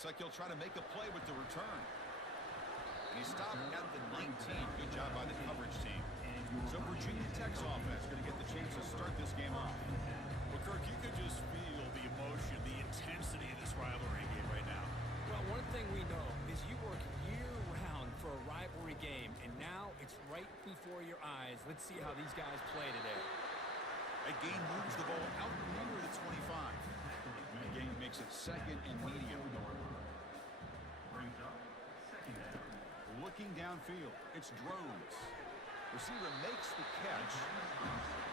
Looks like he'll try to make a play with the return. And he stopped at the 19. Good job by the coverage team. So Virginia Tech's offense going to get the chance to start this game off. Well, Kirk, you could just feel the emotion, the intensity of this rivalry game right now. Well, one thing we know is you work year-round for a rivalry game, and now it's right before your eyes. Let's see how these guys play today. That gain moves the ball out near the 25. The gain makes it second and medium. Looking downfield, it's Drones. Receiver makes the catch.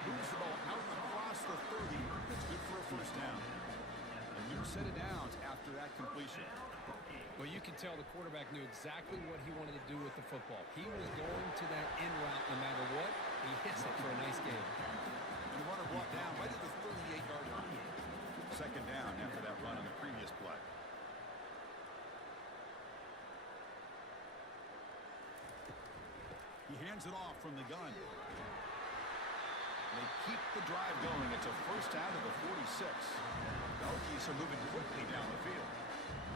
Moves the ball out across the 30. It's good for a first down. A new set of downs after that completion. Well, you can tell the quarterback knew exactly what he wanted to do with the football. He was going to that end route no matter what. He hits it for a nice game. And the runner brought down right at the 38-yard line. Second down after that run on the previous play. He hands it off from the gun. They keep the drive going. It's a first down to the 46. The Hokies are moving quickly down the field.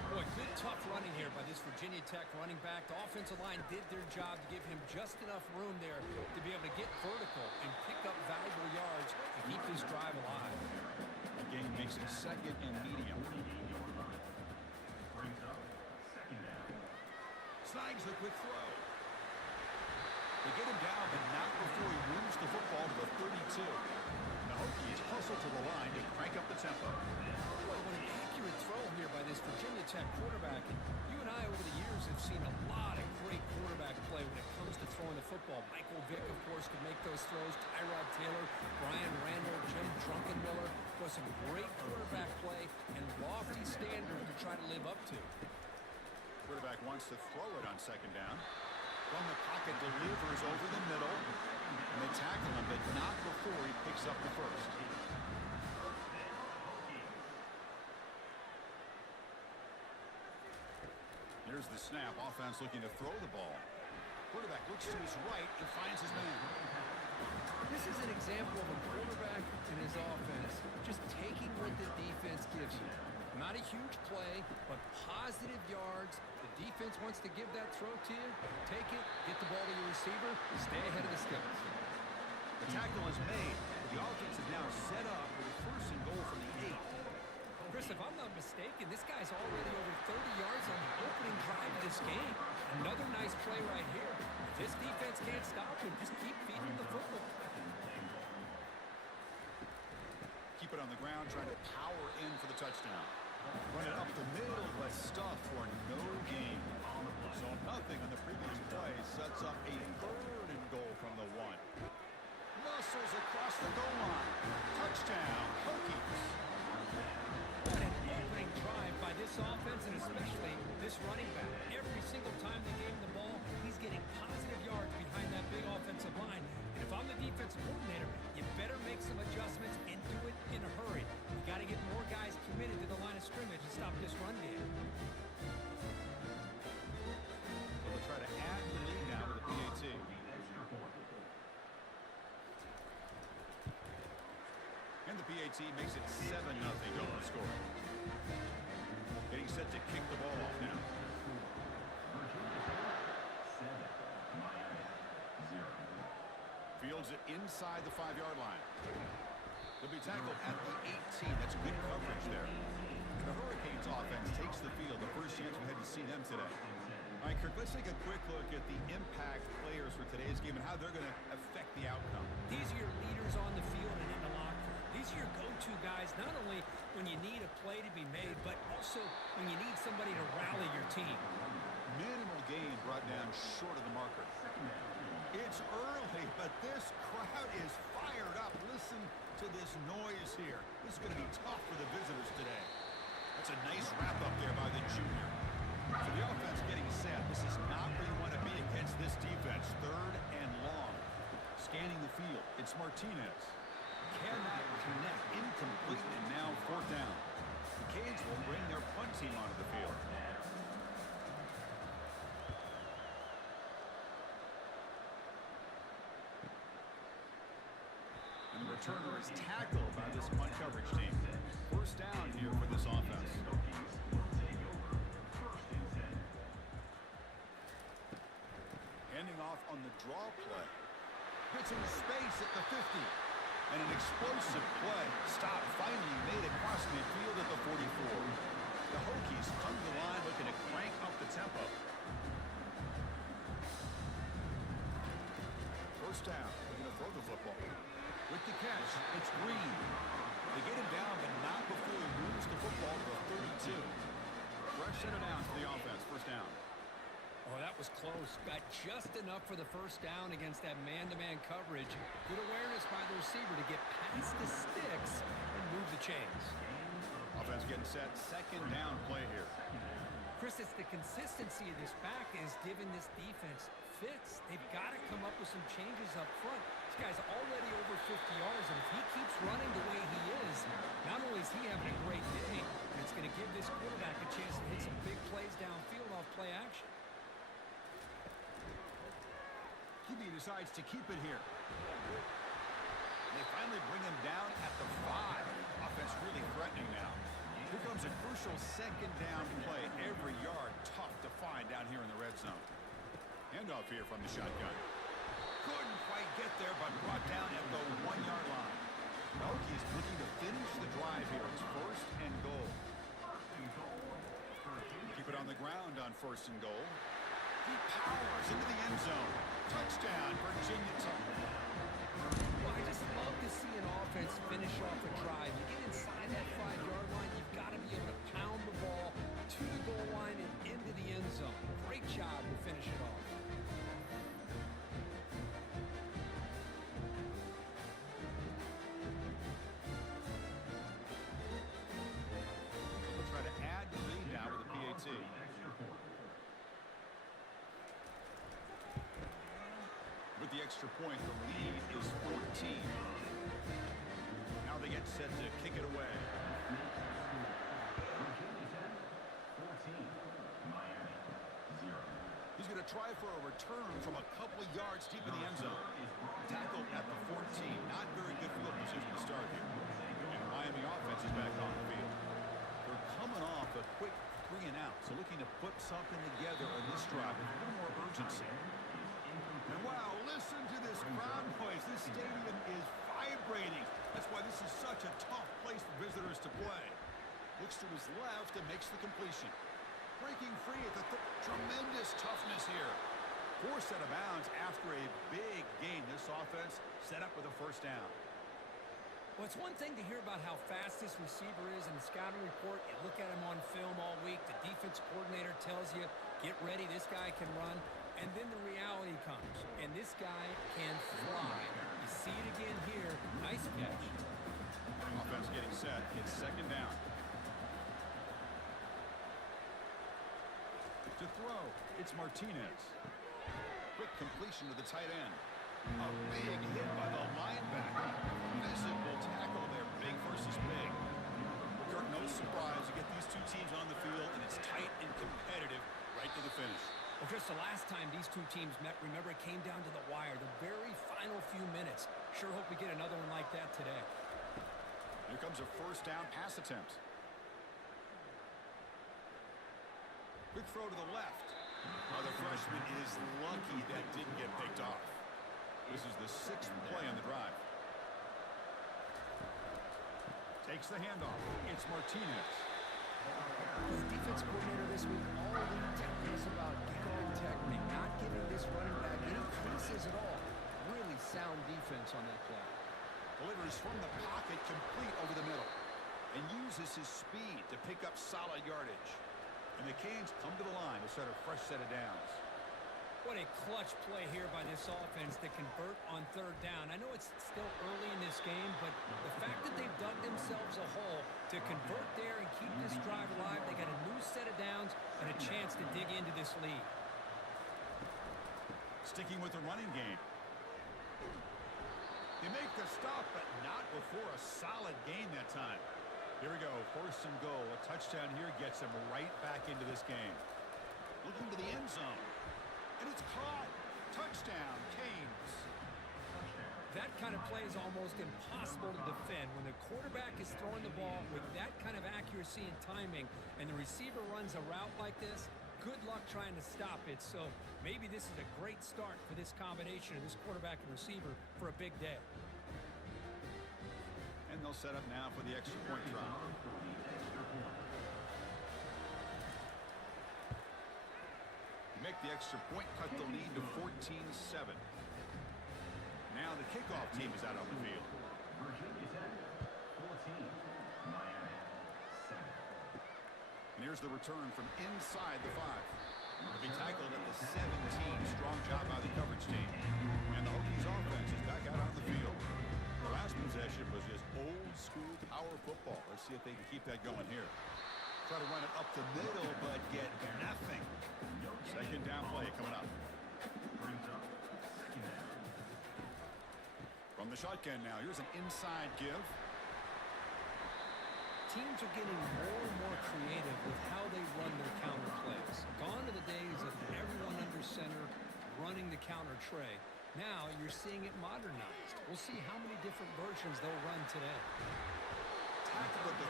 Boy, good tough running here by this Virginia Tech running back. The offensive line did their job to give him just enough room there to be able to get vertical and pick up valuable yards to keep this drive alive. The game makes it second and medium. Snags the quick throw. They get him down, but not before he moves the football to the 32. And the Hokies hustle to the line to crank up the tempo. Well, what an accurate throw here by this Virginia Tech quarterback. And you and I, over the years, have seen a lot of great quarterback play when it comes to throwing the football. Michael Vick, of course, could make those throws. Tyrod Taylor, Brian Randall, Jim Drunkenmiller. Was some great quarterback play and lofty standards to try to live up to. Quarterback wants to throw it on second down. From the pocket, delivers over the middle. And they tackle him, but not before he picks up the first. Here's the snap. Offense looking to throw the ball. Quarterback looks to his right and finds his man. This is an example of a quarterback and his offense just taking what the defense gives you. Not a huge play, but positive yards. The defense wants to give that throw to you. Take it, get the ball to your receiver, stay ahead of the sticks. The tackle is made. The offense is now set up with a first and goal from the 8. Chris, if I'm not mistaken, this guy's already over 30 yards on the opening drive of this game. Another nice play right here. If this defense can't stop him, just keep feeding the football. Keep it on the ground, trying to power in for the touchdown. Run it up the middle, but stuff for no gain. So nothing on the previous play sets up a third and goal from the 1. Muscles across the goal line. Touchdown, Hokies. What an opening drive by this offense, and especially this running back. Every single time they gave him the ball, he's getting positive yards behind that big offensive line. And if I'm the defensive coordinator, you better make some adjustments and do it in a hurry. You got to get more guys committed to the line of scrimmage and stop this run game. So they'll try to add the lead now to the PAT. And the PAT makes it 7-0 total score. Getting set to kick the ball off now. Fields it inside the 5-yard line. They'll be tackled at the 18. That's good coverage there. The Hurricanes offense takes the field. The first chance we had to see them today. All right, Kirk, let's take a quick look at the impact players for today's game and how they're going to affect the outcome. These are your leaders on the field and in the locker room. These are your go-to guys, not only when you need a play to be made, but also when you need somebody to rally your team. Minimal gain brought down short of the marker. It's early, but this crowd is fired up. Listen to this noise here. This is going to be tough for the visitors today. That's a nice wrap up there by the junior. So the offense getting set. This is not where you want to be against this defense. Third and long. Scanning the field. It's Martinez. Cannot connect. Incomplete. And now fourth down. The Canes will bring their punt team onto the field. And the returner is tackled by this punt coverage team. First down here for this offense. off on the draw play. Gets into space at the 50. And an explosive play. Stop finally made across midfield at the 44. The Hokies come to the line looking to crank up the tempo. First down. They're going to throw the football. With the catch, it's Green. They get him down, but not before he moves the football to the 32. Fresh set of downs for the offense. First down. Oh, that was close. Got just enough for the first down against that man-to-man coverage. Good awareness by the receiver to get past the sticks and move the chains. Offense getting set. Second down play here. Chris, it's the consistency of this back is giving this defense fits. They've got to come up with some changes up front. This guy's already over 50 yards, and if he keeps running the way he is, not only is he having a great day, but it's going to give this quarterback a chance to hit some big plays downfield off play action. QB decides to keep it here. They finally bring him down at the 5. Offense really threatening now. Here comes a crucial second down play. Every yard tough to find down here in the red zone. Handoff here from the shotgun. Couldn't quite get there, but brought down at the 1-yard line. The Hokies looking to finish the drive here. It's first and goal. Keep it on the ground on first and goal. He powers into the end zone. Touchdown, Virginia Tech. Well, I just love to see an offense finish off a drive. You get inside that 5-yard line, you've got to be able to pound the ball to the goal line and into the end zone. Great job to finish it off. We'll try to add the lead now with a PAT. With the extra point, the lead is 14. Now they get set to kick it away. He's going to try for a return from a couple of yards deep in the end zone. Tackled at the 14. Not very good field position to start here. And Miami offense is back on the field. They're coming off a quick 3 and out, so looking to put something together on this drive with a little more urgency. And wow, listen to this crowd noise. This stadium is vibrating. That's why this is such a tough place for visitors to play. Looks to his left and makes the completion. Breaking free at the tremendous toughness here. 4 set of bounds after a big gain. This offense set up with a first down. Well, it's one thing to hear about how fast this receiver is in the scouting report. You look at him on film all week. The defense coordinator tells you, get ready, this guy can run. And then the reality comes, and this guy can fly. You see it again here. Nice catch. Offense getting set. It's second down. To throw, it's Martinez. Quick completion to the tight end. A big hit by the linebacker. Physical tackle there, big versus big. Kirk, no surprise. You get these two teams on the field, and it's tight and competitive right to the finish. Well, Chris, the last time these two teams met, remember, it came down to the wire, the very final few minutes. Sure hope we get another one like that today. Here comes a first down pass attempt. Quick throw to the left. Oh, the freshman is lucky that didn't get picked off. This is the 6th play on the drive. Takes the handoff. It's Martinez. The defense coordinator this week all week telling us about going technique, not giving this running back any creases at all. Really sound defense on that play. Delivers from the pocket complete over the middle and uses his speed to pick up solid yardage. And the Canes come to the line to start a fresh set of downs. What a clutch play here by this offense to convert on third down. I know it's still early in this game, but the fact that they've dug themselves a hole to convert there and keep this drive alive, they got a new set of downs and a chance to dig into this lead. Sticking with the running game. They make the stop, but not before a solid gain that time. Here we go, first and goal. A touchdown here gets them right back into this game. Looking to the end zone. And it's caught. Touchdown, Canes. That kind of play is almost impossible to defend. When the quarterback is throwing the ball with that kind of accuracy and timing, and the receiver runs a route like this, good luck trying to stop it. So maybe this is a great start for this combination of this quarterback and receiver for a big day. And they'll set up now for the extra point try. Make the extra point, cut the lead to 14-7. Now the kickoff team is out on the field. And here's the return from inside the 5. They'll be tackled at the 17. Strong job by the coverage team. And the Hokies offense is back out on the field. The last possession was just old school power football. Let's see if they can keep that going here. Try to run it up the middle, but get nothing. Second down play coming up. From the shotgun now, here's an inside give. Teams are getting more and more creative with how they run their counter plays. Gone are the days of everyone under center running the counter tray. Now you're seeing it modernized. We'll see how many different versions they'll run today. Tackle at the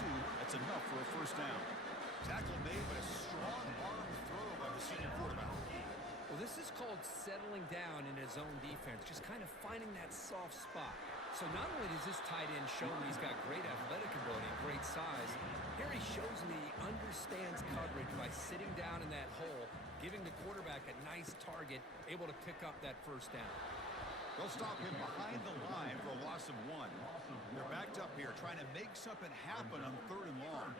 32. That's enough for a first down. Tackle made, but a strong arm throw by the senior quarterback. Well, this is called settling down in his own defense, just kind of finding that soft spot. So not only does this tight end show me he's got great athletic ability and great size, here he shows me he understands coverage by sitting down in that hole, giving the quarterback a nice target, able to pick up that first down. They'll stop him behind the line for a loss of 1. They're backed up here trying to make something happen on 3rd and long.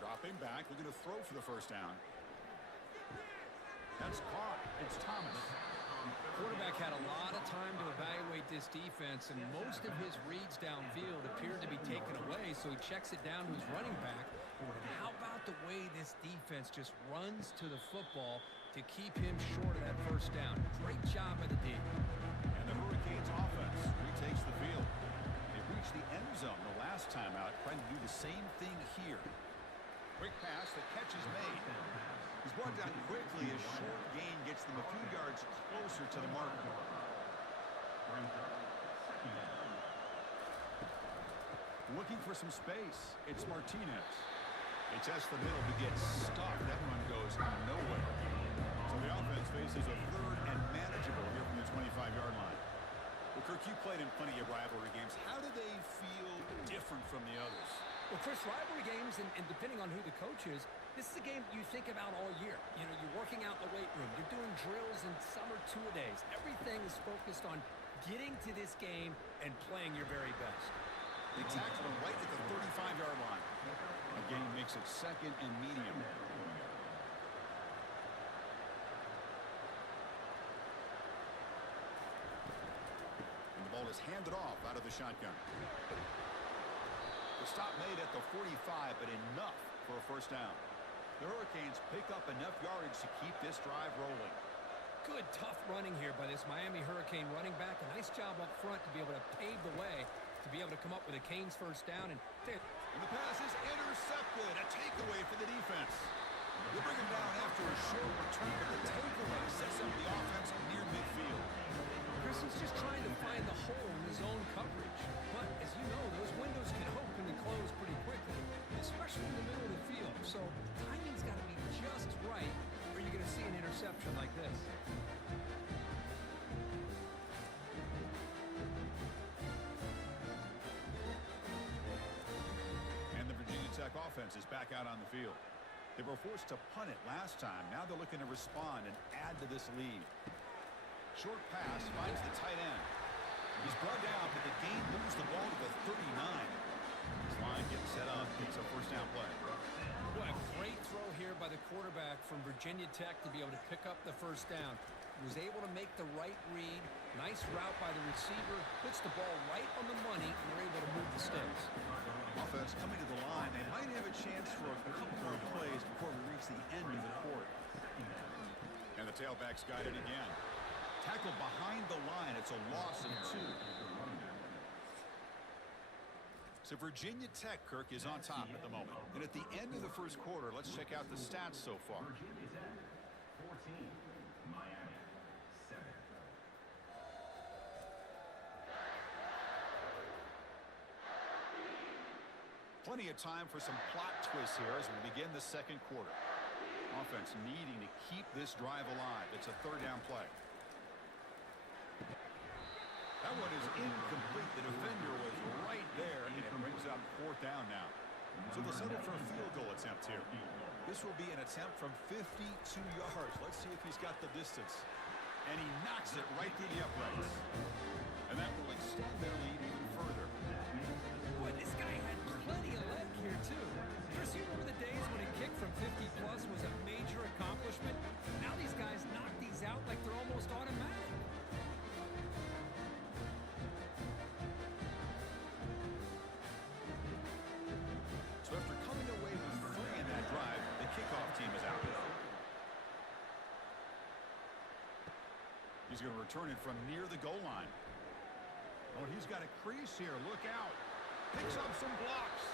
Dropping back, looking to throw for the first down. That's caught. It's Thomas. Quarterback had a lot of time to evaluate this defense, and most of his reads downfield appeared to be taken away, so he checks it down to his running back. And how about the way this defense just runs to the football to keep him short of that first down? Great job by the D. And the Hurricanes offense retakes the field. They reached the end zone the last time out, trying to do the same thing here. Quick pass, the catch is made. He's brought down quickly. A short gain gets them a few yards closer to the mark. Looking for some space. It's Martinez. He tests the middle to get stuck. That one goes nowhere. So the offense faces a 3rd and manageable here from the 25-yard line. Well, Kirk, you played in plenty of rivalry games. How do they feel different from the others? Well, Chris, rivalry games, and depending on who the coach is, this is a game you think about all year. You know, you're working out in the weight room. You're doing drills and summer two-a-days. Everything is focused on getting to this game and playing your very best. They tackle him right at the 35-yard line. The game makes it 2nd and medium. And the ball is handed off out of the shotgun. The stop made at the 45, but enough for a first down. The Hurricanes pick up enough yardage to keep this drive rolling. Good, tough running here by this Miami Hurricane running back. A nice job up front to be able to pave the way, to be able to come up with a Canes first down. And the pass is intercepted. A takeaway for the defense. They bring him down after a short return, but the takeaway sets up the offense near midfield. Chris is just trying to find the hole in his own coverage. But as you know, those windows can open and close pretty quickly, especially in the middle of the field. So timing's got to be just right, or you're going to see an interception like this. And the Virginia Tech offense is back out on the field. They were forced to punt it last time. Now they're looking to respond and add to this lead. Short pass finds the tight end. He's brought down, but the game moves the ball to the 39. This line getting set up. It's a first down play. What a great throw here by the quarterback from Virginia Tech to be able to pick up the first down. He was able to make the right read. Nice route by the receiver. Puts the ball right on the money, and they're able to move the sticks. Offense coming to the line. They might have a chance for a couple more plays before we reach the end of the quarter. And the tailback's got it again. Tackled behind the line. It's a loss of 2. So Virginia Tech, Kirk, is on top at the moment. And at the end of the first quarter, let's check out the stats so far. Virginia Tech, 14. Miami, 7. Plenty of time for some plot twists here as we begin the second quarter. Offense needing to keep this drive alive. It's a third down play. That one is incomplete. The defender was right there, and it brings up fourth down now. So they'll settle for a field goal attempt here. This will be an attempt from 52 yards. Let's see if he's got the distance. And he knocks it right through the uprights. And that will extend their lead even further. Boy, this guy had plenty of leg here, too. Chris, you remember the days when a kick from 50-plus was a major accomplishment? Now these guys knock these out like they're almost automatic. So after coming away with 3 in that drive, the kickoff team is out. He's going to return it from near the goal line. Oh, he's got a crease here. Look out. Picks up some blocks.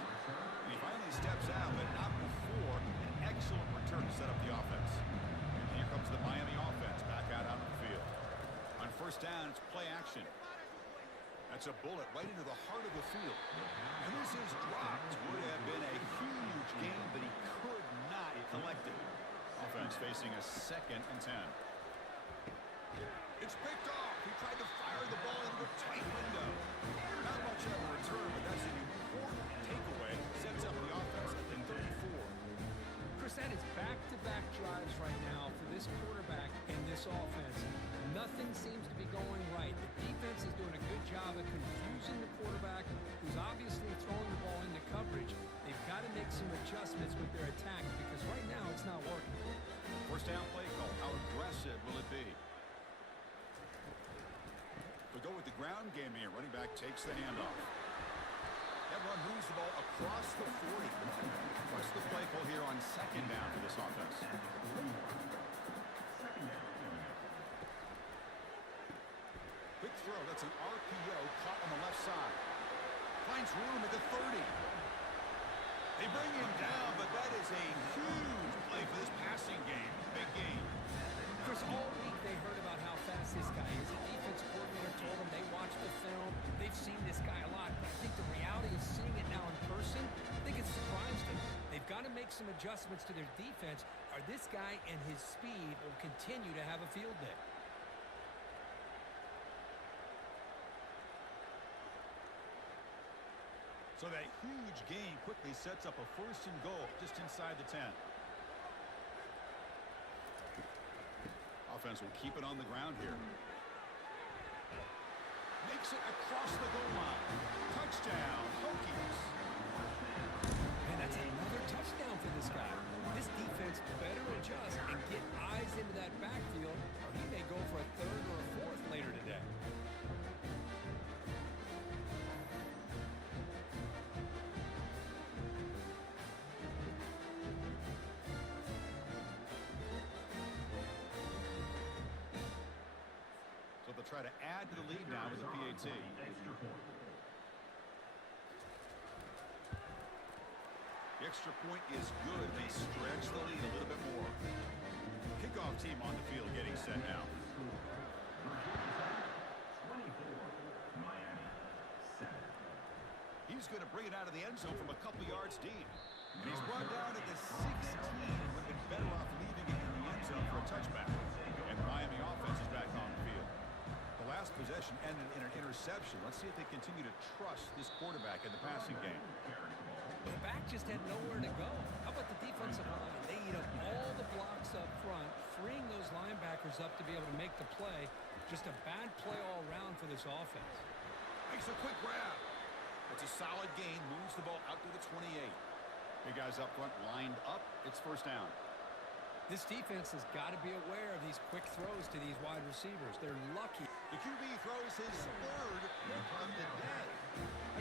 And he finally steps out, but not before an excellent return to set up the offense. And here comes the Miami offense back out onto the field. On first down, it's play action. That's a bullet right into the heart of the field. And this is dropped. Would have been a huge gain, but he could not collect it. Offense facing a 2nd and 10. It's picked off. He tried to fire the ball into a tight window. Not much of a return, but that's an important takeaway. Sets up the offense at the 34. Chris, that is back-to-back drives right now for this quarterback and this offense. Nothing seems to be going right. The defense is doing a good job of confusing the quarterback, who's obviously throwing the ball into coverage. They've got to make some adjustments with their attack because right now it's not working. First down play call. How aggressive will it be? We go with the ground game here. Running back takes the handoff. That run moves the ball across the 40. What's the play call here on second down for this offense? Quick throw. That's an RPO caught on the left side. Finds room at the 30. They bring him down, but that is a huge play for this passing game. Big game. Chris, all week they heard about how fast this guy is. The defense coordinator told them they watched the film. They've seen this guy a lot. But I think the reality of seeing it now in person, I think it surprised them. They've got to make some adjustments to their defense, or this guy and his speed will continue to have a field day. So that huge gain quickly sets up a 1st and goal just inside the 10. Offense will keep it on the ground here. Makes it across the goal line. Touchdown, Hokies. And that's another touchdown for this guy. This defense better adjust and get eyes into that backfield, or he may go for a 3rd or a 4th later today. Try to add to the lead now with the PAT. The extra point is good. They stretch the lead a little bit more. Kickoff team on the field getting set now. 24, Miami, 7. He's going to bring it out of the end zone from a couple yards deep. And he's brought down at the 16. Would have been better off leaving it in the end zone for a touchback. And the Miami offense is back on the field. The last possession ended in an interception. Let's see if they continue to trust this quarterback in the passing game. The back just had nowhere to go. How about the defensive line? They eat up all the blocks up front, freeing those linebackers up to be able to make the play. Just a bad play all around for this offense. Makes a quick grab. It's a solid gain. Moves the ball out to the 28. Big guys up front lined up. It's first down. This defense has got to be aware of these quick throws to these wide receivers. They're lucky. The QB throws his 3rd hit of the day.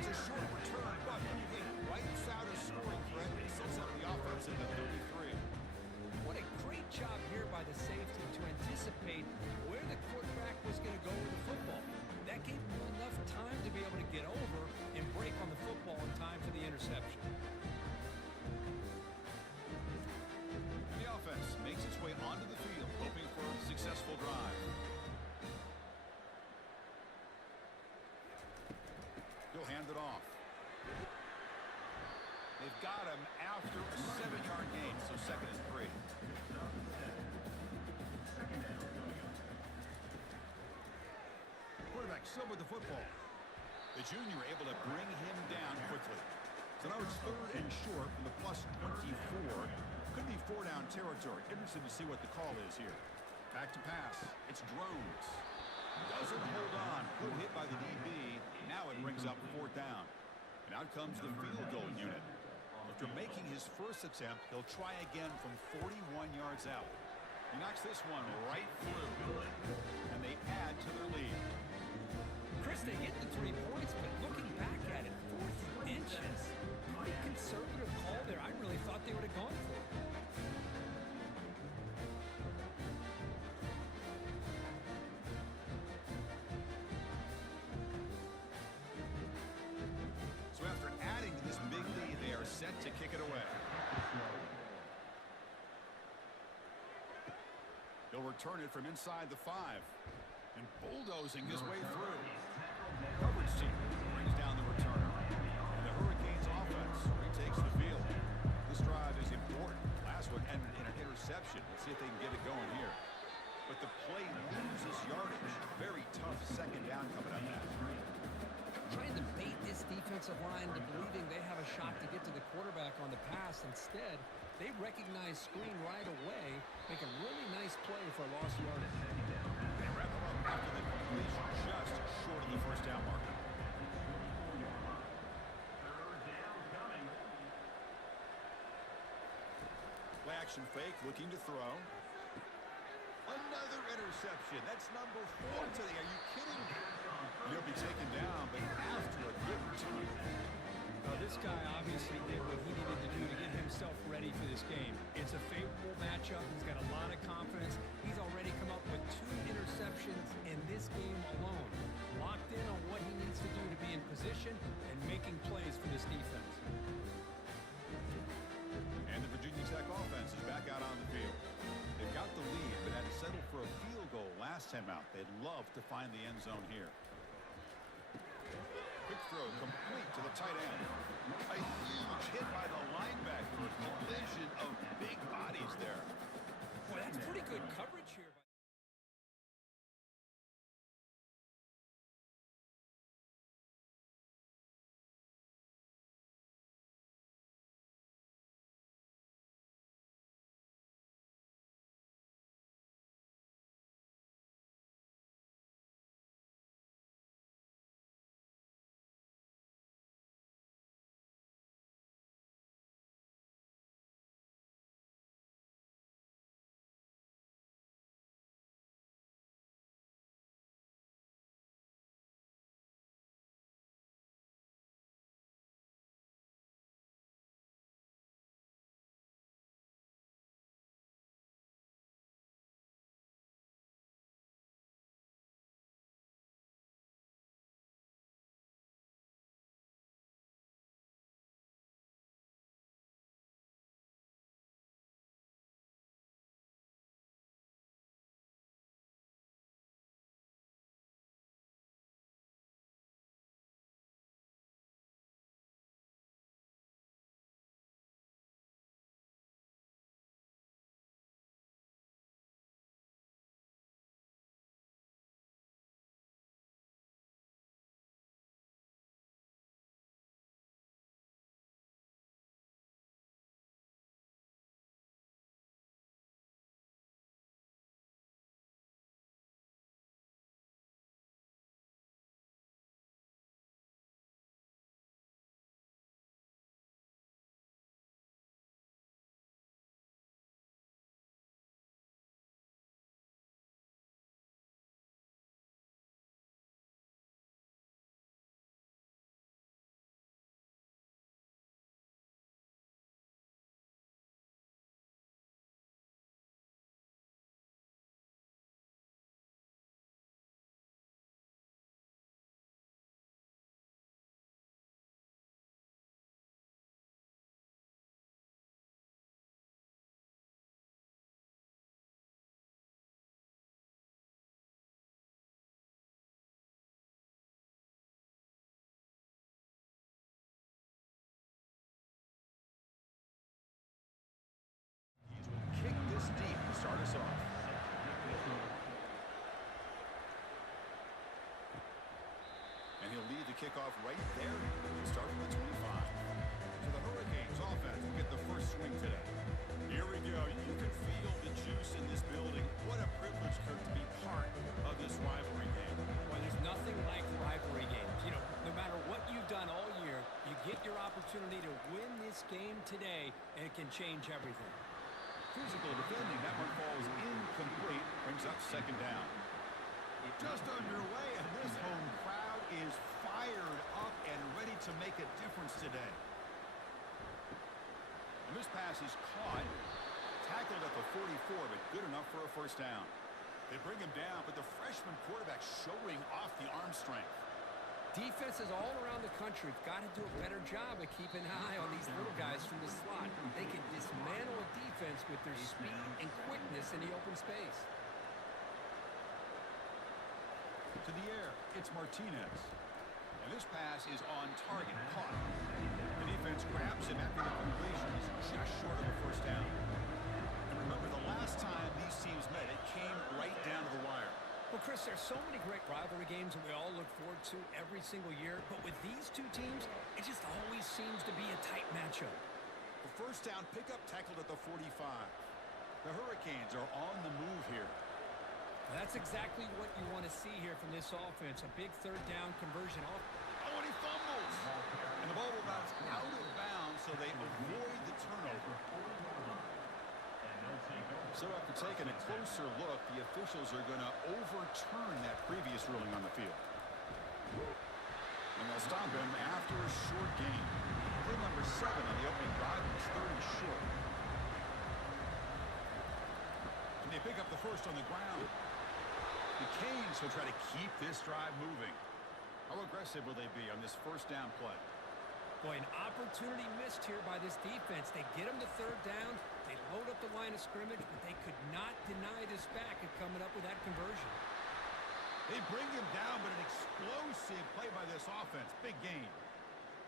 It's a short return, but it wipes out a scoring threat and sets up the offense in the 33. What a great job here by the safety to anticipate where the quarterback was going to go with the football. That gave him enough time to be able to get over and break on the football in time for the interception. The offense makes its way onto the field, hoping for a successful drive. He'll hand it off. They've got him after a 7-yard gain, so 2nd and 3. Quarterback still with the football. The junior able to bring him down quickly. So now it's 3rd and short from the +24. Could be 4-down territory. Interested to see what the call is here. Back to pass. It's Drones. Doesn't hold on. Good hit by the DB. Now it brings up 4th down. And out comes the field goal unit. After making his first attempt, he'll try again from 41 yards out. He knocks this one right through. And they add to their lead. Chris, they get the 3 points, but looking back at it, 4th inches. Pretty conservative call there. I really thought they would have gone for it. So after adding to this big lead, they are set to kick it away. He'll return it from inside the 5. And bulldozing his way through. Coverage team brings down the returner. And the Hurricanes offense retakes the field. This drive is important. Last one ended in an interception. Let's see if they can get it going here. But the play loses yardage. Very tough 2nd down coming up now. Trying to bait this defensive line to believing they have a shot to get to the quarterback on the pass. Instead, they recognize screen right away, make a really nice play for lost yardage. They wrap him up after the completion just short of the 1st down marker. Play action fake, looking to throw. Another interception. That's number 4 today. Are you kidding me? He'll be taken down, but after a good return. This guy obviously did what he needed to do to get himself ready for this game. It's a favorable matchup. He's got a lot of confidence. He's already come up with 2 interceptions in this game alone. Locked in on what he needs to do to be in position and making plays for this defense. And the Virginia Tech offense is back out on the field. They've got the lead, but had to settle for a field goal last time out. They'd love to find the end zone here. Quick throw complete to the tight end. A huge hit by the linebacker. Collision of big bodies there. Boy, that's pretty good coverage here. kickoff right there. Start from the 25. So the Hurricanes offense will get the first swing today. Here we go. You can feel the juice in this building. What a privilege, Kirk, to be part of this rivalry game. Well, there's nothing like rivalry games. You know, no matter what you've done all year, you get your opportunity to win this game today, and it can change everything. Physical defending. That one falls incomplete. Brings up second down. Just underway, and this home crowd is fired up and ready to make a difference today. And this pass is caught. Tackled at the 44, but good enough for a first down. They bring him down, but the freshman quarterback showing off the arm strength. Defenses all around the country have got to do a better job of keeping an eye on these little guys from the slot. They can dismantle a defense with their speed and quickness in the open space. To the air, it's Martinez. And this pass is on target, caught. The defense grabs him after the completion. He's just short of a first down. And remember, the last time these teams met, it came right down to the wire. Well, Chris, there's so many great rivalry games that we all look forward to every single year. But with these two teams, it just always seems to be a tight matchup. The first down pickup tackled at the 45. The Hurricanes are on the move here. That's exactly what you want to see here from this offense. A big third down conversion. Oh, and he fumbles. And the ball will bounce out of bounds, so they avoid the turnover. So after taking a closer look, the officials are going to overturn that previous ruling on the field. And they'll stop him after a short gain. Play number 7 on the opening drive was third and short. And they pick up the first on the ground. The Canes will try to keep this drive moving. How aggressive will they be on this first down play? Boy, an opportunity missed here by this defense. They get him to third down. They load up the line of scrimmage, but they could not deny this back at coming up with that conversion. They bring him down, but an explosive play by this offense. Big gain.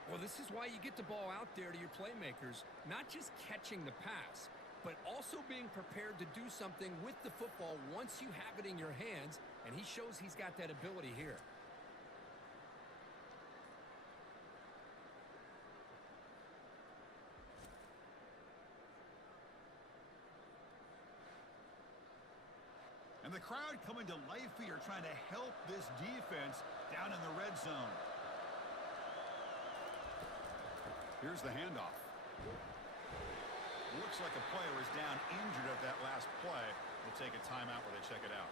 Well, this is why you get the ball out there to your playmakers, not just catching the pass, but also being prepared to do something with the football once you have it in your hands, and he shows he's got that ability here. And the crowd coming to life here, trying to help this defense down in the red zone. Here's the handoff. Looks like a player is down injured at that last play. We'll take a timeout where they check it out.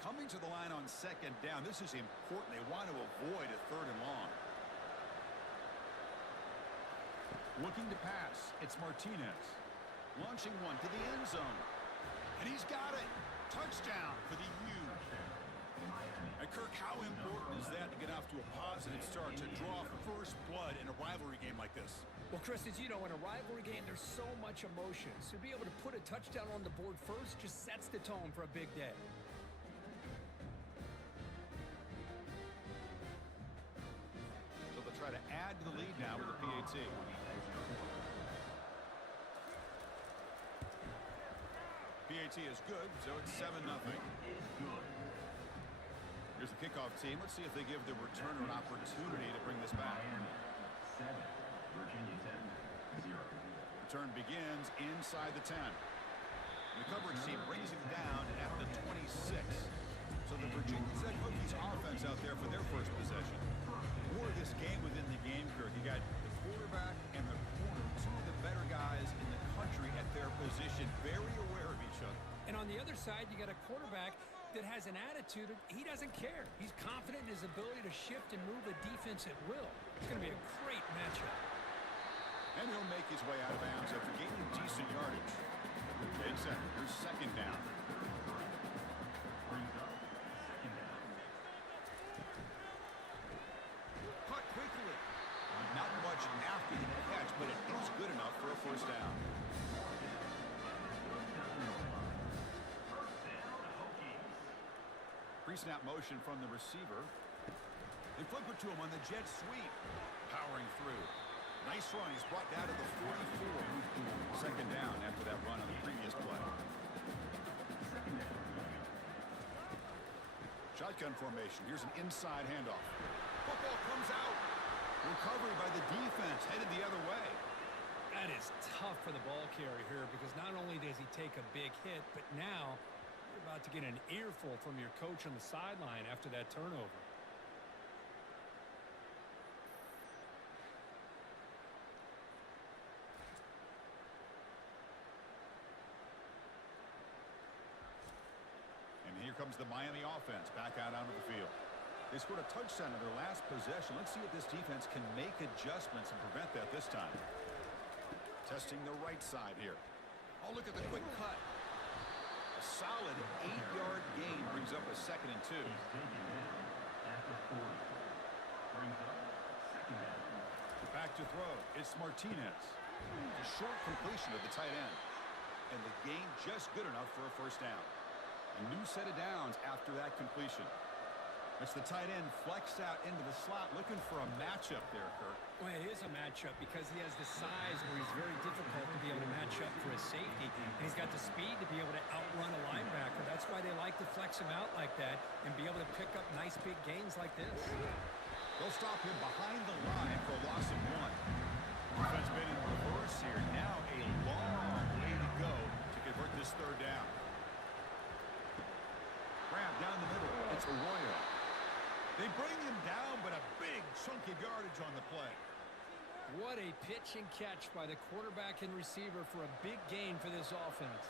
Coming to the line on second down, this is important. They want to avoid a third and long. Looking to pass, it's Martinez. Launching one to the end zone. And he's got it. Touchdown for the U. And Kirk, how important is that to get off to a positive start, to draw first blood in a rivalry game like this? Well, Chris, as you know, in a rivalry game, there's so much emotion. So to be able to put a touchdown on the board first just sets the tone for a big day. So they'll try to add to the lead now with a PAT. PAT is good, so it's 7-0. Here's the kickoff team. Let's see if they give the returner an opportunity to bring this back. 7, Virginia 10, 0. Return begins inside the 10. The coverage team brings him down at the 26. So the Virginia Tech Hokies offense out there for their first possession. More of this game within the game, Kirk. You got the quarterback and the corner, two of the better guys in the country at their position, very aware of each other. And on the other side, you got a quarterback that has an attitude of he doesn't care. He's confident in his ability to shift and move the defense at will. It's going to be a great matchup. And he'll make his way out of bounds after gaining decent yardage. Dead center. Here's second down. Brings up second down. Caught quickly. Not much after the catch, but it is good enough for a first down. Pre-snap motion from the receiver. They flip it to him on the jet sweep. Powering through. Nice run. He's brought down to the 44. Second down after that run on the previous play. Shotgun formation. Here's an inside handoff. Football comes out. Recovery by the defense, headed the other way. That is tough for the ball carrier here because not only does he take a big hit, but now you're about to get an earful from your coach on the sideline after that turnover. And here comes the Miami offense back out onto the field. They scored a touchdown in their last possession. Let's see if this defense can make adjustments and prevent that this time. Testing the right side here. Oh, look at the quick cut. A solid 8-yard gain brings up a 2nd and 2. He's taken down at the 40. Brings up second down. Back to throw. It's Martinez. A short completion of the tight end. And the gain just good enough for a first down. A new set of downs after that completion. It's the tight end flexed out into the slot, looking for a matchup there, Kirk. Well, it is a matchup because he has the size where he's very difficult to be able to match up for his safety. And he's got the speed to be able to outrun a linebacker. That's why they like to flex him out like that and be able to pick up nice big gains like this. They'll stop him behind the line for a loss of 1. Defense been in reverse here. Now a long way to go to convert this 3rd down. Grab down the middle. It's Arroyo. They bring him down, but a big chunk of yardage on the play. What a pitch and catch by the quarterback and receiver for a big gain for this offense.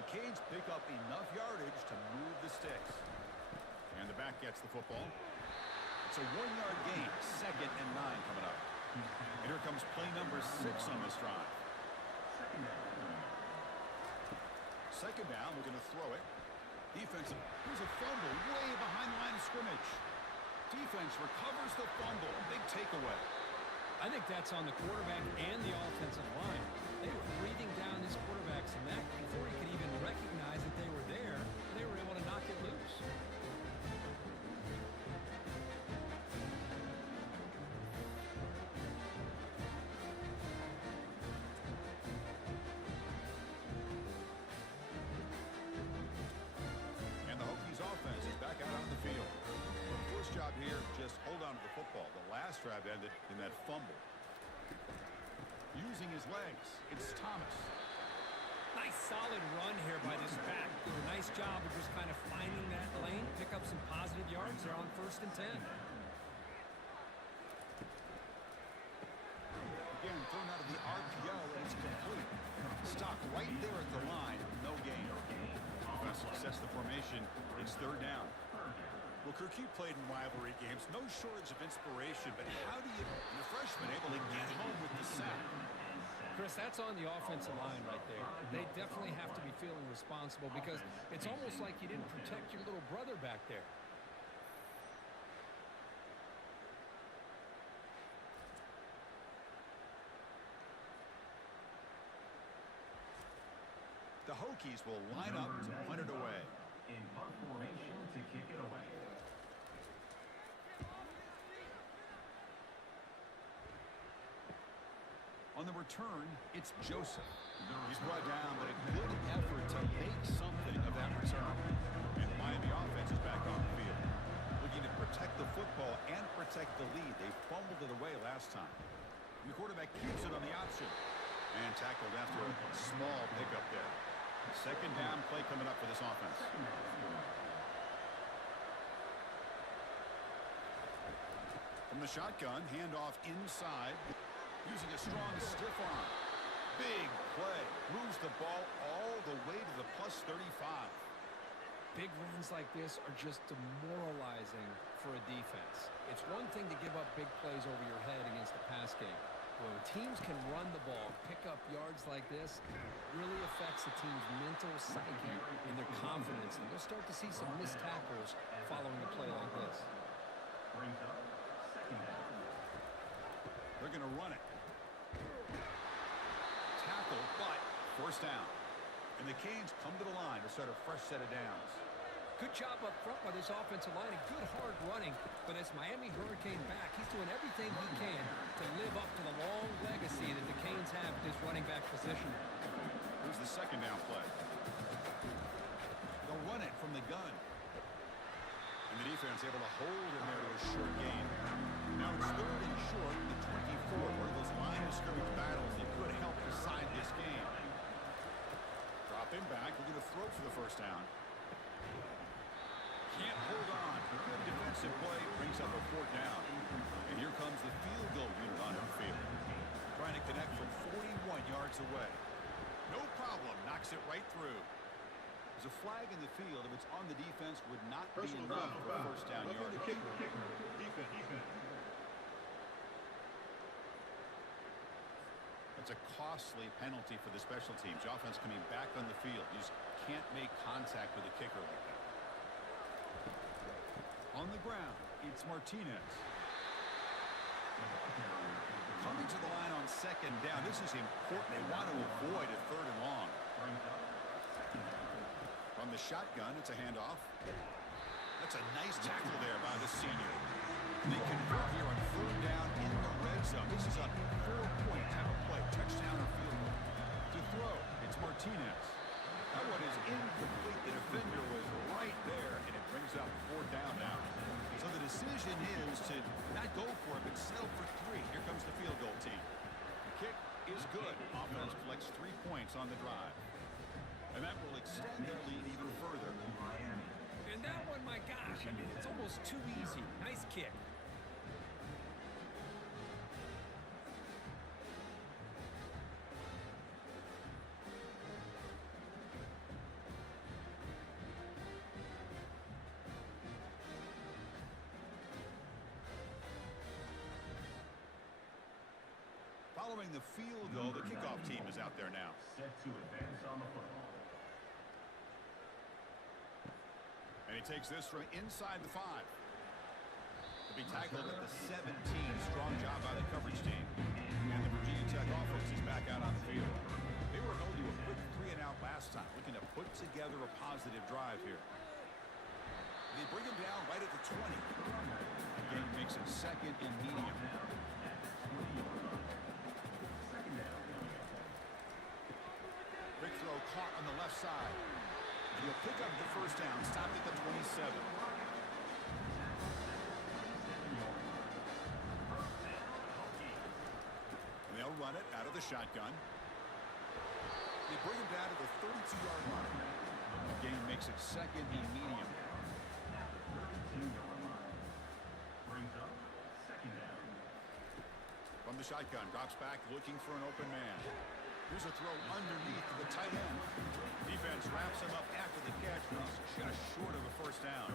The Canes pick up enough yardage to move the sticks. And the back gets the football. It's a 1-yard gain. 2nd and 9 coming up. And here comes play number 6 on this drive. Second down, we're going to throw it. Defensive. Here's a fumble way behind the line of scrimmage. Defense recovers the fumble. Big takeaway. I think that's on the quarterback and the offensive line. They were breathing down his quarterback's neck before he could even recognize that they were there. They were able to knock it loose. And the Hokies offense is back out on the field. First job here, just hold on to the football. The last drive ended in that fumble. Using his legs, it's Thomas. Nice solid run here by this back. Did a nice job of just kind of finding that lane, pick up some positive yards there on 1st and 10. Again, thrown out of the RPO, and it's complete. Stop right there at the line, no gain. Defense sets the formation. It's 3rd down. Well, Kirk, you played in rivalry games. No shortage of inspiration, but how do you, the freshman, able to get home with the sack? Chris, that's on the offensive line right there. They definitely have to be feeling responsible because it's almost like you didn't protect your little brother back there. The Hokies will line up to punt it away. In punt formation to kick it away. On the return, it's Joseph. He's brought down, but a good effort to make something of that return. And the Miami offense is back on the field. Looking to protect the football and protect the lead. They fumbled it away last time. The quarterback keeps it on the option. And tackled after a small pickup there. 2nd down play coming up for this offense. From the shotgun, handoff inside. Using a strong stiff arm. Big play. Moves the ball all the way to the +35. Big runs like this are just demoralizing for a defense. It's one thing to give up big plays over your head against the pass game. When teams can run the ball, pick up yards like this, it really affects the team's mental psyche and their confidence. And you'll start to see some missed tackles following a play like this. Brings up second down. They're going to run it. Tackle, but 1st down. And the Canes come to the line to start a fresh set of downs. Good job up front by this offensive line and good hard running. But as Miami Hurricane back, he's doing everything he can to live up to the long legacy that the Canes have at this running back position. Here's the 2nd down play. They'll run it from the gun. And the defense able to hold in there to a short gain. Now it's third and short, the 24. One of those line of scrimmage battles that could help decide this game. Dropping back, looking to throw for the first down. Can't hold on. Good defensive play brings up a fourth down. And here comes the field goal unit on the field. Trying to connect from 41 yards away. No problem. Knocks it right through. There's a flag in the field. If it's on the defense, would not be enough for a first down yard. That's a costly penalty for the special teams. The offense coming back on the field. You just can't make contact with a kicker like that. On the ground, it's Martinez. Coming to the line on second down. This is important. They want to avoid a third and long. From the shotgun, it's a handoff. That's a nice tackle there by the senior. They convert here on third down in the red zone. This is a 4-point type of play. Touchdown or field goal. To throw, it's Martinez. That one is incomplete. The defender was right there, and it brings up fourth down now. So the decision is to not go for it, but settle for 3. Here comes the field goal team. The kick is good. Offense collects 3 points on the drive. And that will extend their lead even further. And that one, my gosh, I mean, it's almost too easy. Nice kick. Following the field goal, the kickoff team is out there now. Set to advance on the football. And he takes this from inside the 5. To be tackled at the 17. Strong job by the coverage team. And the Virginia Tech offense is back out on the field. They were able to do a quick 3-and-out last time, looking to put together a positive drive here. They bring him down right at the 20. Again, makes it second and medium. Quick throw caught on the left side. And he'll pick up the first down, stopped at the 27. And they'll run it out of the shotgun. They bring him down to the 32-yard line. The game makes it second and medium. Brings up second down. From the shotgun, drops back, looking for an open man. Here's a throw underneath to the tight end. Defense wraps him up after the catch, but he's just short of a first down.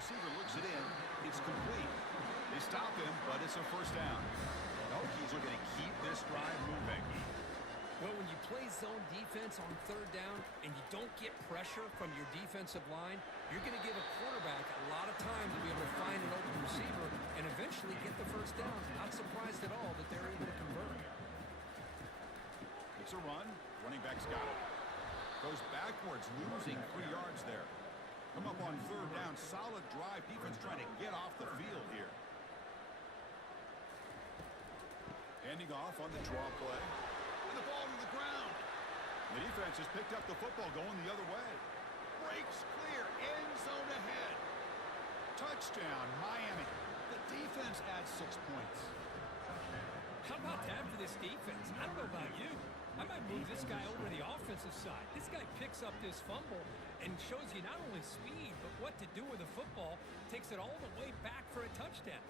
Receiver looks it in. It's complete. They stop him, but it's a first down. The Hokies are going to keep this drive moving. Well, when you play zone defense on third down and you don't get pressure from your defensive line, you're going to give a quarterback a lot of time to be able to find an open receiver and eventually get the first down. Not surprised at all that they're able to convert. It's a run. Running back's got it. Goes backwards, losing 3 yards there. Come up on third down. Solid drive. Defense trying to get off the field here. Handing off on the draw play. The ball to the ground. The defense has picked up the football going the other way. Breaks clear. End zone ahead. Touchdown, Miami. The defense adds 6 points. How about that for this defense? I don't know about you. I might move this guy over to the offensive side. This guy picks up this fumble and shows you not only speed, but what to do with the football. Takes it all the way back for a touchdown.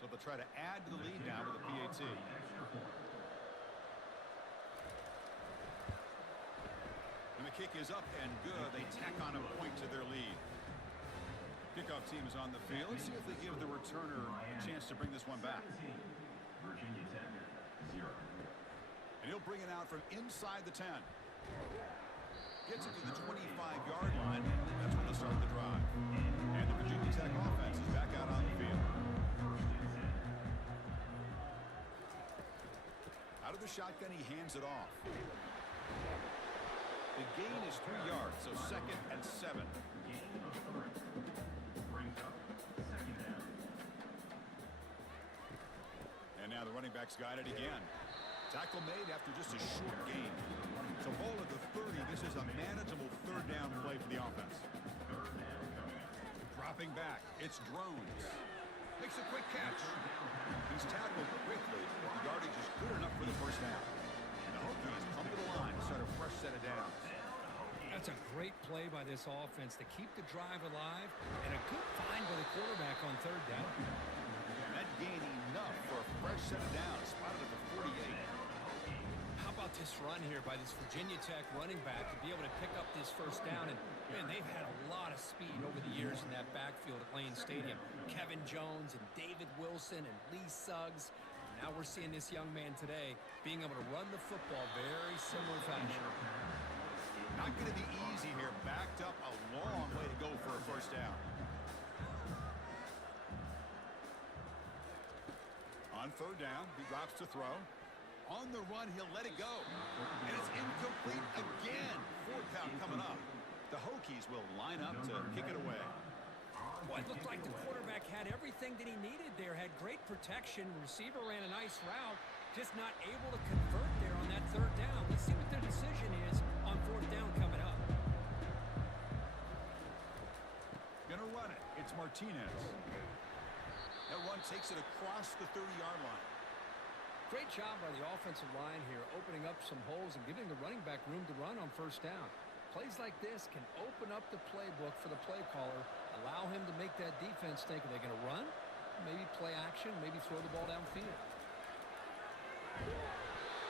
So they'll try to add to the lead now with a PAT. And the kick is up and good. They tack on a point to their lead. Kickoff team is on the field. Let's see if they give the returner a chance to bring this one back. Virginia Tech, 0. And he'll bring it out from inside the 10. Gets it to the 25-yard line. That's when they'll start the drive. And the Virginia Tech offense is back out on the field. Out of the shotgun, he hands it off. The gain is 3 yards, so 2nd and 7. Gain of 3. Brings up 2nd down. And now the running back's got it again. Tackle made after just a short gain. So ball at the 30. This is a manageable 3rd down play for the offense. 3rd down coming up. Dropping back, it's Drones. Makes a quick catch. He's tackled quickly. The yardage is good enough for the 1st down. And the Hokies come to the line to start a fresh set of downs. That's a great play by this offense to keep the drive alive, and a good find by the quarterback on 3rd down. And that gain enough for a fresh set of downs, spotted at the 48. How about this run here by this Virginia Tech running back to be able to pick up this 1st down? And, man, they've had a lot of speed over the years in that backfield at Lane Stadium. Kevin Jones and David Wilson and Lee Suggs. Now we're seeing this young man today being able to run the football very similar fashion. Not going to be easy here. Backed up a long way to go for a 1st down. On 3rd down, he drops to throw. On the run, he'll let it go. And it's incomplete again. 4th down coming up. The Hokies will line up to kick it away. Well, it looked like the quarterback had everything that he needed there. Had great protection. Receiver ran a nice route. Just not able to convert there on that 3rd down. Let's see what their decision is on 4th down coming up. Gonna run it. It's Martinez. That run takes it across the 30-yard line. Great job by the offensive line here, opening up some holes and giving the running back room to run on 1st down. Plays like this can open up the playbook for the play caller, allow him to make that defense think, are they going to run? Maybe play action, maybe throw the ball downfield.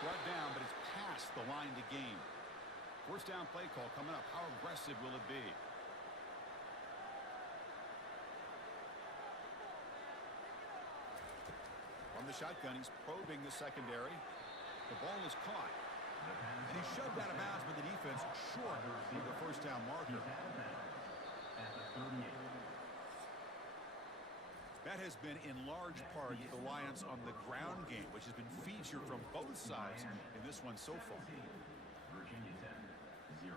Brought down, but it's past the line to gain. 1st down play call coming up. How aggressive will it be? From the shotgun, he's probing the secondary. The ball is caught. And he's shoved out of bounds by the defense short of the 1st down marker. At the 38. That has been in large part the reliance on the ground game, which has been featured from both sides in this one so far. Virginia Tech 0.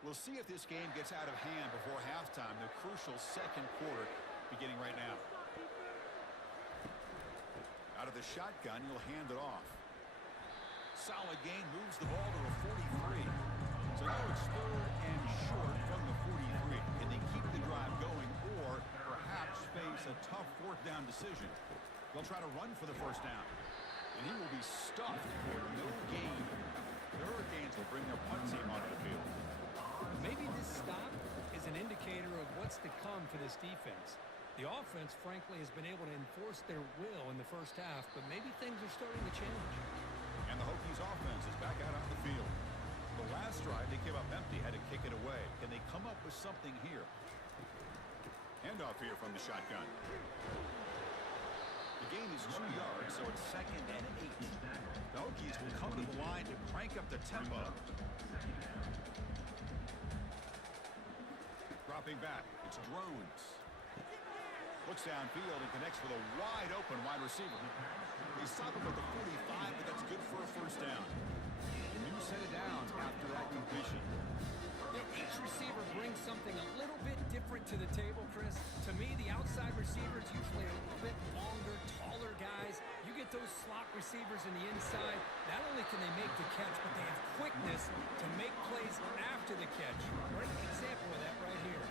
We'll see if this game gets out of hand before halftime, the crucial 2nd quarter beginning right now. Out of the shotgun, he'll hand it off. Solid gain, moves the ball to a 43. So now it's 3rd and short from the 43. Can they keep the drive going or perhaps face a tough 4th down decision? They'll try to run for the 1st down. And he will be stuffed for no gain. The Hurricanes will bring their punt team onto the field. Maybe this stop is an indicator of what's to come for this defense. The offense, frankly, has been able to enforce their will in the 1st half, but maybe things are starting to change. And the Hokies offense is back out on the field. The last drive, they came up empty, had to kick it away. Can they come up with something here? Handoff here from the shotgun. The gain is 2 yards, so it's 2nd and 8. The Hokies will come to the line to crank up the tempo. Dropping back, it's Drones. Looks downfield and connects with a wide open wide receiver. They stop him at the 45, but that's good for a 1st down. A new set of downs after that completion. Each receiver brings something a little bit different to the table, Chris. To me, the outside receivers usually a little bit longer, taller guys. You get those slot receivers in the inside. Not only can they make the catch, but they have quickness to make plays after the catch. Great example of that right here.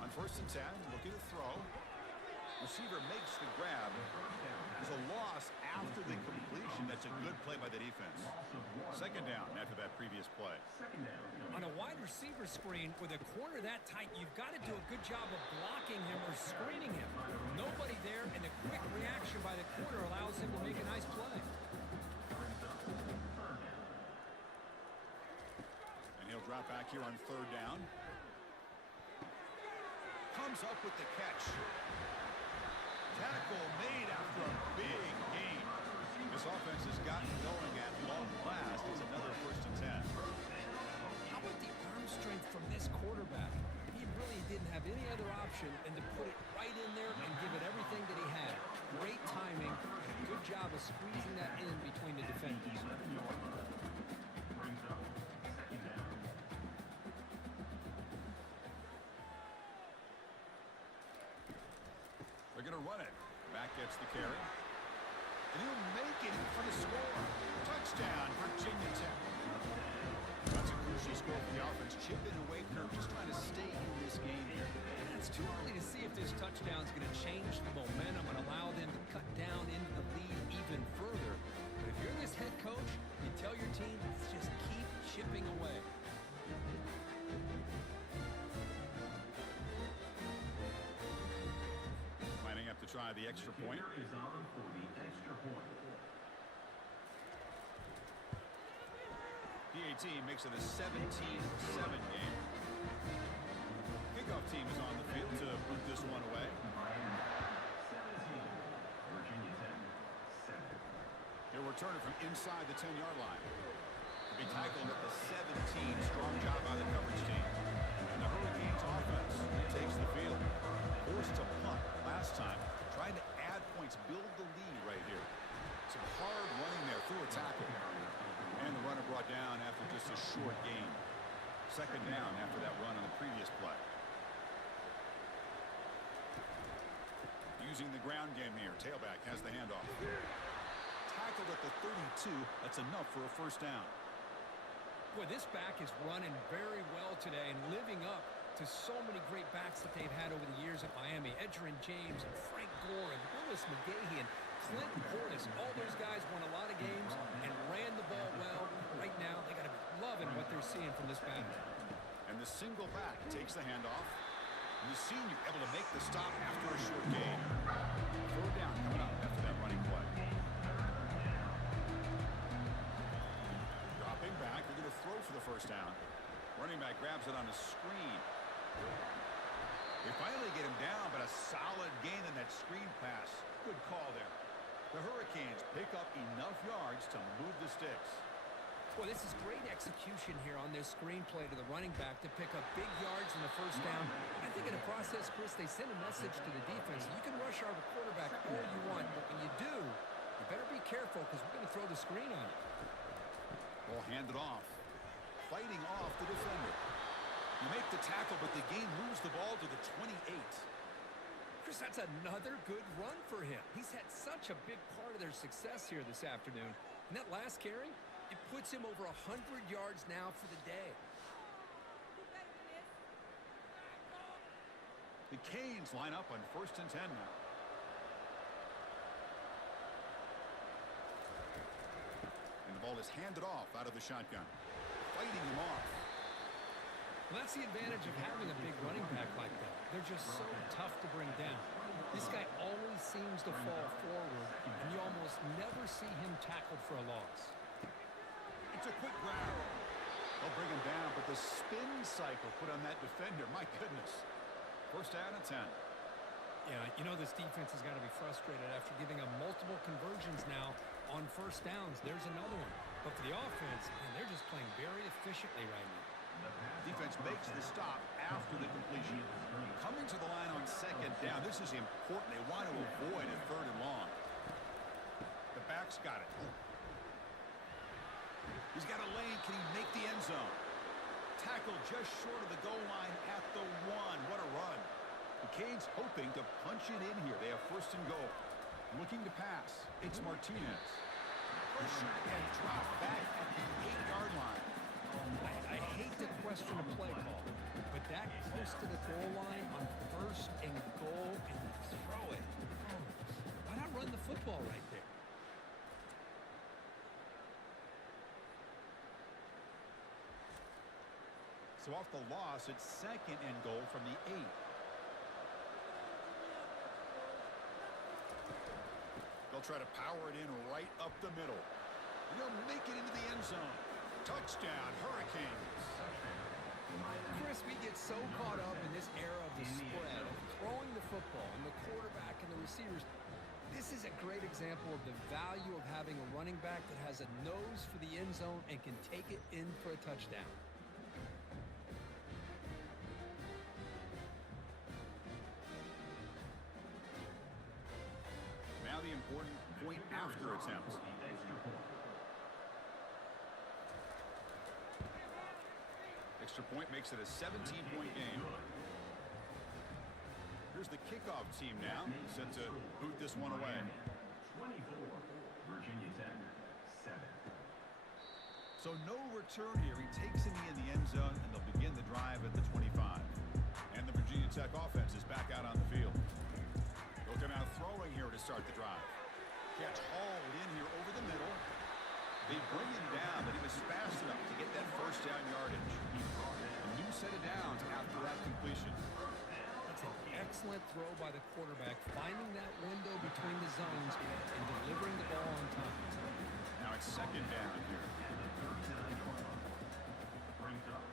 On 1st and 10, looking to throw. Receiver makes the grab. There's a loss after the completion. That's a good play by the defense. 2nd down after that previous play. On a wide receiver screen with a corner that tight, you've got to do a good job of blocking him or screening him. Nobody there, and the quick reaction by the corner allows him to make a nice play. And he'll drop back here on 3rd down. Comes up with the catch. Tackle made after a big gain. This offense has gotten going at long last. It's another 1st and 10. How about the arm strength from this quarterback? He really didn't have any other option than to put it right in there and give it everything that he had. Great timing and a good job of squeezing that in between the defenders. They're going to run it. Back gets the carry. And he'll make it for the score. Touchdown, Virginia Tech. That's a crucial score for the offense. Chipping away, Kirk, just trying to stay in this game here. It's too early to see if this touchdown is going to change the momentum and allow them to cut down into the lead even further. But if you're this head coach, you tell your team, just keep chipping away. Lining up to try the extra point. Is on for the extra point. PAT makes it a 17-7 game. Kickoff team is on the field to boot this one away. 17. Virginia Tech, 7. He'll return it from inside the 10-yard line. To be tackled at the 17. Strong job by the coverage team. And the Hurricanes offense takes the field. Forced to punt last time. Trying to add points, build the lead right here. Some hard running there through a tackle. And the runner brought down after just a short gain. 2nd down after that run on the previous play. Using the ground game here. Tailback has the handoff. Tackled at the 32. That's enough for a 1st down. Boy, this back is running very well today and living up to so many great backs that they've had over the years at Miami. Edgerrin James and Frank Gore and Willis McGahee and Clinton Portis. All those guys won a lot of games and ran the ball well. Right now, they got to be loving what they're seeing from this back. And the single back takes the handoff. And the senior able to make the stop after a short gain. 3rd down coming up after that running play. Dropping back. They're going to throw for the 1st down. Running back grabs it on a screen. They finally get him down, but a solid gain in that screen pass. Good call there. The Hurricanes pick up enough yards to move the sticks. Well, this is great execution here on this screenplay to the running back to pick up big yards in the 1st down. I think in the process, Chris, they send a message to the defense. You can rush our quarterback all you want, but when you do, you better be careful because we're going to throw the screen on you. Ball handed off. Fighting off the defender. You make the tackle, but the game moves the ball to the 28. Chris, that's another good run for him. He's had such a big part of their success here this afternoon. And that last carry, it puts him over 100 yards now for the day. The Canes line up on 1st and 10 now. And the ball is handed off out of the shotgun. Fighting him off. Well, that's the advantage of having a big running back like that. They're just so tough to bring down. This guy always seems to fall forward, and you almost never see him tackled for a loss. It's a quick grab. They'll bring him down, but the spin cycle put on that defender, my goodness. 1st down and 10. Yeah, you know this defense has got to be frustrated after giving up multiple conversions now on 1st downs. There's another one. But for the offense, man, they're just playing very efficiently right now. Defense makes the stop after the completion. Coming to the line on 2nd down. This is important. They want to avoid a 3rd and long. The back's got it. He's got a lane. Can he make the end zone? Tackle just short of the goal line at the 1. What a run. The Canes hoping to punch it in here. They have 1st and goal. Looking to pass. It's Martinez. Pressure and drop back at the 8-yard line. I hate to question a play call, but that close to the goal line on 1st and goal and you throw it. Why not run the football right there? So off the loss, it's 2nd and goal from the 8. They'll try to power it in right up the middle. And they'll make it into the end zone. Touchdown, Hurricanes. Chris, we get so caught up in this era of the spread, of throwing the football, and the quarterback and the receivers. This is a great example of the value of having a running back that has a nose for the end zone and can take it in for a touchdown. Now the important point after attempts. Extra point makes it a 17-point game. Here's the kickoff team now, set to boot this one away. 24, Virginia Tech, 7. So no return here. He takes it in the end zone, and they'll begin the drive at the 25. And the Virginia Tech offense is back out on the field. Looking out throwing here to start the drive. Catch hauled in here over the middle. They bring him down, but he was fast enough to get that first down yardage. A new set of downs after that completion. That's an excellent throw by the quarterback, finding that window between the zones and delivering the ball on time. Now it's second down here. Brings up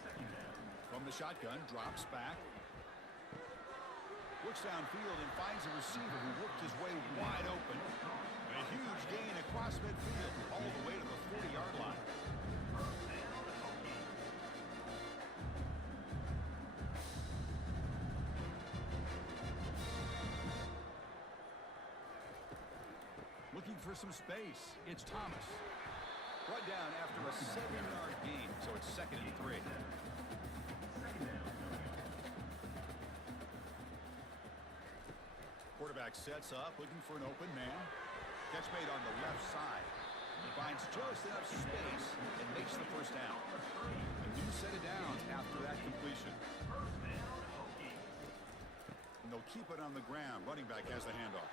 second down. From the shotgun, drops back. Looks downfield and finds a receiver who worked his way wide open. A huge gain across midfield, all the way to the 40-yard line. Looking for some space. It's Thomas. Brought down after a 7-yard gain, so it's 2nd and 3. Quarterback sets up, looking for an open man. Catch made on the left side. He finds just enough space and makes the first down. A new set of downs after that completion. And they'll keep it on the ground. Running back has the handoff.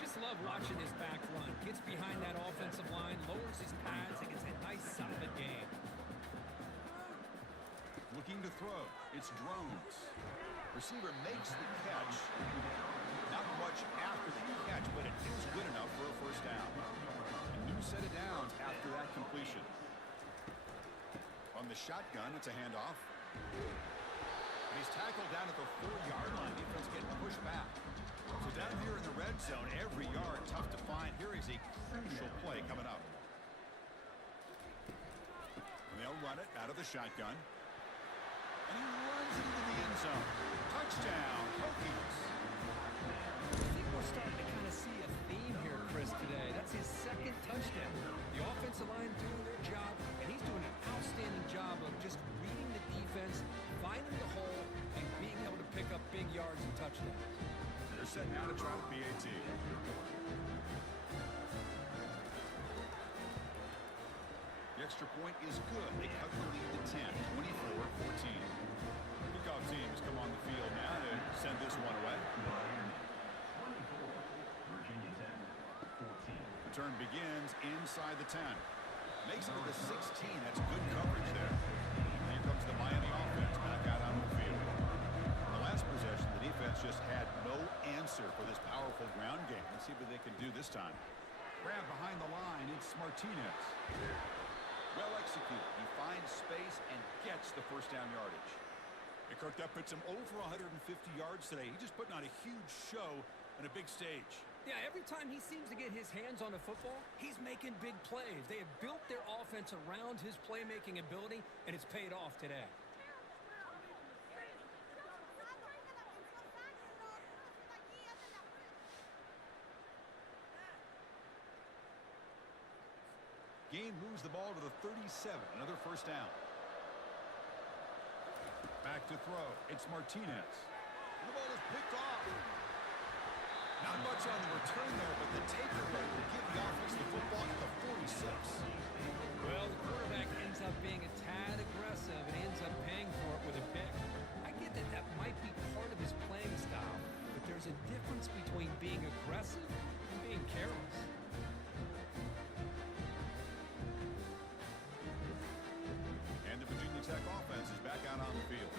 Just love watching his back run. Gets behind that offensive line, lowers his pads, and gets a nice solid gain. Looking to throw. It's Drones. Receiver makes the catch. Not much after the catch, but it is good enough for a first down. A new set of downs after that completion. On the shotgun, it's a handoff. And he's tackled down at the 4-yard line. Defense getting pushed back. So down here in the red zone, every yard tough to find. Here is a crucial play coming up. And they'll run it out of the shotgun. And he runs into the end zone. Touchdown, Hokies. I think we're starting to kind of see a theme here, Chris, today. That's his 2nd touchdown. The offensive line doing their job, and he's doing an outstanding job of just reading the defense, finding the hole, and being able to pick up big yards and touchdowns. They're set now to try the PAT. The extra point is good. They cut the lead to 10, 24-14. Kickoff teams come on the field now to send this one away. 24, Virginia Tech, 14. Return begins inside the 10. Makes it to the 16. That's good coverage there. Here comes the Miami offense back out on the field. The last possession, the defense just had no answer for this powerful ground game. Let's see what they can do this time. Grab behind the line. It's Martinez. Well executed. He finds space and gets the first down yardage. Hey, Kirk, that puts him over 150 yards today. He's just putting on a huge show on a big stage. Yeah, every time he seems to get his hands on the football, he's making big plays. They have built their offense around his playmaking ability, and it's paid off today. Gain moves the ball to the 37. Another first down. Back to throw. It's Martinez. And the ball is picked off. Not much on the return there, but the takeaway will give the offense the football at the 46. Well, the quarterback ends up being a tad aggressive and ends up paying for it with a pick. I get that that might be part of his playing style, but there's a difference between being aggressive and being careless. And the Virginia Tech offense is back out on the field.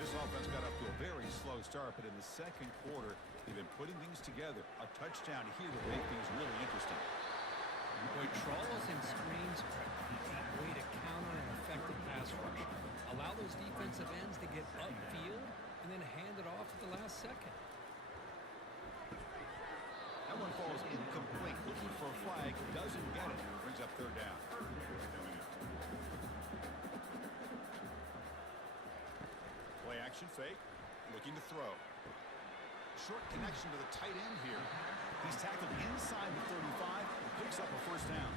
This offense got up to a very slow start, but in the second quarter, they've been putting things together. A touchdown here would make things really interesting. Boy, trawls and screens are a great way to counter an effective pass rush. Allow those defensive ends to get upfield and then hand it off at the last second. That one falls incomplete. Looking for a flag. Doesn't get it. Brings up third down. Play action fake. Looking to throw. Short connection to the tight end here. He's tackled inside the 35. Picks up a first down.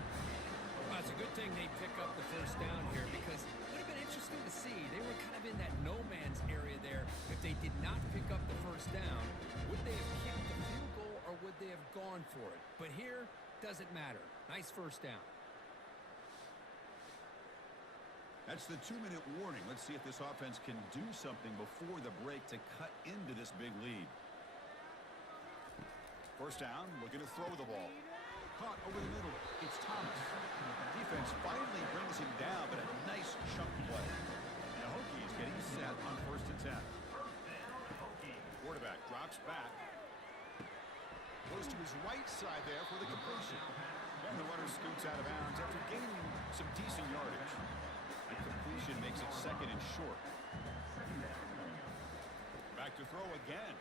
Well, it's a good thing they pick up the first down here because it would have been interesting to see. They were kind of in that no man's area there. If they did not pick up the first down, would they have kicked the field goal or would they have gone for it? But here, doesn't matter. Nice first down. That's the 2-minute warning. Let's see if this offense can do something before the break to cut into this big lead. First down, looking to throw the ball. Caught over the middle. It's Thomas. Defense finally brings him down, but a nice chunk play. And the Hokies getting set on 1st and 10. Quarterback drops back. Goes to his right side there for the completion. And the runner scoots out of bounds after gaining some decent yardage. The completion makes it 2nd and short. Back to throw again.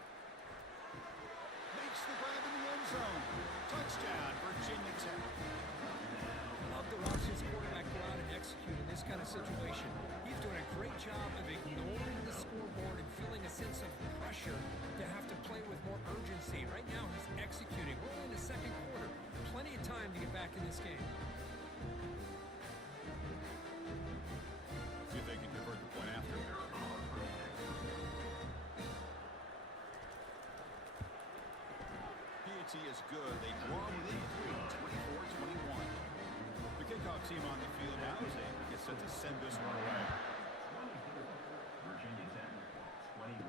Makes the grab in the end zone. Touchdown, Virginia Tech. Love to watch this quarterback go out and execute in this kind of situation. He's doing a great job of ignoring the scoreboard and feeling a sense of pressure to have to play with more urgency. Right now, he's executing. We're in the 2nd quarter. Plenty of time to get back in this game. See if they can convert the point after. PAT is good. They blow lead 24-21. The kickoff team on the field now is able to get set to send this one away. Virginia Tech, 21.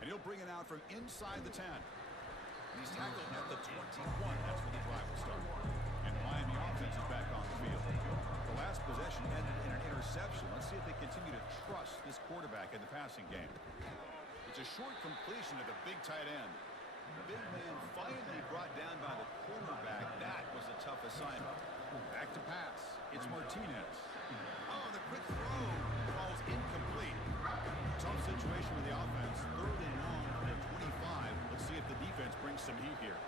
And he'll bring it out from inside the 10. And he's tackled at the 21. That's where the drive will start. And Miami offense is back on the field. The last possession ended in an interception. Let's see if they continue to trust this quarterback in the passing game. It's a short completion to the big tight end. The big man finally brought down by the quarterback. That was a tough assignment. Back to pass. It's Martinez. Oh, the quick throw falls incomplete. Tough situation with the offense. 3rd and long for the 25. Let's see if the defense brings some heat here.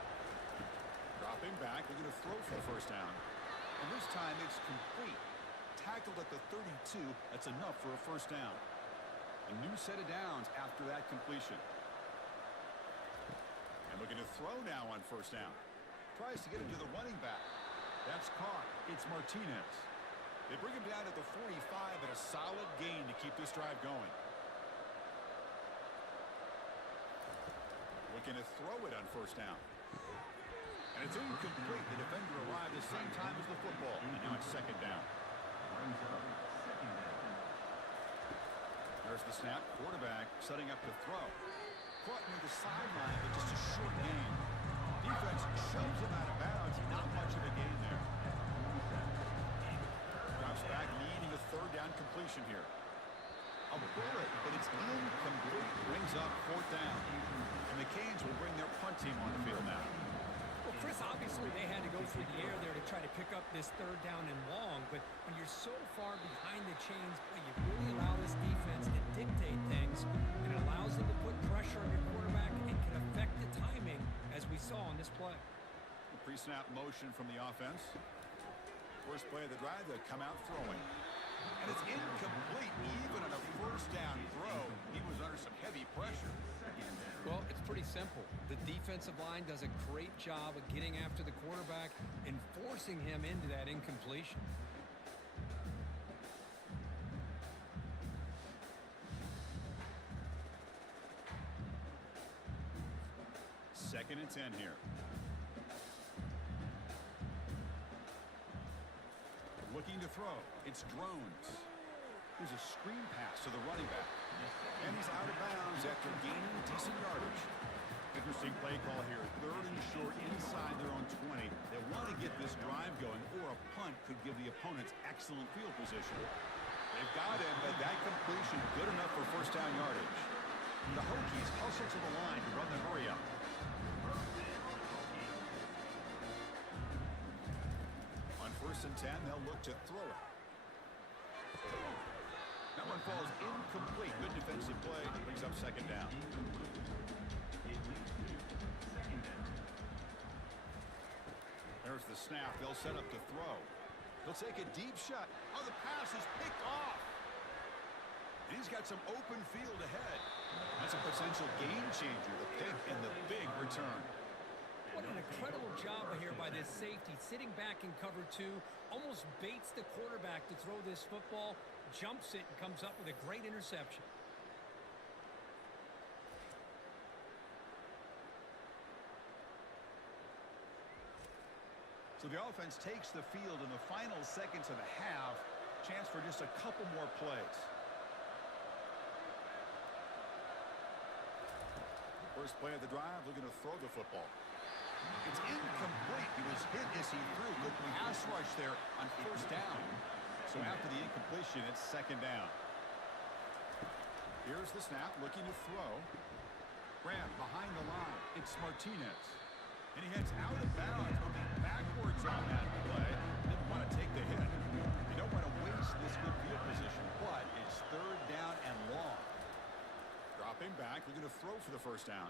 Dropping back. They're going to throw for the first down. And this time it's complete. Tackled at the 32. That's enough for a first down. A new set of downs after that completion. And looking to throw now on first down. Tries to get it to the running back. That's caught. It's Martinez. They bring him down at the 45, but a solid gain to keep this drive going. Looking to throw it on first down. And it's incomplete. The defender arrived the same time as the football. And now it's 2nd down. There's the snap. Quarterback setting up to throw. Caught near the sideline, but just a short gain. Defense shoves him out of bounds. Not much of a gain there. Drops back, needing a 3rd down completion here. A bullet, but it's incomplete. Brings up 4th down. And the Canes will bring their punt team on the field now. Well, Chris, obviously they had to go through the air there to try to pick up this 3rd down and long, but when you're so far behind the chains, boy, you really allow this defense to dictate things, and it allows them to put pressure on your quarterback and can affect the timing, as we saw on this play. The pre-snap motion from the offense. First play of the drive, they come out throwing. And it's incomplete, even on a first down throw. He was under some heavy pressure. Well, it's pretty simple. The defensive line does a great job of getting after the quarterback and forcing him into that incompletion. Second and 10 here. Looking to throw. It's Drones. Here's a screen pass to the running back. And he's out of bounds after gaining decent yardage. Interesting play call here. 3rd and short inside their own 20. They want to get this drive going, or a punt could give the opponents excellent field position. They've got him, but that completion good enough for first down yardage. The Hokies hustle to the line to run the hurry up. On 1st and 10, they'll look to throw it. That one falls incomplete. Good defensive play. Brings up 2nd down. There's the snap. They'll set up to throw. He'll take a deep shot. Oh, the pass is picked off. And he's got some open field ahead. That's a potential game changer, the pick and the big return. What an incredible job here by this safety. Sitting back in cover two, almost baits the quarterback to throw this football, jumps it, and comes up with a great interception. So the offense takes the field in the final seconds of the half. Chance for just a couple more plays. First play of the drive, looking to throw the football. It's incomplete. He was hit as he threw. Good pass rush there on first down. So after the incompletion, it's second down. Here's the snap, looking to throw. Grab behind the line. It's Martinez. And he heads out of bounds, moving backwards on that play. Didn't want to take the hit. You don't want to waste this good field position, but it's third down and long. Dropping back, looking to throw for the first down.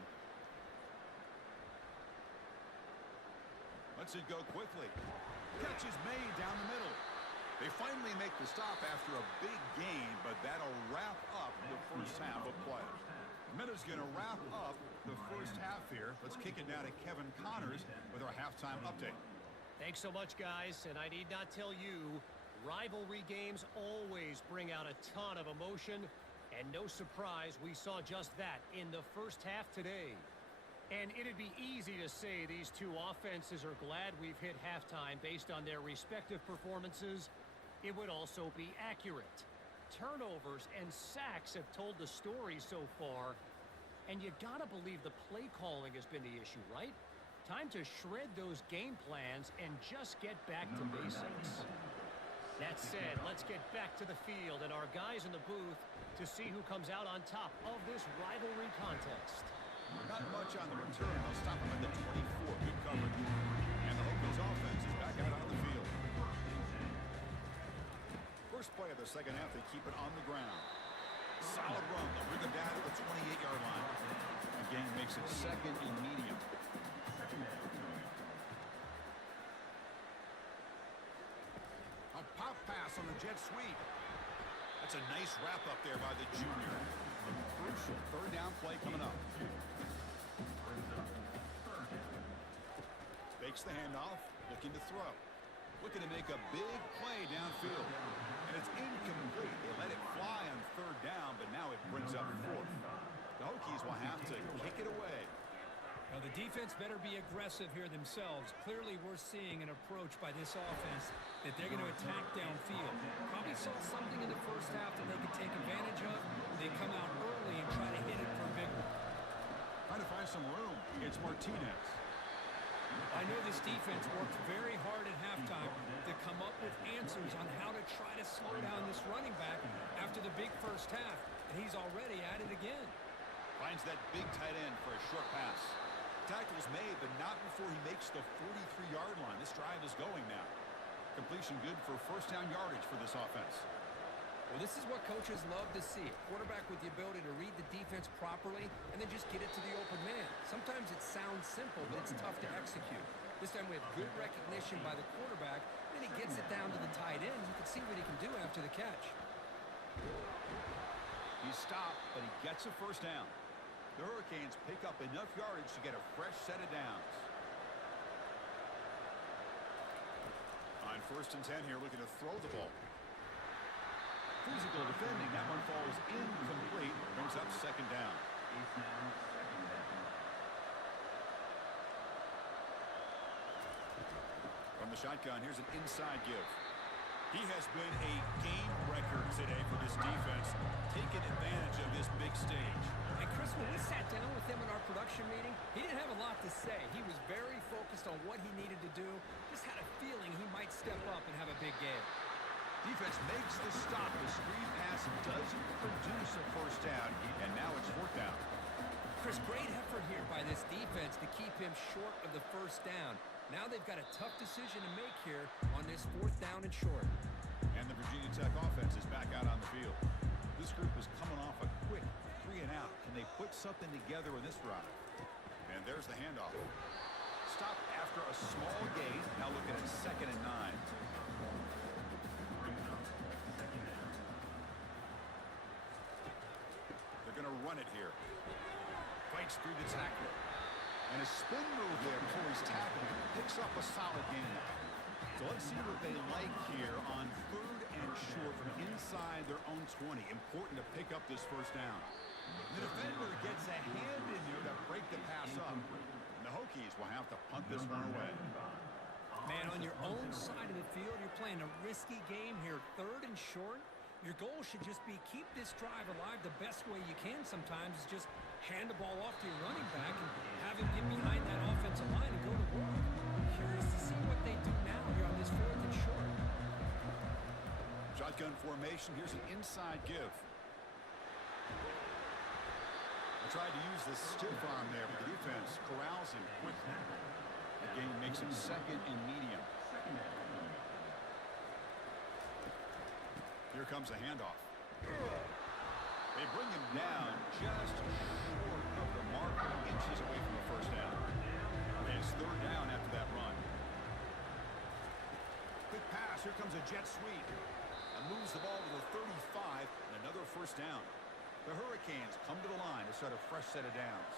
Lets it go quickly. Catch is made down the middle. They finally make the stop after a big gain, but that'll wrap up the first half of play. Minna's going to wrap up the first half here. Let's kick it now to Kevin Connors with our halftime update. Thanks so much, guys, and I need not tell you, rivalry games always bring out a ton of emotion, and no surprise we saw just that in the first half today. And it'd be easy to say these two offenses are glad we've hit halftime based on their respective performances. It would also be accurate. Turnovers and sacks have told the story so far, and you gotta believe the play calling has been the issue, right? Time to shred those game plans and just get back to basics. That said, let's get back to the field and our guys in the booth to see who comes out on top of this rivalry contest. Not much on the return. They'll stop him at the 24. Good coverage. And the Hokies offense is back out on the field. First play of the second half, they keep it on the ground. Solid run. They'll bring them down to the 28-yard line. Again, makes it second and medium. A pop pass on the jet sweep. That's a nice wrap up there by the junior. A crucial third down play coming up. Fakes the handoff, looking to throw. Looking to make a big play downfield. And it's incomplete. They let it fly on third down, but now it brings up fourth. The Hokies will have to kick it away. Now the defense better be aggressive here themselves. Clearly we're seeing an approach by this offense that they're going to attack downfield. Probably saw something in the first half that they could take advantage of. They come out early and try to hit it for a big one. Trying to find some room. It's Martinez. I know this defense worked very hard at halftime to come up with answers on how to try to slow down this running back after the big first half. And he's already at it again. Finds that big tight end for a short pass. Tackle's made, but not before he makes the 43-yard line. This drive is going now. Completion good for first down yardage for this offense. Well, this is what coaches love to see. A quarterback with the ability to read the defense properly and then just get it to the open man. Sometimes it sounds simple, but it's tough to execute. This time we have good recognition by the quarterback, and he gets it down to the tight end. You can see what he can do after the catch. He's stopped, but he gets a first down. The Hurricanes pick up enough yardage to get a fresh set of downs. On first and 10 here, looking to throw the ball. Physical defending. That one falls incomplete. Brings up second down. From the shotgun, here's an inside give. He has been a game wrecker today for this defense, taking advantage of this big stage. And Chris, when we sat down with him in our production meeting, he didn't have a lot to say. He was very focused on what he needed to do. Just had a feeling he might step up and have a big game. Defense makes the stop. The screen pass doesn't produce a first down, and now it's fourth down. Chris, great effort here by this defense to keep him short of the first down. Now they've got a tough decision to make here on this fourth down and short. And the Virginia Tech offense is back out on the field. This group is coming off a quick 3 and out. Can they put something together in this drive? And there's the handoff. stop after a small gain. Now looking at 2nd and 9. They're going to run it here. Fights through the tackle. And a spin move there before he's tackled. Picks up a solid gain. So let's see what they like here on 3rd and short from inside their own 20. Important to pick up this first down. The defender gets a hand in there to break the pass up. And the Hokies will have to punt this one away. Man, on your own side of the field, you're playing a risky game here. 3rd and short. Your goal should just be keep this drive alive the best way you can sometimes is just hand the ball off to your running back and have him get behind that offensive line and go to work. Curious to see what they do now here on this 4th and short. Shotgun formation. Here's an inside give. They tried to use the stiff arm there, but the defense corrals him quickly. The game makes it 2nd and medium. Here comes the handoff. They bring him down just short of the marker, inches away from the first down. And it's 3rd down after that run. Quick pass. Here comes a jet sweep. And moves the ball to the 35 and another first down. The Hurricanes come to the line to start a fresh set of downs.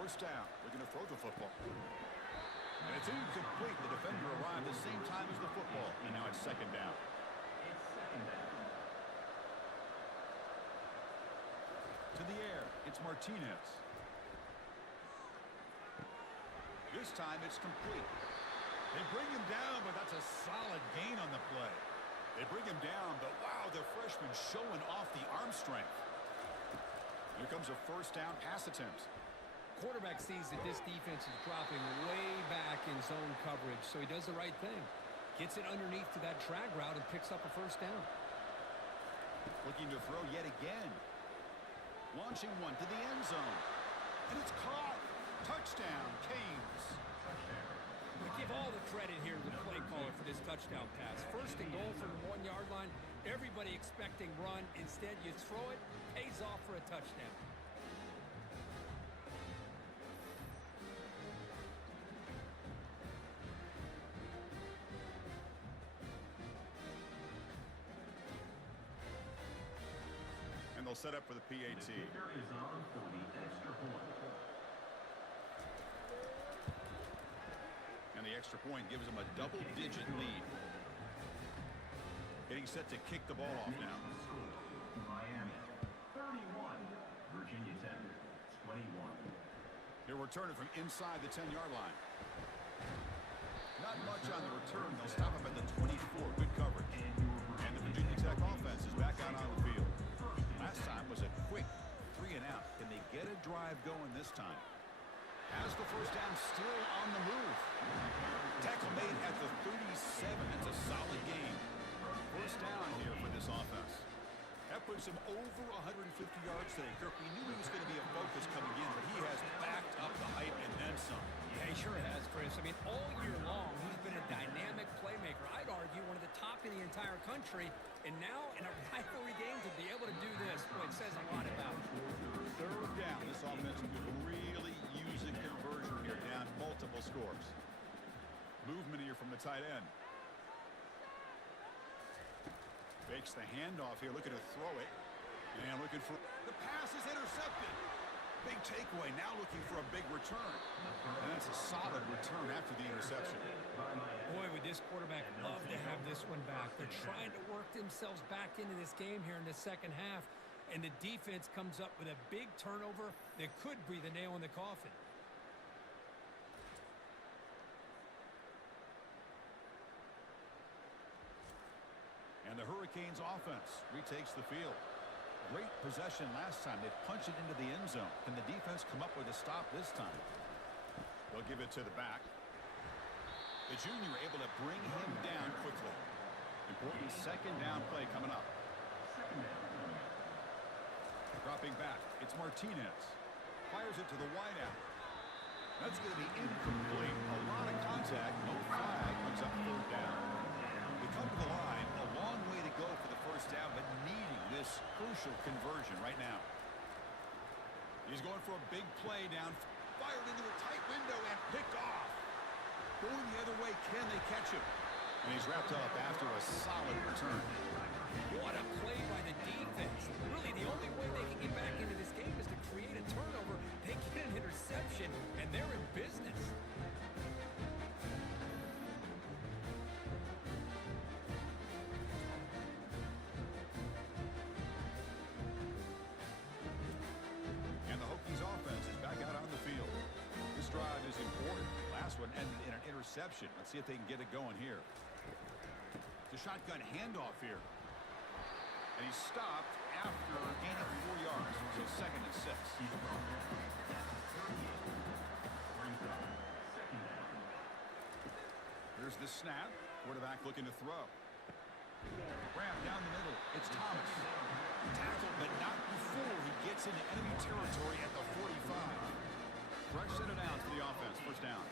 First down. They're going to throw the football. And it's incomplete. The defender arrived at the same time as the football. And now it's 2nd down. To the air. It's Martinez. This time it's complete. They bring him down, but that's a solid gain on the play. They bring him down, but wow, the freshman showing off the arm strength. Here comes a first down pass attempt. Quarterback sees that this defense is dropping way back in zone coverage, so he does the right thing. Gets it underneath to that drag route and picks up a first down. Looking to throw yet again. Launching one to the end zone. And it's caught. Touchdown, Canes. We give all the credit here to the play caller for this touchdown pass. 1st and goal from the 1-yard line. Everybody expecting run. Instead, you throw it, pays off for a touchdown. And they'll set up for the PAT. And the extra point gives them a double-digit lead. Getting set to kick the ball off now. Miami 31, Virginia Tech 21. He'll return it from inside the 10-yard line. Not much on the return. They'll stop him at the 24. Good coverage. And the Virginia Tech offense is back out on the field. Last time was a quick 3 and out. Can they get a drive going this time? Has the first down, still on the move. Tackle made at the 37. That's a solid game. First down here for this offense. That puts him over 150 yards today. Kirk, we knew he was going to be a focus coming in, but he has backed up the hype and then some. Yeah, he sure has, Chris. I mean, all year long, he's been a dynamic playmaker. I'd argue one of the top in the entire country. And now, in a rivalry game, to be able to do this, boy, it says a lot about him. 3rd down. This offense could really use a conversion here, down multiple scores. Movement here from the tight end. Fakes the handoff here, looking to throw it. And looking for... The pass is intercepted. Big takeaway, now looking for a big return. And that's a solid return after the interception. Boy, would this quarterback love to have this one back. They're trying to work themselves back into this game here in the 2nd half. And the defense comes up with a big turnover that could breathe a nail in the coffin. And the Hurricanes offense retakes the field. Great possession last time. They punched it into the end zone. Can the defense come up with a stop this time? They'll give it to the back. The junior able to bring him down quickly. Important 2nd down play coming up. Dropping back. It's Martinez. Fires it to the wideout. That's going to be incomplete. A lot of contact. No flag. Brings up 3rd down. They come to the line. A long way to go for the first down, but needing this crucial conversion right now. He's going for a big play down. fired into a tight window and picked off. Going the other way, can they catch him? And he's wrapped up after a solid return. What a play by the defense. Really, the only way they can get back into this game is to create a turnover. They get an interception, and they're in business. And the Hokies offense is back out on the field. This drive is important. Last one ended in an interception. Let's see if they can get it going here. The shotgun handoff here. And he's stopped after gaining 4 yards. So 2nd and 6. Here's the snap. Quarterback looking to throw. Grab down the middle. It's Thomas. Tackled, but not before he gets into enemy territory at the 45. Fresh set of downs for the offense. First down.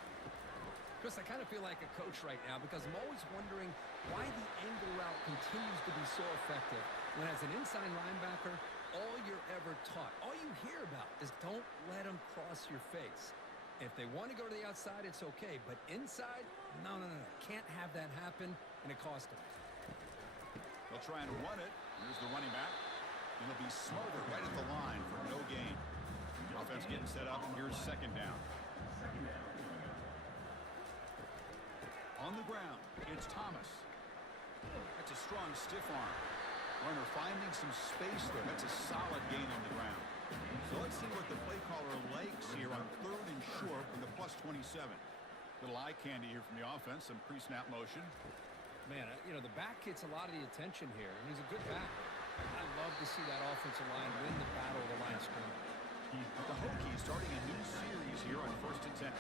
Chris, I kind of feel like a coach right now because I'm always wondering why the angle route continues to be so effective when as an inside linebacker, all you're ever taught, all you hear about is don't let them cross your face. If they want to go to the outside, it's okay. But inside, no. Can't have that happen, and it cost them. They'll try and run it. Here's the running back. And it'll be smothered right at the line for no gain. Offense getting set up, and here's 2nd down. On the ground, it's Thomas. That's a strong stiff arm. Runner finding some space there. That's a solid gain on the ground. So let's see what the play caller likes here on 3rd and short with the +27. Little eye candy here from the offense. Some pre-snap motion. Man, the back gets a lot of the attention here, and he's a good back. I love to see that offensive line win the battle of the line of scrimmage. The Hokies starting a new series here on 1st and 10.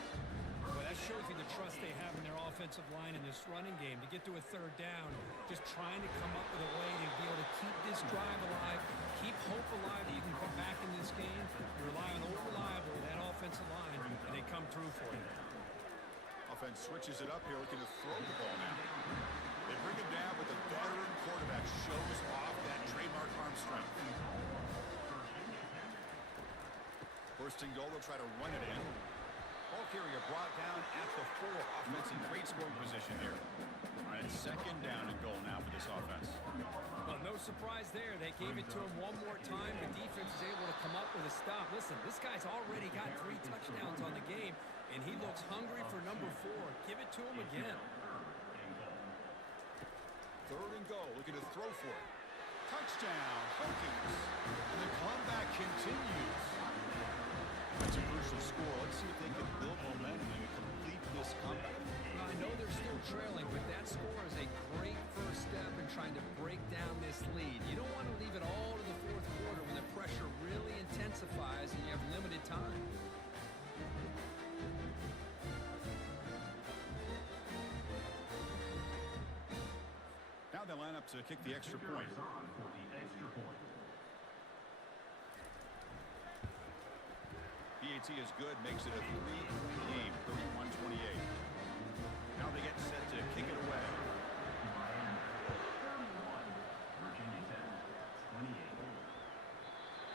Well, that shows you the trust they have in their offensive line in this running game. To get to a 3rd down, just trying to come up with a way to be able to keep this drive alive, keep hope alive that you can come back in this game. You rely on old reliable, that offensive line, and they come through for you. Offense switches it up here, looking to throw the ball now. They bring him down, but the veteran quarterback shows off that trademark arm strength. 1st and goal, they'll try to run it in. Ball carrier brought down at the 4. Offense in great scoring position here. All right, 2nd down and goal now for this offense. Well, no surprise there. They gave it to him one more time. The defense is able to come up with a stop. Listen, this guy's already got 3 touchdowns on the game, and he looks hungry for number 4. Give it to him again. 3rd and goal, looking to throw for it. Touchdown, Hokies. And the comeback continues. That's a crucial score. Let's see if they can build momentum and complete this comeback. I know they're still trailing, but that score is a great first step in trying to break down this lead. You don't want to leave it all to the 4th quarter when the pressure really intensifies and you have limited time. Now they line up to kick the extra point. PAT is good, makes it a 3-point game, 31-28. Now they get set to kick it away.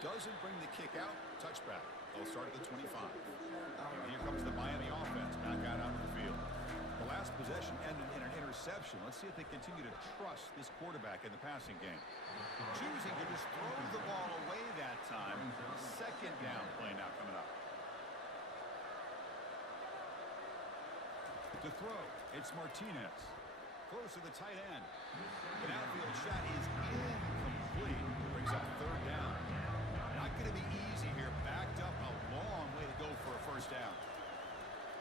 Doesn't bring the kick out, touchback. They'll start at the 25. And here comes the Miami offense back out onto the field. The last possession ended in an interception. Let's see if they continue to trust this quarterback in the passing game. Choosing to just throw the ball away that time. 2nd down play now coming up. To throw, it's Martinez. Close to the tight end. An outfield shot is incomplete. Brings up 3rd down. Not going to be easy here. Backed up a long way to go for a 1st down.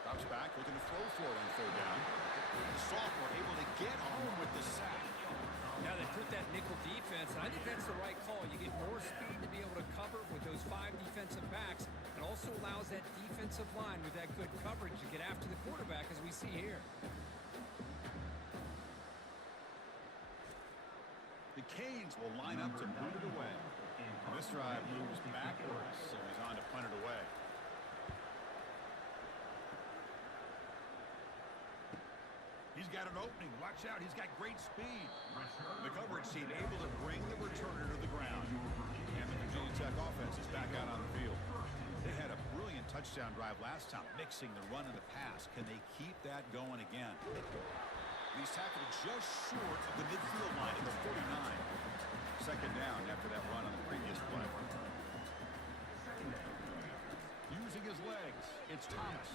Drops back, looking to throw for it on 3rd down. The sophomore able to get home with the sack. Now they put that nickel defense, and I think that's the right call. You get more speed to be able to cover with those 5 defensive backs. It also allows that defensive line with that good coverage to get after the quarterback, as we see here. The Canes will line up to punt it away. This drive moves backwards, so he's on to punt it away. He's got an opening. Watch out. He's got great speed. The coverage team able to bring the returner to the ground. And the Virginia Tech offense is back out on the field. They had a brilliant touchdown drive last time, mixing the run and the pass. Can they keep that going again? He's tackled just short of the midfield line at the 49. Second down after that run on the previous play. Using his legs, it's Thomas.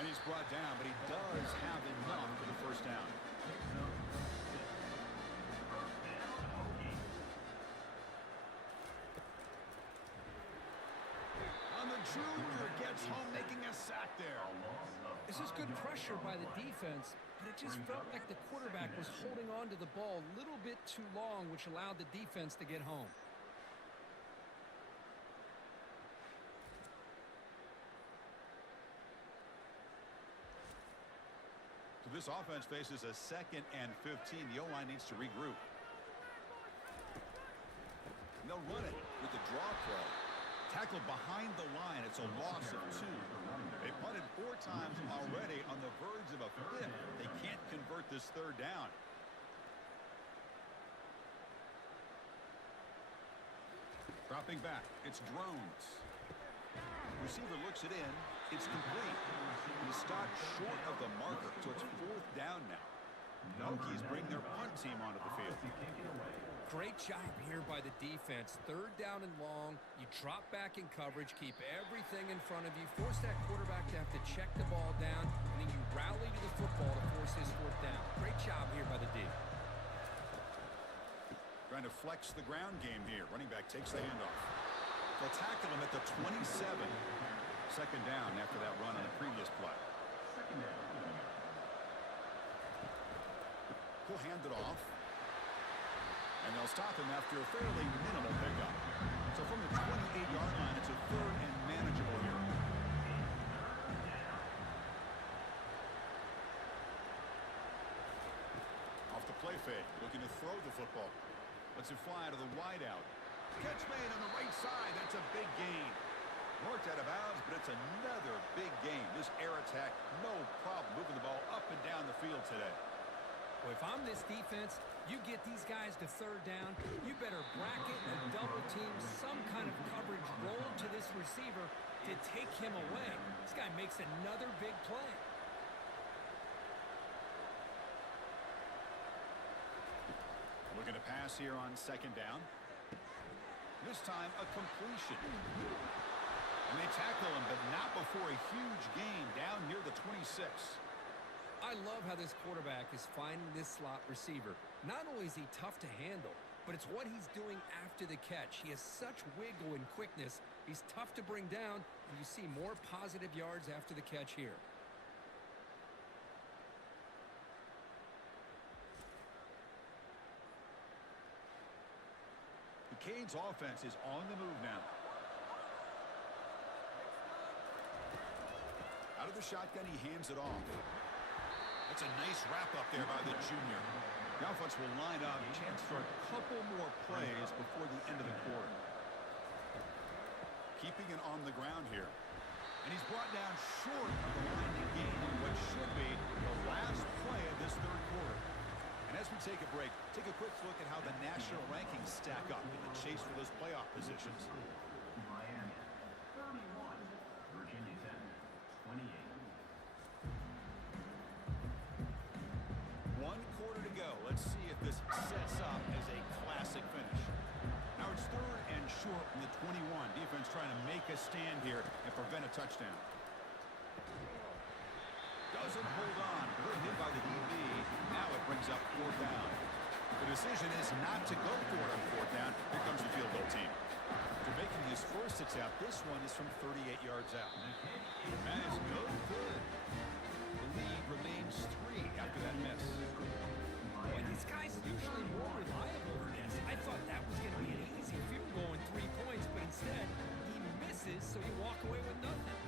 And he's brought down, but he does have enough for the first down. And the junior gets home, making a sack there. This is good pressure by the defense, but it just felt like the quarterback was holding on to the ball a little bit too long, which allowed the defense to get home. So this offense faces a 2nd and 15. The O-line needs to regroup. And they'll run it with the draw play. Tackled behind the line. It's a loss of 2. They punted 4 times already, on the verge of a 5th. They can't convert this 3rd down. Dropping back. It's Drones. Receiver looks it in. It's complete. He stopped short of the marker, so it's 4th down now. Hokies bring their punt team onto the field. Great job here by the defense. 3rd down and long. You drop back in coverage, keep everything in front of you, force that quarterback to have to check the ball down, and then you rally to the football to force his 4th down. Great job here by the D. Trying to flex the ground game here. Running back takes the handoff. They'll tackle him at the 27. Second down after that run on the previous play. He'll hand it off. And they'll stop him after a fairly minimal pickup. So from the 28-yard line, it's a 3rd and manageable here. Off the play fake, looking to throw the football. Lets it fly to the wideout. Catch made on the right side. That's a big gain. Worked out of bounds, but it's another big gain. This air attack, no problem moving the ball up and down the field today. Well, if I'm this defense, you get these guys to 3rd down, you better bracket and double team some kind of coverage roll to this receiver to take him away. This guy makes another big play. Looking to pass here on 2nd down. This time a completion. And they tackle him, but not before a huge gain down near the 26. I love how this quarterback is finding this slot receiver. Not only is he tough to handle, but it's what he's doing after the catch. He has such wiggle and quickness. He's tough to bring down, and you see more positive yards after the catch here. The Canes offense is on the move now. Out of the shotgun, he hands it off. That's a nice wrap-up there by the junior. The offense will line up. Chance for a couple more plays before the end of the quarter. Keeping it on the ground here. And he's brought down short of the line to gain in what should be the last play of this 3rd quarter. And as we take a break, take a quick look at how the national rankings stack up in the chase for those playoff positions. Miami, 31. Virginia Tech, 28. 1 quarter to go. Let's see if this sets up as a classic finish. Now it's 3rd and short from the 21. Defense trying to make a stand here and prevent a touchdown. Doesn't hold on. Good hit by the DB. Now it brings up 4th down. The decision is not to go for it on 4th down. Here comes the field goal team. After making his first attempt, this one is from 38 yards out. That is no good. The lead remains 3 after that miss. Boy, these guys are usually more reliable than this. I thought that was going to be an easy field goal in 3 points, but instead, he misses, so you walk away with nothing.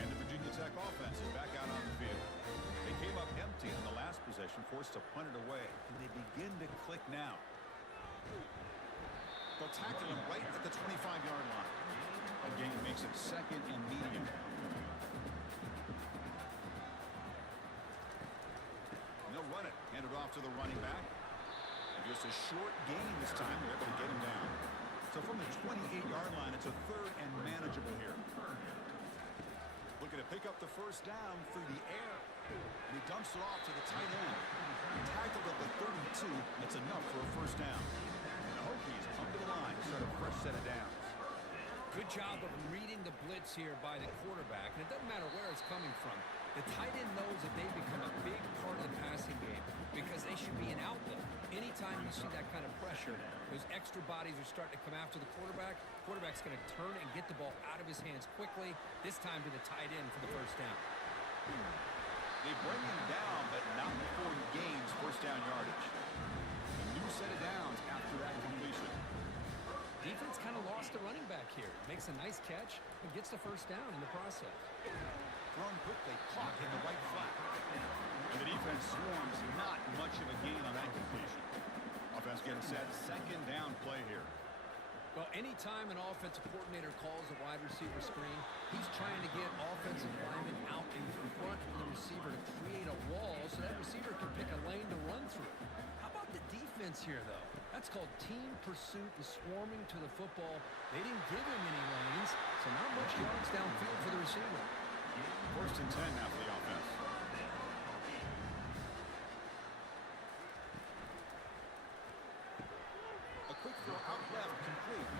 And the Virginia Tech offense is back out on the field. They came up empty in the last possession, forced to punt it away. And they begin to click now. They'll tackle him right at the 25-yard line. That gain makes it 2nd and medium. And they'll run it. Hand it off to the running back. Just a short gain this time. They're able to get him down. So from the 28-yard line, it's a third and manageable here. Looking to pick up the first down through the air. And he dumps it off to the tight end. Tackled at the 32. That's enough for a first down. And the Hokies come to the line to start a fresh set of downs. Good job of reading the blitz here by the quarterback. And it doesn't matter where it's coming from. The tight end knows that they become a big part of the passing game because they should be an outlet. Anytime you see that kind of pressure, those extra bodies are starting to come after the quarterback. Quarterback's going to turn and get the ball out of his hands quickly, this time to the tight end for the first down. They bring him down, but not before he gains first down yardage. A new set of downs after that completion. Defense kind of lost the running back here. Makes a nice catch and gets the first down in the process. Thrown quickly, caught in the right flat. And the defense swarms, not much of a gain on that completion. Offense getting set, second down play here. Well, anytime an offensive coordinator calls a wide receiver screen, he's trying to get offensive linemen out in front of the receiver to create a wall so that receiver can pick a lane to run through. How about the defense here, though? That's called team pursuit and swarming to the football. They didn't give him any lanes, so not much yards downfield for the receiver. First and 10 now for the offense. A quick throw out left, complete.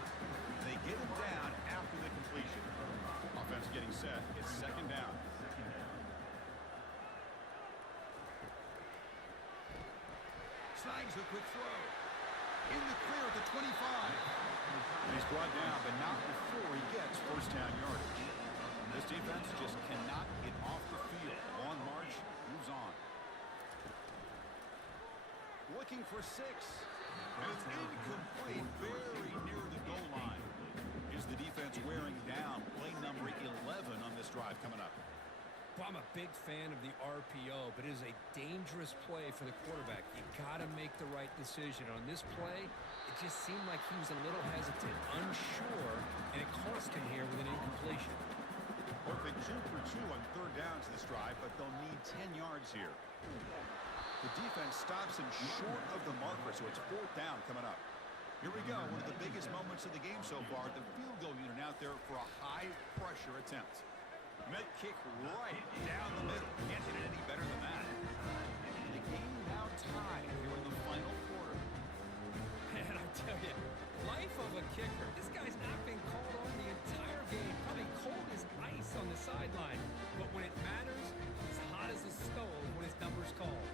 They get him down after the completion. Offense getting set. It's second down. Snags the quick throw. In the clear at the 25. He's brought down, but not before he gets first down yardage. This defense just cannot get off the field. Long march, moves on. Looking for 6. And it's incomplete, very near the goal line. Is the defense wearing down play number 11 on this drive coming up? Well, I'm a big fan of the RPO, but it is a dangerous play for the quarterback. You got to make the right decision. On this play, it just seemed like he was a little hesitant, unsure, and it cost him here with an incompletion. Perfect 2 for 2 on third downs this drive, but they'll need 10 yards here. The defense stops him short of the marker, so it's fourth down coming up. Here we go, one of the biggest moments of the game so far. The field goal unit out there for a high-pressure attempt. Met kick right down the middle. Can't get it any better than that. And the game now tied here in the final quarter. And I tell you, life of a kicker. This guy's not been called on the entire game. Probably cold as ice on the sideline. But when it matters, he's hot as a stove when his number's called.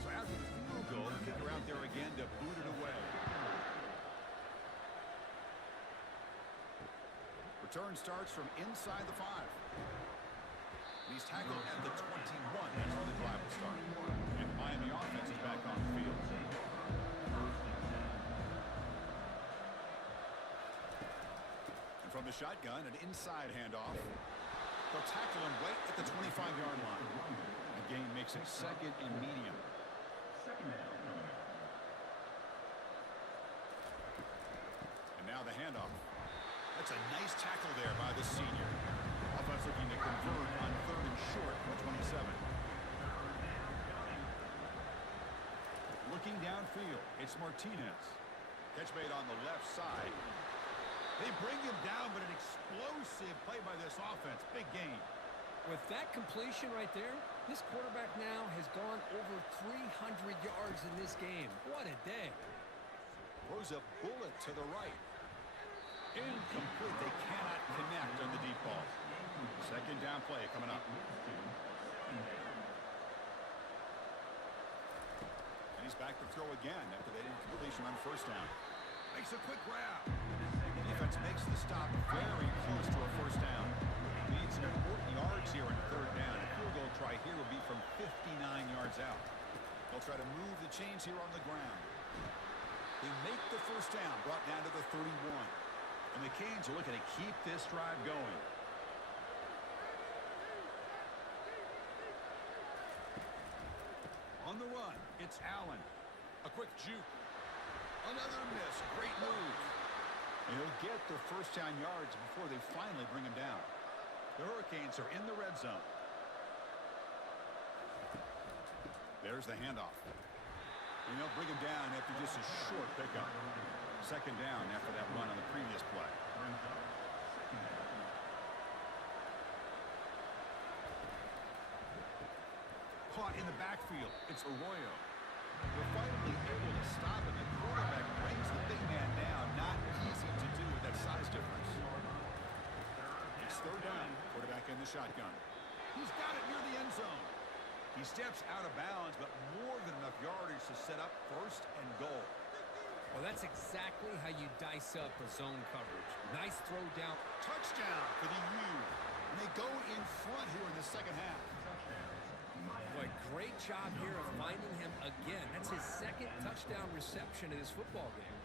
So after the field goal, the kicker out there again to boot it away. Return starts from inside the 5. He's tackled at the 21. That's where the drive will start. And the Miami offense is back on the field. And from the shotgun, an inside handoff. They'll tackle him right at the 25-yard line. The gain makes it second and medium. And now the handoff. That's a nice tackle there by the senior. Offense looking to convert on third and short from 27. Looking downfield, it's Martinez. Catch made on the left side. They bring him down, but an explosive play by this offense. Big gain. With that completion right there, this quarterback now has gone over 300 yards in this game. What a day. Throws a bullet to the right. Incomplete. They cannot connect on the deep ball. Second down play coming up. And he's back to throw again after that incompletion on first down. Makes a quick grab. Defense makes the stop very close to a first down. Needs some important yards here in third down. A field goal try here will be from 59 yards out. They'll try to move the chains here on the ground. They make the first down, brought down to the 31. And the Canes are looking to keep this drive going. On the run, it's Allen. A quick juke. Another miss. Great move. And he'll get their first down yards before they finally bring him down. The Hurricanes are in the red zone. There's the handoff. And they'll bring him down after just a short pickup. Second down after that run on the previous play. Caught in the backfield. It's Arroyo. They're finally able to stop him. The quarterback brings the big man down. Not easy to do with that size difference. It's third down. Quarterback in the shotgun. He's got it near the end zone. He steps out of bounds, but more than enough yardage to set up first and goal. Well, that's exactly how you dice up a zone coverage. Nice throw down. Touchdown for the U. And they go in front here in the second half. Boy, great job here of finding him again. That's his second touchdown reception in this football game.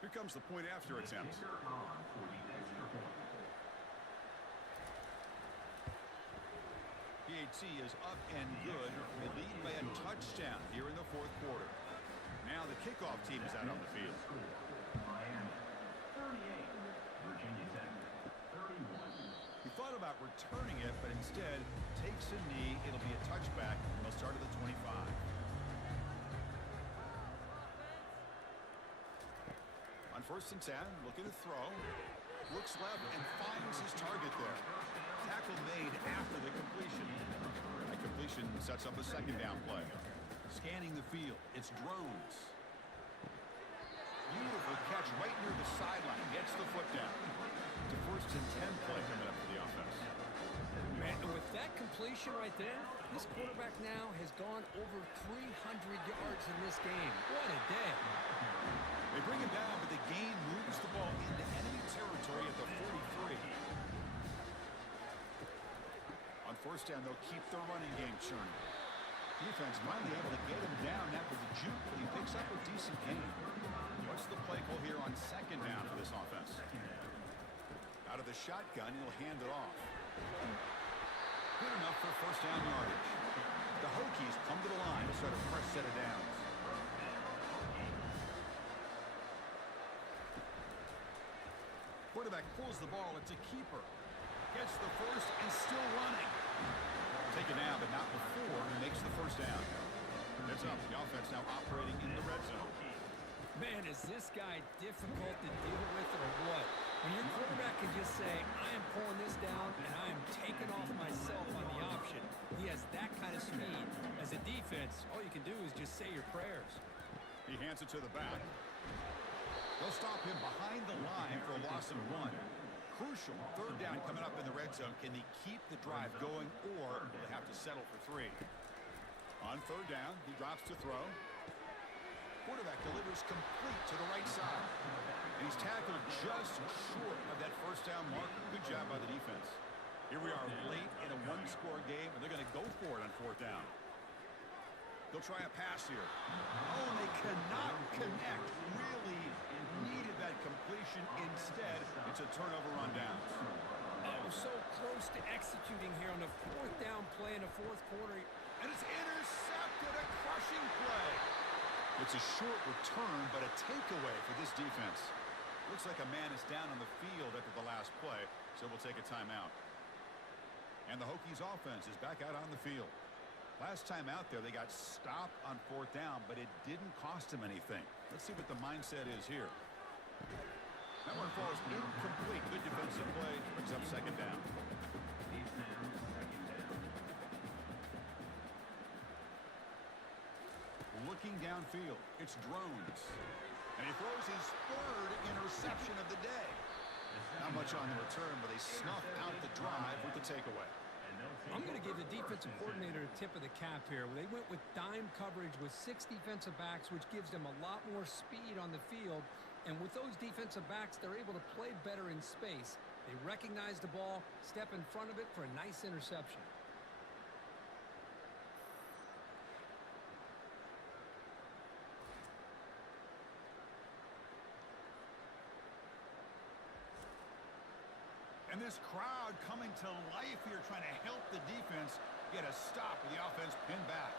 Here comes the point after attempt. PAT is up and good. They lead by a touchdown here in the fourth quarter. Now the kickoff team is out on the field. Miami 38, Virginia Tech 31. He thought about returning it, but instead takes a knee. It'll be a touchback, and they'll start at the 25. On 1st and 10, looking to throw. Looks left and finds his target there. Tackle made after the completion. That completion sets up a second down play. Scanning the field, it's drones. Beautiful catch right near the sideline. Gets the foot down. It's a 1st and 10 play coming up for the offense. Man, with that completion right there, this quarterback now has gone over 300 yards in this game. What a day. They bring him down, but the game moves the ball into enemy territory at the 43. On 1st down, they'll keep their running game churning. Defense finally able to get him down after the juke, but he picks up a decent gain. What's the play call here on 2nd down for this offense? Out of the shotgun, he'll hand it off. Good enough for 1st down yardage. The Hokies come to the line to start a fresh set of downs. Quarterback pulls the ball. It's a keeper. Gets the first and still running. Taken down, but not before he makes the 1st down. It's up. The offense now operating in the red zone. Man, is this guy difficult to deal with or what? When your quarterback can just say, I am pulling this down and I am taking off myself on the option. He has that kind of speed. As a defense, all you can do is just say your prayers. He hands it to the back. They'll stop him behind the line for a loss of 1. Crucial 3rd down coming up in the red zone. Can they keep the drive going, or will they have to settle for 3? On 3rd down, he drops to throw. Quarterback delivers complete to the right side. And he's tackled just short of that 1st down marker. Good job by the defense. Here we are late in a 1-score game, and they're going to go for it on 4th down. They'll try a pass here. Oh, and they cannot connect. Really needed that completion. Instead, it's a turnover on downs. Oh, so close to executing here on the 4th down play in the 4th quarter. And it's intercepted. A crushing play. It's a short return, but a takeaway for this defense. Looks like a man is down on the field after the last play, so we'll take a timeout. And the Hokies offense is back out on the field. Last time out there, they got stopped on 4th down, but it didn't cost them anything. Let's see what the mindset is here. That one falls incomplete. Good defensive play. Brings up 2nd down. Looking downfield, it's drones. And he throws his 3rd interception of the day. Not much on the return, but they snuff out the drive with the takeaway. I'm going to give the defensive coordinator a tip of the cap here. They went with dime coverage with 6 defensive backs, which gives them a lot more speed on the field. And with those defensive backs, they're able to play better in space. They recognize the ball, step in front of it for a nice interception. And this crowd coming to life here, trying to help the defense get a stop with the offense pinned back.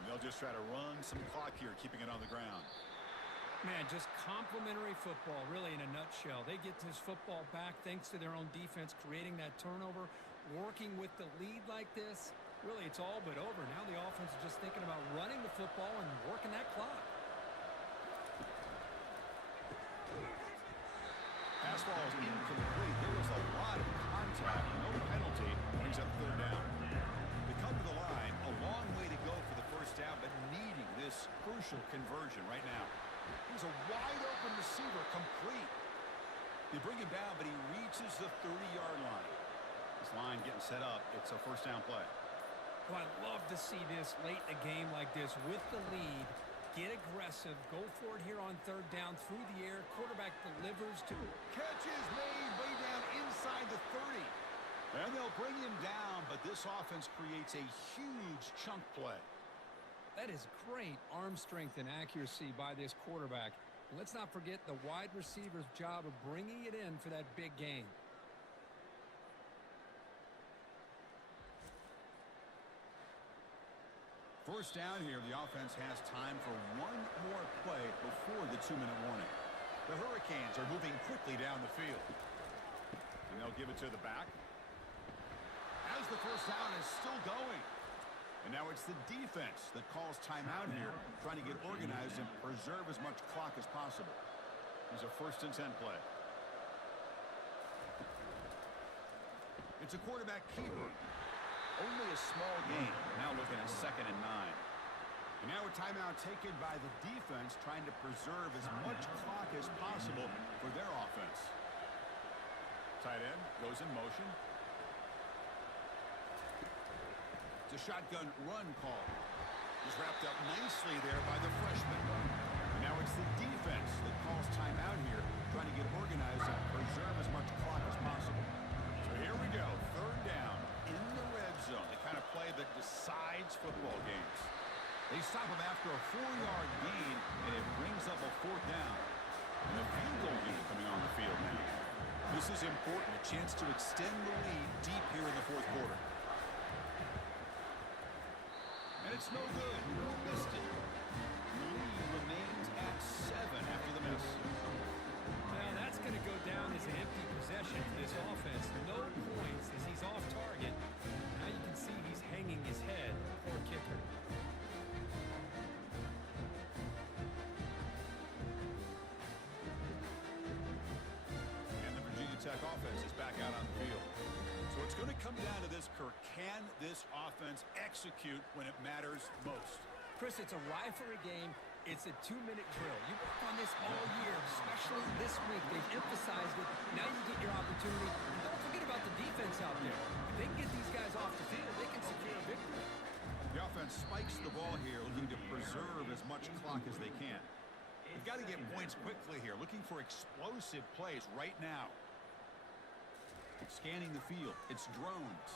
And they'll just try to run some clock here, keeping it on the ground. Man, just complimentary football, really, in a nutshell. They get this football back thanks to their own defense, creating that turnover, working with the lead like this. Really, it's all but over. Now the offense is just thinking about running the football and working that clock. Pass ball is incomplete. There was a lot of contact. No penalty. Brings up third down. They come to the line. A long way to go for the first down, but needing this crucial conversion right now. He's a wide-open receiver, complete. They bring him down, but he reaches the 30-yard line. This line getting set up. It's a first down play. Well, I love to see this late in a game like this with the lead. Get aggressive. Go for it here on third down through the air. Quarterback delivers to. Catch is made way down inside the 30. And they'll bring him down, but this offense creates a huge chunk play. That is great arm strength and accuracy by this quarterback. And let's not forget the wide receiver's job of bringing it in for that big gain. First down here, the offense has time for one more play before the 2-minute warning. The Hurricanes are moving quickly down the field. And they'll give it to the back. As the first down is still going. And now it's the defense that calls timeout here, trying to get organized and preserve as much clock as possible. Here's a 1st and 10 play. It's a quarterback keeper. Only a small gain. Now looking at 2nd and 9. And now a timeout taken by the defense, trying to preserve as much clock as possible for their offense. Tight end goes in motion. It's a shotgun run call. He's wrapped up nicely there by the freshman. And now it's the defense that calls timeout here, trying to get organized and preserve as much clock as possible. So here we go, third down in the red zone, the kind of play that decides football games. They stop him after a 4-yard gain, and it brings up a 4th down. And a field goal unit coming on the field now. This is important, a chance to extend the lead deep here in the 4th quarter. And it's no good. Missed it. The lead remains at 7 after the miss. Well, that's going to go down as an empty possession for this offense. No points as he's off target. Now you can see he's hanging his head. Poor kicker. And the Virginia Tech offense is back out on the field. So it's going to come down to this, Kirk. Can this offense execute when it matters most? Chris, it's a rivalry game. It's a 2-minute drill. You work on this all year, especially this week. They've emphasized it. Now you get your opportunity. And don't forget about the defense out there. If they can get these guys off the field, they can secure a victory. The offense spikes the ball here, looking to preserve as much clock as they can. They've got to get points quickly here, looking for explosive plays right now. Scanning the field. It's drones.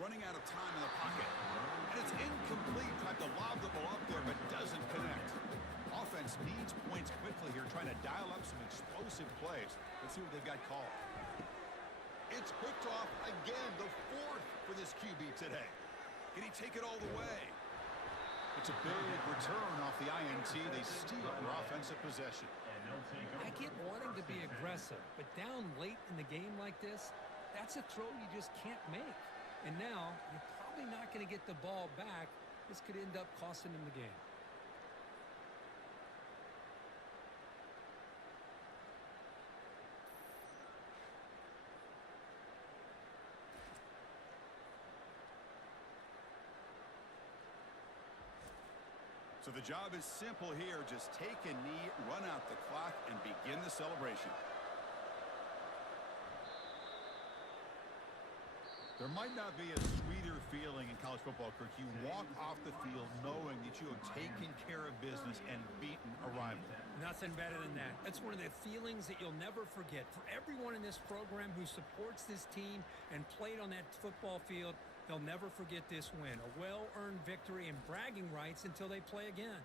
Running out of time in the pocket. And it's incomplete. Tried to lob the ball up there, but doesn't connect. Offense needs points quickly here, trying to dial up some explosive plays. Let's see what they've got called. It's picked off again, the 4th for this QB today. Can he take it all the way? It's a big return off the INT. They steal their offensive possession. I get wanting to be aggressive, but down late in the game like this, that's a throw you just can't make. And now, you're probably not going to get the ball back. This could end up costing them the game. So the job is simple here. Just take a knee, run out the clock, and begin the celebration. There might not be a sweeter feeling in college football, Kirk. You walk off the field knowing that you have taken care of business and beaten a rival. Nothing better than that. That's one of the feelings that you'll never forget. For everyone in this program who supports this team and played on that football field, they'll never forget this win. A well-earned victory and bragging rights until they play again.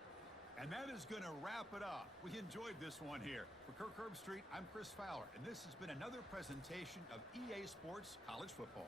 And that is going to wrap it up. We enjoyed this one here. For Kirk Herbstreit, I'm Chris Fowler, and this has been another presentation of EA Sports College Football.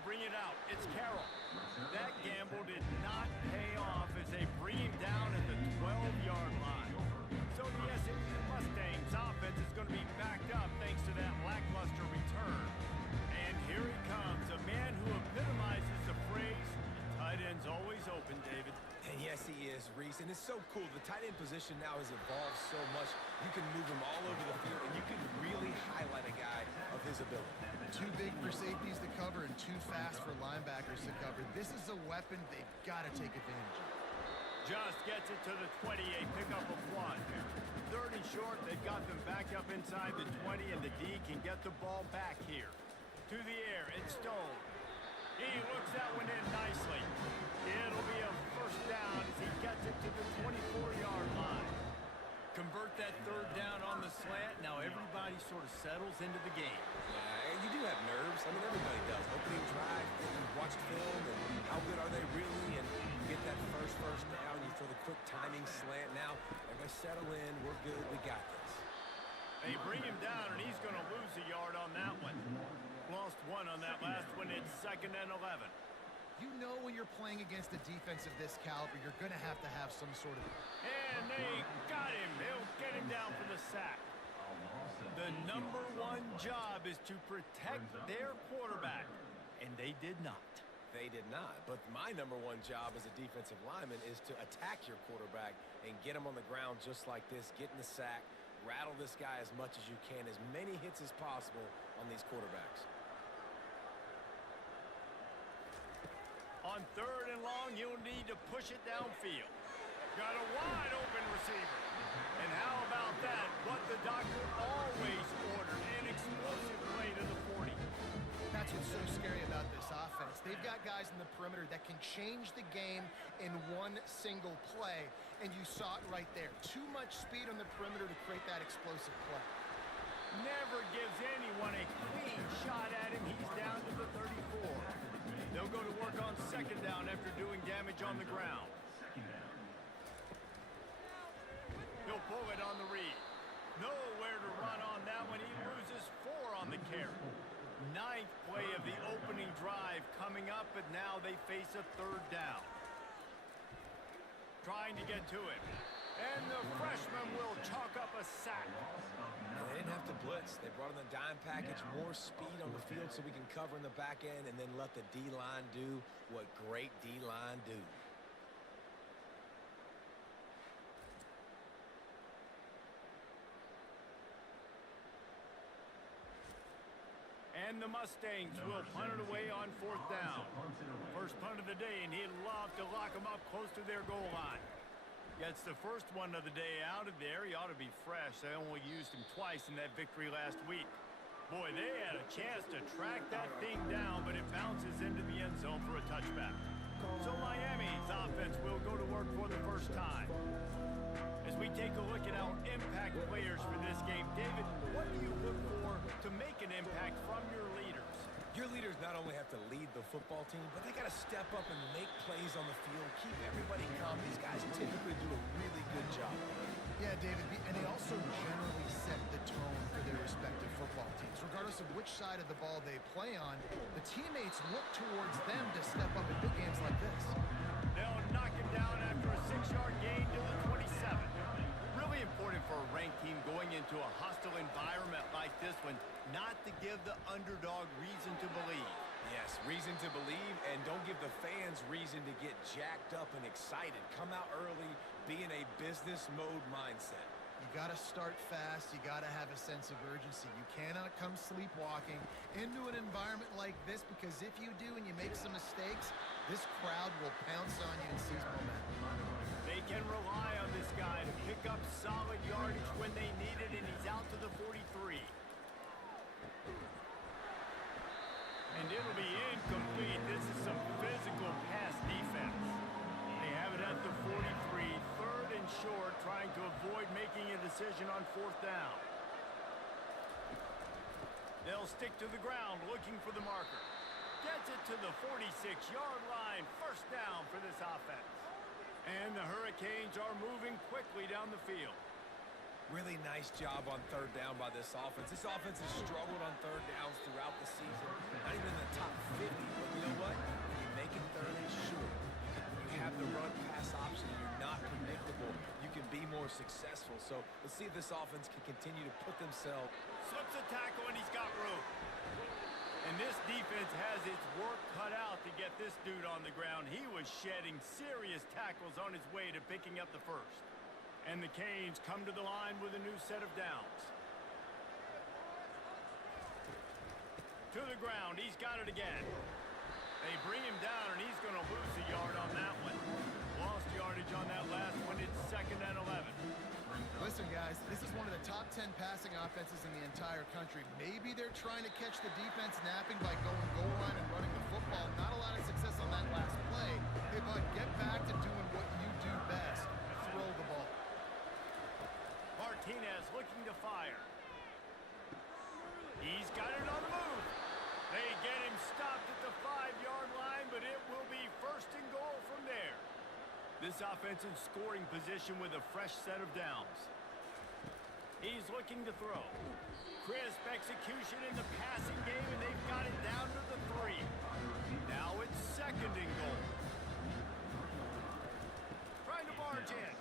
they'll bring it out. It's Carroll. That gamble did not pay off as they bring him down at the 12-yard line. So the Mustangs offense is going to be backed up thanks to that lackluster return. And here he comes, a man who epitomizes the phrase, tight end's always open, David. And yes, he is, Reese. And it's so cool. The tight end position now has evolved so much. You can move him all over the field, and you can really highlight a guy of his ability. Too big for safeties to cover and too fast for linebackers to cover. This is a weapon they've got to take advantage of. Just gets it to the 28, pickup of 1. Third and short, they've got them back up inside the 20, and the D can get the ball back here. To the air, it's Stone. He looks that one in nicely. It'll be a first down as he gets it to the 24-yard line. Convert that third down on the slant. Now everybody sort of settles into the game. Yeah, and you do have nerves. I mean, everybody does. Opening drive, you watch film, and how good are they really? And you get that first down, you throw the quick timing slant. Now, everybody settle in. We're good. We got this. They bring him down, and he's going to lose a yard on that one. Lost 1 on that last one. It's 2nd and 11. You know when you're playing against a defense of this caliber, you're going to have some sort of... And they got him. They'll get him down for the sack. The number 1 job is to protect their quarterback, and they did not. They did not. But my number 1 job as a defensive lineman is to attack your quarterback and get him on the ground just like this, get in the sack, rattle this guy as much as you can, as many hits as possible on these quarterbacks. On 3rd and long, you'll need to push it downfield. Got a wide open receiver. And how about that? What the doctor always ordered, an explosive play to the 40. That's what's so scary about this offense. They've got guys in the perimeter that can change the game in one single play, and you saw it right there. Too much speed on the perimeter to create that explosive play. Never gives anyone a clean shot at him. He's down to the 34. They'll go to work on 2nd down after doing damage on the ground. He'll pull it on the read. Nowhere to run on that one. He loses 4 on the carry. 9th play of the opening drive coming up, but now they face a 3rd down. Trying to get to him. And the freshman will chalk up a sack. And they didn't have to blitz. They brought in the dime package, more speed on the field so we can cover in the back end and then let the D-line do what great D-line do. And the Mustangs will punt it away on 4th down. First punt of the day, and he'd love to lock them up close to their goal line. Gets the first one of the day out of there. He ought to be fresh. They only used him twice in that victory last week. Boy, they had a chance to track that thing down, but it bounces into the end zone for a touchback. So Miami's offense will go to work for the first time. As we take a look at our impact players for this game, David, what do you look for to make an impact from your leaders? Your leaders not only have to lead the football team, but they got to step up and make plays on the field, keep everybody calm. These guys typically do a really good job. Yeah, David, and they also generally set the tone for their respective football teams. Regardless of which side of the ball they play on, the teammates look towards them to step up in big games like this. They'll knock him down after a 6-yard gain to the 27. Really important for a ranked team going into a hostile environment like this one, not to give the underdog reason to believe. Yes, reason to believe, and don't give the fans reason to get jacked up and excited. Come out early, be in a business mode mindset. You got to start fast. You got to have a sense of urgency. You cannot come sleepwalking into an environment like this, because if you do and you make some mistakes, this crowd will pounce on you and seize momentum. They can rely on this guy to pick up solid yardage when they need it, and he's out to the 43. And it'll be incomplete. This is some physical pass defense. They have it at the 43, 3rd and short, trying to avoid making a decision on 4th down. They'll stick to the ground looking for the marker. Gets it to the 46-yard line. First down for this offense. And the Hurricanes are moving quickly down the field. Really nice job on third down by this offense. This offense has struggled on third downs throughout the season. Not even in the top 50, but you know what? When you make it third and short, you have the run-pass option. You're not predictable. You can be more successful. So let's see if this offense can continue to put themselves. Slips a tackle, and he's got room. And this defense has its work cut out to get this dude on the ground. He was shedding serious tackles on his way to picking up the first. And the Canes come to the line with a new set of downs. To the ground, he's got it again. They bring him down, and he's going to lose a yard on that one. Lost yardage on that last one. It's 2nd and 11. Listen, guys, this is one of the top 10 passing offenses in the entire country. Maybe they're trying to catch the defense napping by going goal line and running the football. Not a lot of success on that last play. Hey, bud, get back to doing what you do best. Throw the ball. Martinez looking to fire. He's got it on the move. They get him stopped at the 5-yard line, but it will be 1st and goal from there. This offense in scoring position with a fresh set of downs. He's looking to throw. Crisp execution in the passing game, and they've got it down to the 3. Now it's 2nd and goal. Trying to barge in.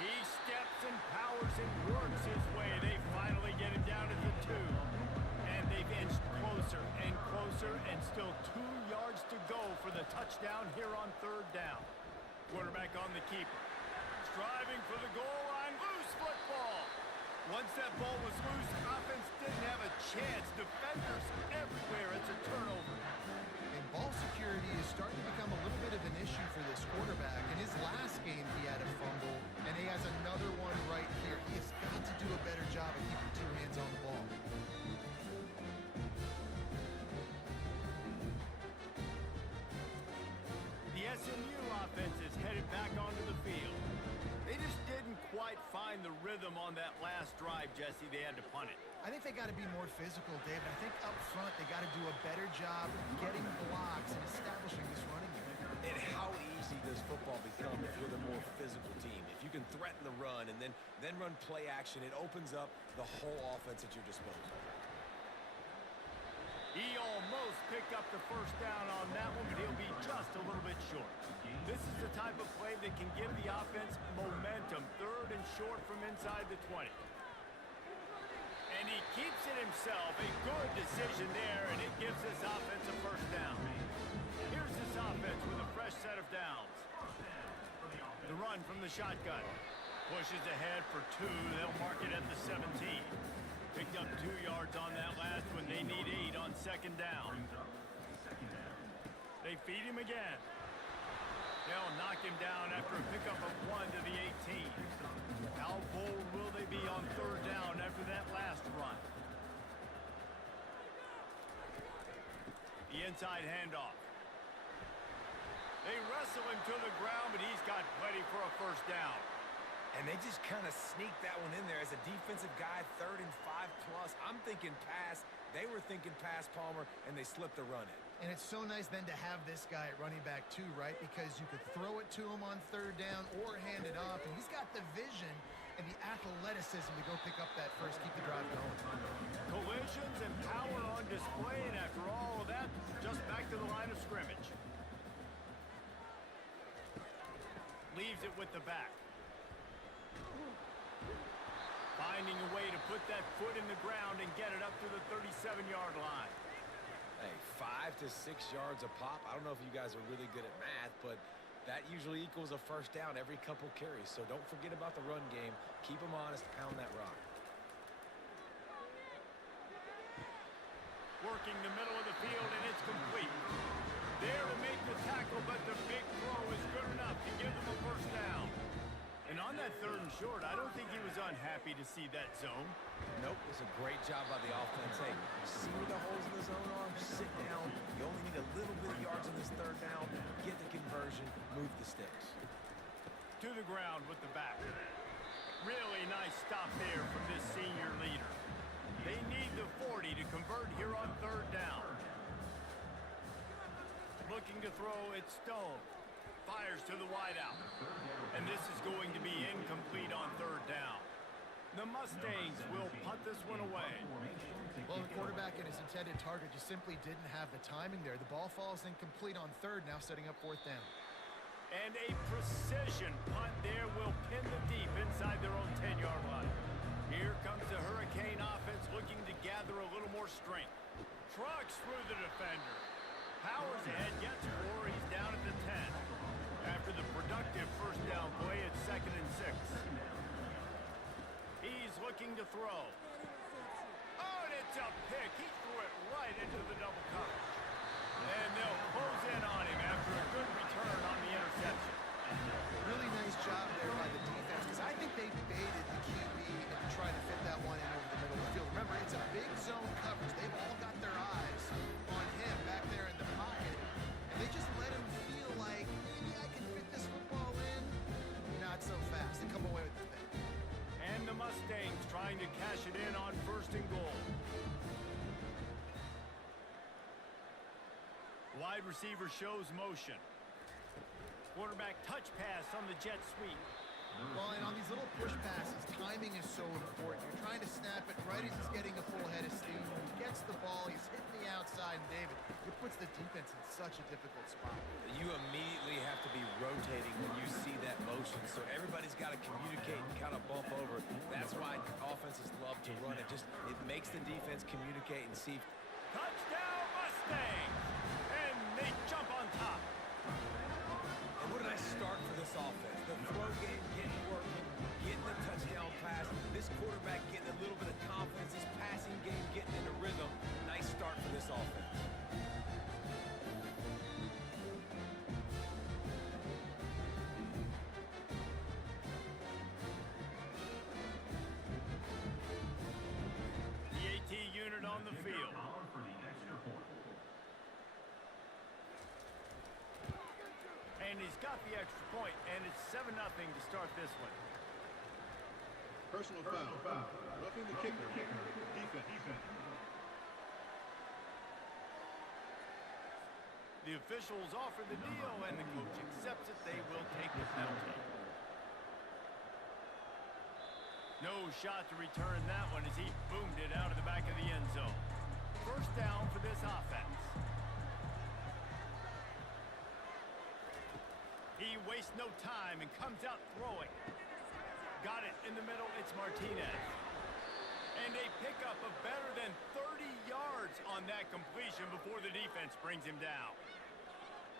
He steps and powers and works his way. They finally get him down at the 2. And they've inched closer and closer, and still 2 yards to go for the touchdown here on 3rd down. Quarterback on the keeper. Striving for the goal line. Loose football. Once that ball was loose, offense didn't have a chance. Defenders everywhere. It's a turnover. And ball security is starting to become a little bit of an issue for this quarterback. In his last game, he had a fumble, and he has another one right here. He has got to do a better job of keeping 2 hands on the ball. The SMU offense is headed back onto the field. They just didn't quite find the rhythm on that last drive, Jesse. They had to punt it. I think they got to be more physical, David. I think up front they got to do a better job getting blocks and establishing this running game. And how easy does football become if you're the more physical team? If you can threaten the run and then run play action, it opens up the whole offense at your disposal. He almost picked up the 1st down on that one, but he'll be just a little bit short. This is the type of play that can give the offense momentum. 3rd and short from inside the 20. And he keeps it himself. A good decision there, and it gives this offense a 1st down. Here's this offense with a fresh set of downs. The run from the shotgun. Pushes ahead for 2. They'll mark it at the 17. Picked up 2 yards on that last one. They need 8 on 2nd down. They feed him again. They'll knock him down after a pickup of 1 to the 18. How bold will they be on 3rd down after that last run? The inside handoff. They wrestle him to the ground, but he's got plenty for a 1st down. And they just kind of sneaked that one in there as a defensive guy, 3rd and 5+. I'm thinking pass. They were thinking pass, Palmer, and they slipped the run in. And it's so nice then to have this guy at running back too, right? Because you could throw it to him on 3rd down or hand it off. And he's got the vision and the athleticism to go pick up that first, keep the drive going. Collisions and power on display, and after all of that, just back to the line of scrimmage. Leaves it with the back. Finding a way to put that foot in the ground and get it up to the 37-yard line. Hey, 5 to 6 yards a pop. I don't know if you guys are really good at math, but that usually equals a 1st down every couple carries. So don't forget about the run game. Keep them honest. Pound that rock. Working the middle of the field, and it's complete. There to make the tackle, but the big throw is good enough to give them a 1st down. And on that 3rd and short, I don't think he was unhappy to see that zone. Nope, it's a great job by the offense. Hey, see where the holes in the zone are? Sit down. You only need a little bit of yards on this 3rd down. Get the conversion. Move the sticks. To the ground with the back. Really nice stop there from this senior leader. They need the 40 to convert here on 3rd down. Looking to throw, it's Stone. Fires to the wideout. And this is going to be incomplete on 3rd down. the Mustangs will punt this one away. Well, the quarterback and his intended target just simply didn't have the timing there. The ball falls incomplete on third, now setting up fourth down. And a precision punt there will pin the deep inside their own 10-yard line. Here comes the Hurricane offense looking to gather a little more strength. Trucks through the defender. Powers ahead, gets 4. He's down at the 10. After the productive first down play, it's 2nd and 6. He's looking to throw. Oh, and it's a pick. He threw it right into the double coverage. And they'll close in on him after a good return on the interception. Really nice job there by the defense, because I think they baited the QB and tried to fit that one in over the middle of the field. Remember, it's a big zone coverage. They've all got their eyes on him back there in the pocket, and they just let him feel like, maybe I can fit this football in. Not so fast. They come away with the thing. And the Mustangs trying to cash it in on 1st and goal. Wide receiver shows motion. Quarterback touch pass on the jet sweep. Well, and on these little push passes, timing is so important. You're trying to snap it right as he's getting a full head of steam. When he gets the ball, he's hitting the outside, and David, it puts the defense in such a difficult spot. You immediately have to be rotating when you see that motion, so everybody's got to communicate and kind of bump over. That's why offenses love to run it. It makes the defense communicate and see. Touchdown Mustangs! And they jump on top. And what did I start for this offense? The throw game getting working, getting the touchdown pass. This quarterback getting a little bit of confidence. This passing game getting into rhythm. Nice start for this offense. The AT unit on the field. For the extra point. And he's got the extra point, and it's 7-0 to start this one. Personal foul. Roughing the kicker. Defense. The officials offer the deal, and the coach accepts it. They will take the penalty. No shot to return that one as he boomed it out of the back of the end zone. First down for this offense. He wastes no time and comes out throwing. Got it in the middle. It's Martinez. And a pickup of better than 30 yards on that completion before the defense brings him down.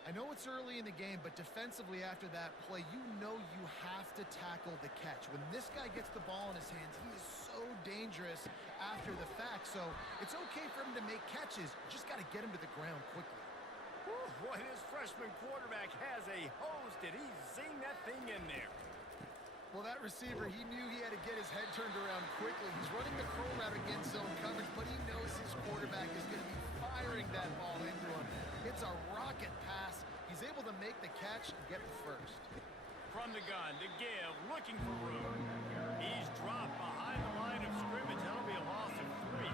I know it's early in the game, but defensively after that play, you know you have to tackle the catch. When this guy gets the ball in his hands, he is so dangerous after the fact. So it's okay for him to make catches. You just got to get him to the ground quickly. Whew, boy, this freshman quarterback has a hose. Did he zing that thing in there? Well, that receiver, he knew he had to get his head turned around quickly. He's running the curl route against zone coverage, but he knows his quarterback is going to be firing that ball into him. It's a rocket pass. He's able to make the catch and get the first. From the gun to give, looking for room. He's dropped behind the line of scrimmage. That'll be a loss of 3.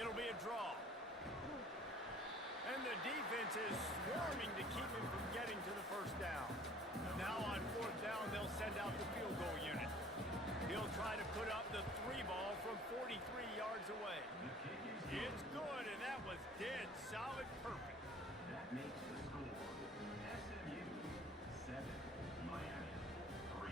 It'll be a draw. And the defense is swarming to keep him from getting to the first down. Now on 4th down, they'll send out the field goal unit. He'll try to put up the 3 ball from 43 yards away. It's good, and that was dead solid perfect. That makes the score SMU 7, Miami 3.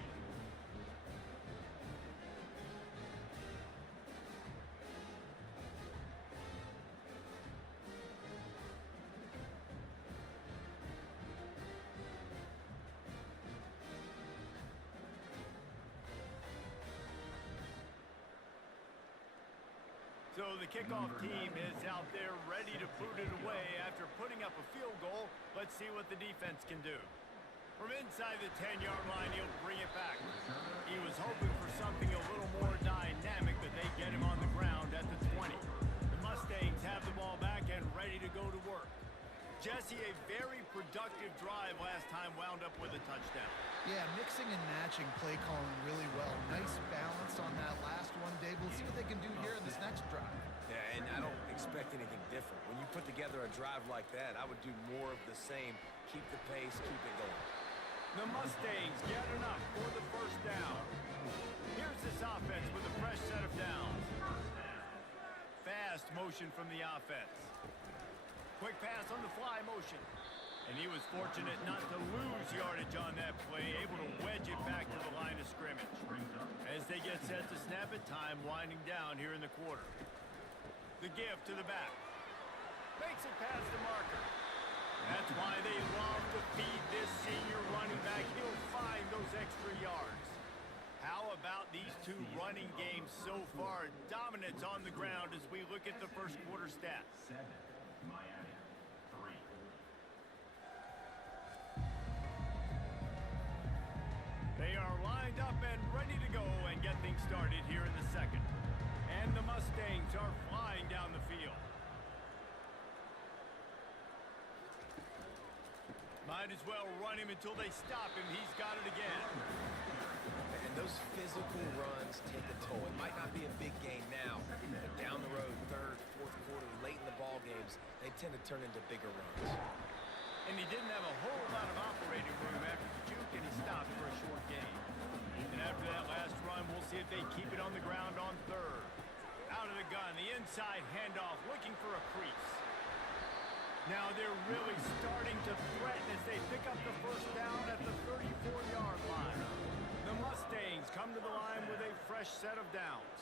So the kickoff team is out there ready to boot it away after putting up a field goal. Let's see what the defense can do. From inside the 10-yard line, he'll bring it back. He was hoping for something a little more dynamic, but they get him on the ground at the 20. The Mustangs have the ball back and ready to go to work. Jesse, a very productive drive last time wound up with a touchdown. Yeah, mixing and matching play calling really well. Nice balance on that last one, Dave. We'll see what they can do here in this next drive. Yeah, and I don't expect anything different. When you put together a drive like that, I would do more of the same. Keep the pace, keep it going. The Mustangs get enough for the first down. Here's this offense with a fresh set of downs. Fast motion from the offense. Quick pass on the fly motion. And he was fortunate not to lose yardage on that play, able to wedge it back to the line of scrimmage. As they get set to snap it, time winding down here in the quarter. The give to the back. Makes it past the marker. That's why they love to feed this senior running back. He'll find those extra yards. How about these two running games so far? Dominance on the ground as we look at the first quarter stats. 7, Miami, 3. They are lined up and ready to go and get things started here in the second. And the Mustangs are flying down the field. Might as well run him until they stop him. He's got it again. And those physical runs take a toll. It might not be a big game now, but down the road, third, fourth quarter, late in the ball games, they tend to turn into bigger runs. And he didn't have a whole lot of operating room after the juke, and he stopped for a short gain. And after that last run, we'll see if they keep it on the ground on third. Out of the gun, the inside handoff, looking for a crease. Now they're really starting to threaten as they pick up the first down at the 34-yard line. The Mustangs come to the line with a fresh set of downs.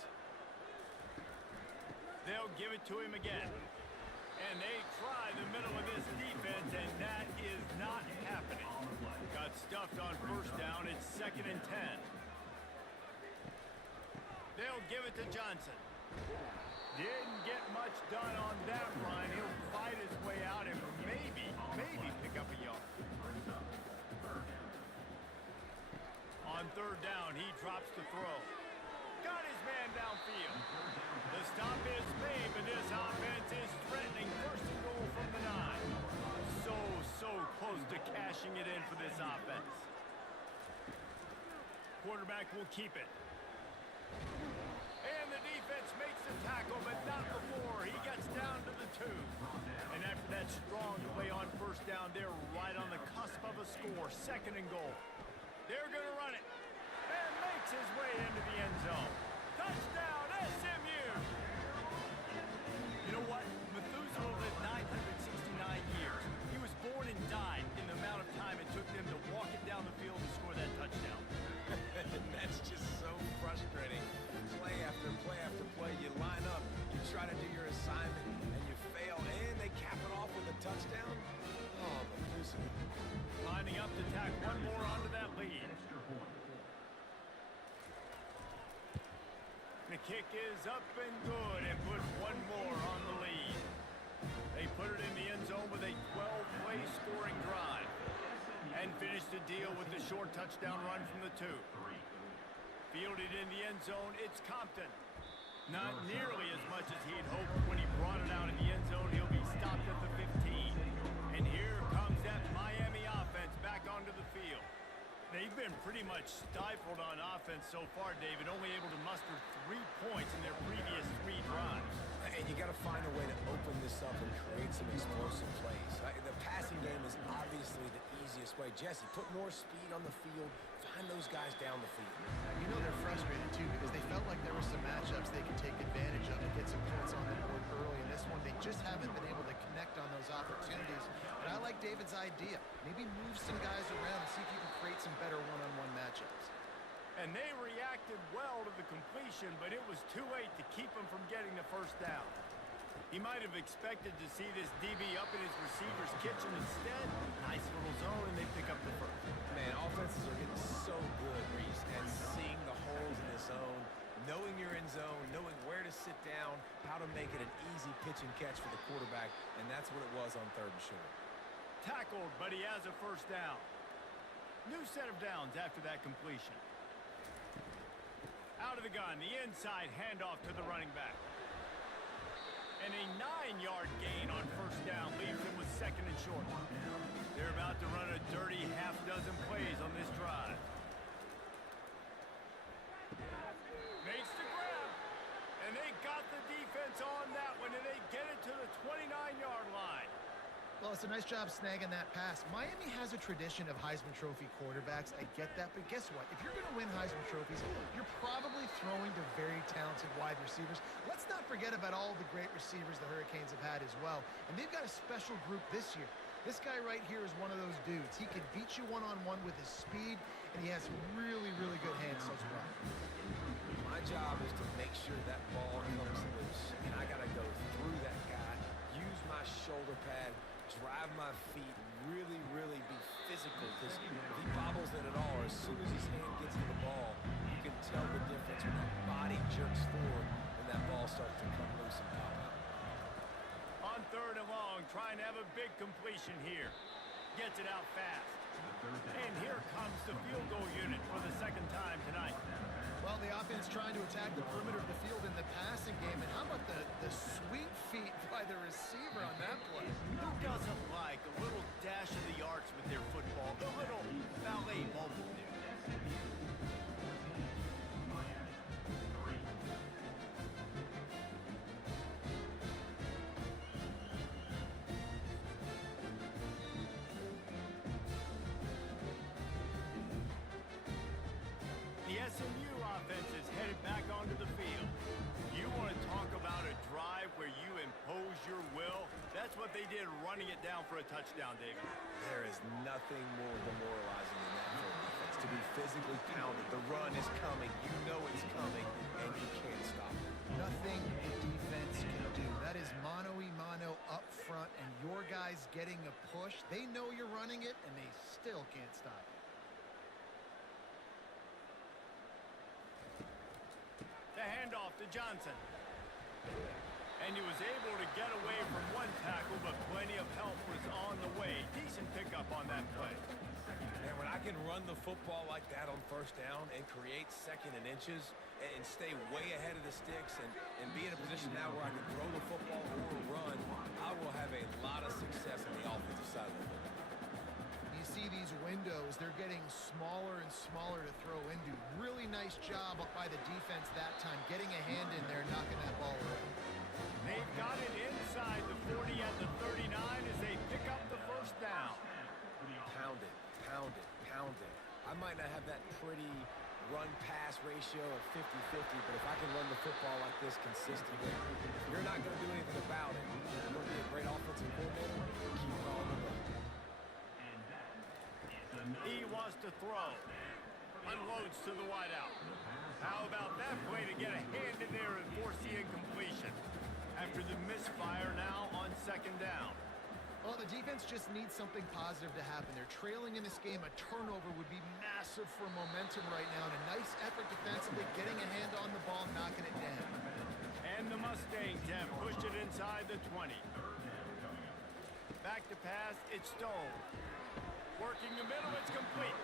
They'll give it to him again. And they try the middle of this defense, and that is not happening. Got stuffed on first down. It's 2nd and 10. They'll give it to Johnson. Didn't get much done on that run. He'll fight his way out and maybe pick up a yard. On third down, he drops the throw. Got his man downfield. The stop is made, but this offense is threatening. First and goal from the 9. So close to cashing it in for this offense. Quarterback will keep it. And the defense makes the tackle, but not before. He gets down to the 2. And after that strong play on first down, they're right on the cusp of a score. 2nd and goal. They're going to run it. And makes his way into the end zone. Touchdown, SMU! You know what? Methuselah lived 969 years. He was born and died in the amount of time it took them to walk it down the field and score that touchdown. That's just so frustrating. Play after play after play, you line up, you try to do your assignment, and you fail, and they cap it off with a touchdown. Oh, Methuselah. Lining up to tack one more onto that lead. The kick is up and good and put one more on the lead. They put it in the end zone with a 12-play scoring drive and finish the deal with the short touchdown run from the 2. Fielded in the end zone, it's Compton. Not nearly as much as he'd hoped when he brought it out in the end zone. He'll be stopped at the 15. And here comes that Miami offense back onto the field. They've been pretty much stifled on offense so far, David, only able to muster 3 points in their previous 3 drives. And you got to find a way to open this up and create some explosive plays. The passing game is obviously the easiest way. Jesse, put more speed on the field. Find those guys down the field. You know they're frustrated, too, because they felt like there were some matchups they could take advantage of and get some points on the board early. In this one, they just haven't been able to connect on those opportunities. But I like David's idea. Maybe move some guys around and see if you can create some better one-on-one matchups. And they reacted well to the completion, but it was too late to keep him from getting the first down. He might have expected to see this DB up in his receiver's kitchen instead. Nice little zone, and they pick up the first. Man, offenses are getting so good, Reese, at seeing the holes in the zone, knowing you're in zone, knowing where to sit down, how to make it an easy pitch and catch for the quarterback, and that's what it was on 3rd and short. Tackled, but he has a first down. New set of downs after that completion. Out of the gun, the inside handoff to the running back. And a 9-yard gain on first down leaves him with 2nd and short. They're about to run a dirty half-dozen plays on this drive. Makes the grab. And they got the defense on that one, and they get it to the 29-yard line. Well, it's a nice job snagging that pass. Miami has a tradition of Heisman Trophy quarterbacks. I get that, but guess what? If you're going to win Heisman Trophies, you're probably throwing to very talented wide receivers. Let's not forget about all the great receivers the Hurricanes have had as well. And they've got a special group this year. This guy right here is one of those dudes. He can beat you one-on-one with his speed, and he has really, really good hands as well. My job is to make sure that ball comes loose, and I got to go through that guy, use my shoulder pad, drive my feet, really, really be physical, because if he bobbles it at all, as soon as his hand gets to the ball, you can tell the difference when that body jerks forward and that ball starts to come loose and pop out. On 3rd and long, trying to have a big completion here. Gets it out fast. And here comes the field goal unit for the second time tonight. Well, the offense trying to attack the perimeter of the field in the passing game. And how about the sweet feet by the receiver on that play? Who doesn't like a little dash of the arts with their football? A little ballet moment there. The SMU offense is headed back onto the field. You want to talk about a drive where you impose your will? That's what they did, running it down for a touchdown, David. There is nothing more demoralizing than that for a defense. To be physically pounded. The run is coming. You know it's coming, and you can't stop it. Nothing the defense can do. That is mano-a-mano up front, and your guys getting a push. They know you're running it, and they still can't stop it. The handoff to Johnson. And he was able to get away from one tackle, but plenty of help was on the way. Decent pickup on that play. And when I can run the football like that on 1st down and create 2nd and inches and stay way ahead of the sticks and be in a position now where I can throw the football or run, I will have a lot of success on the offensive side of the ball. You see these windows, they're getting smaller and smaller to throw into. Really nice job by the defense that time, getting a hand in there, knocking that ball away. They've got it inside the 40 at the 39 as they pick up the 1st down. Pound it, pound it, pound it. I might not have that pretty run-pass ratio of 50-50, but if I can run the football like this consistently, you're not going to do anything about it. You're going to be a great offensive coordinator. Keep calling the run. He wants to throw. Unloads to the wideout. How about that play to get a hand in there and force the incompletion? After the misfire now on 2nd down. Well, the defense just needs something positive to happen. They're trailing in this game. A turnover would be massive for momentum right now. And a nice effort defensively, getting a hand on the ball, knocking it down. And the Mustangs have pushed it inside the 20. Back to pass, it's Stone. Working the middle, it's complete.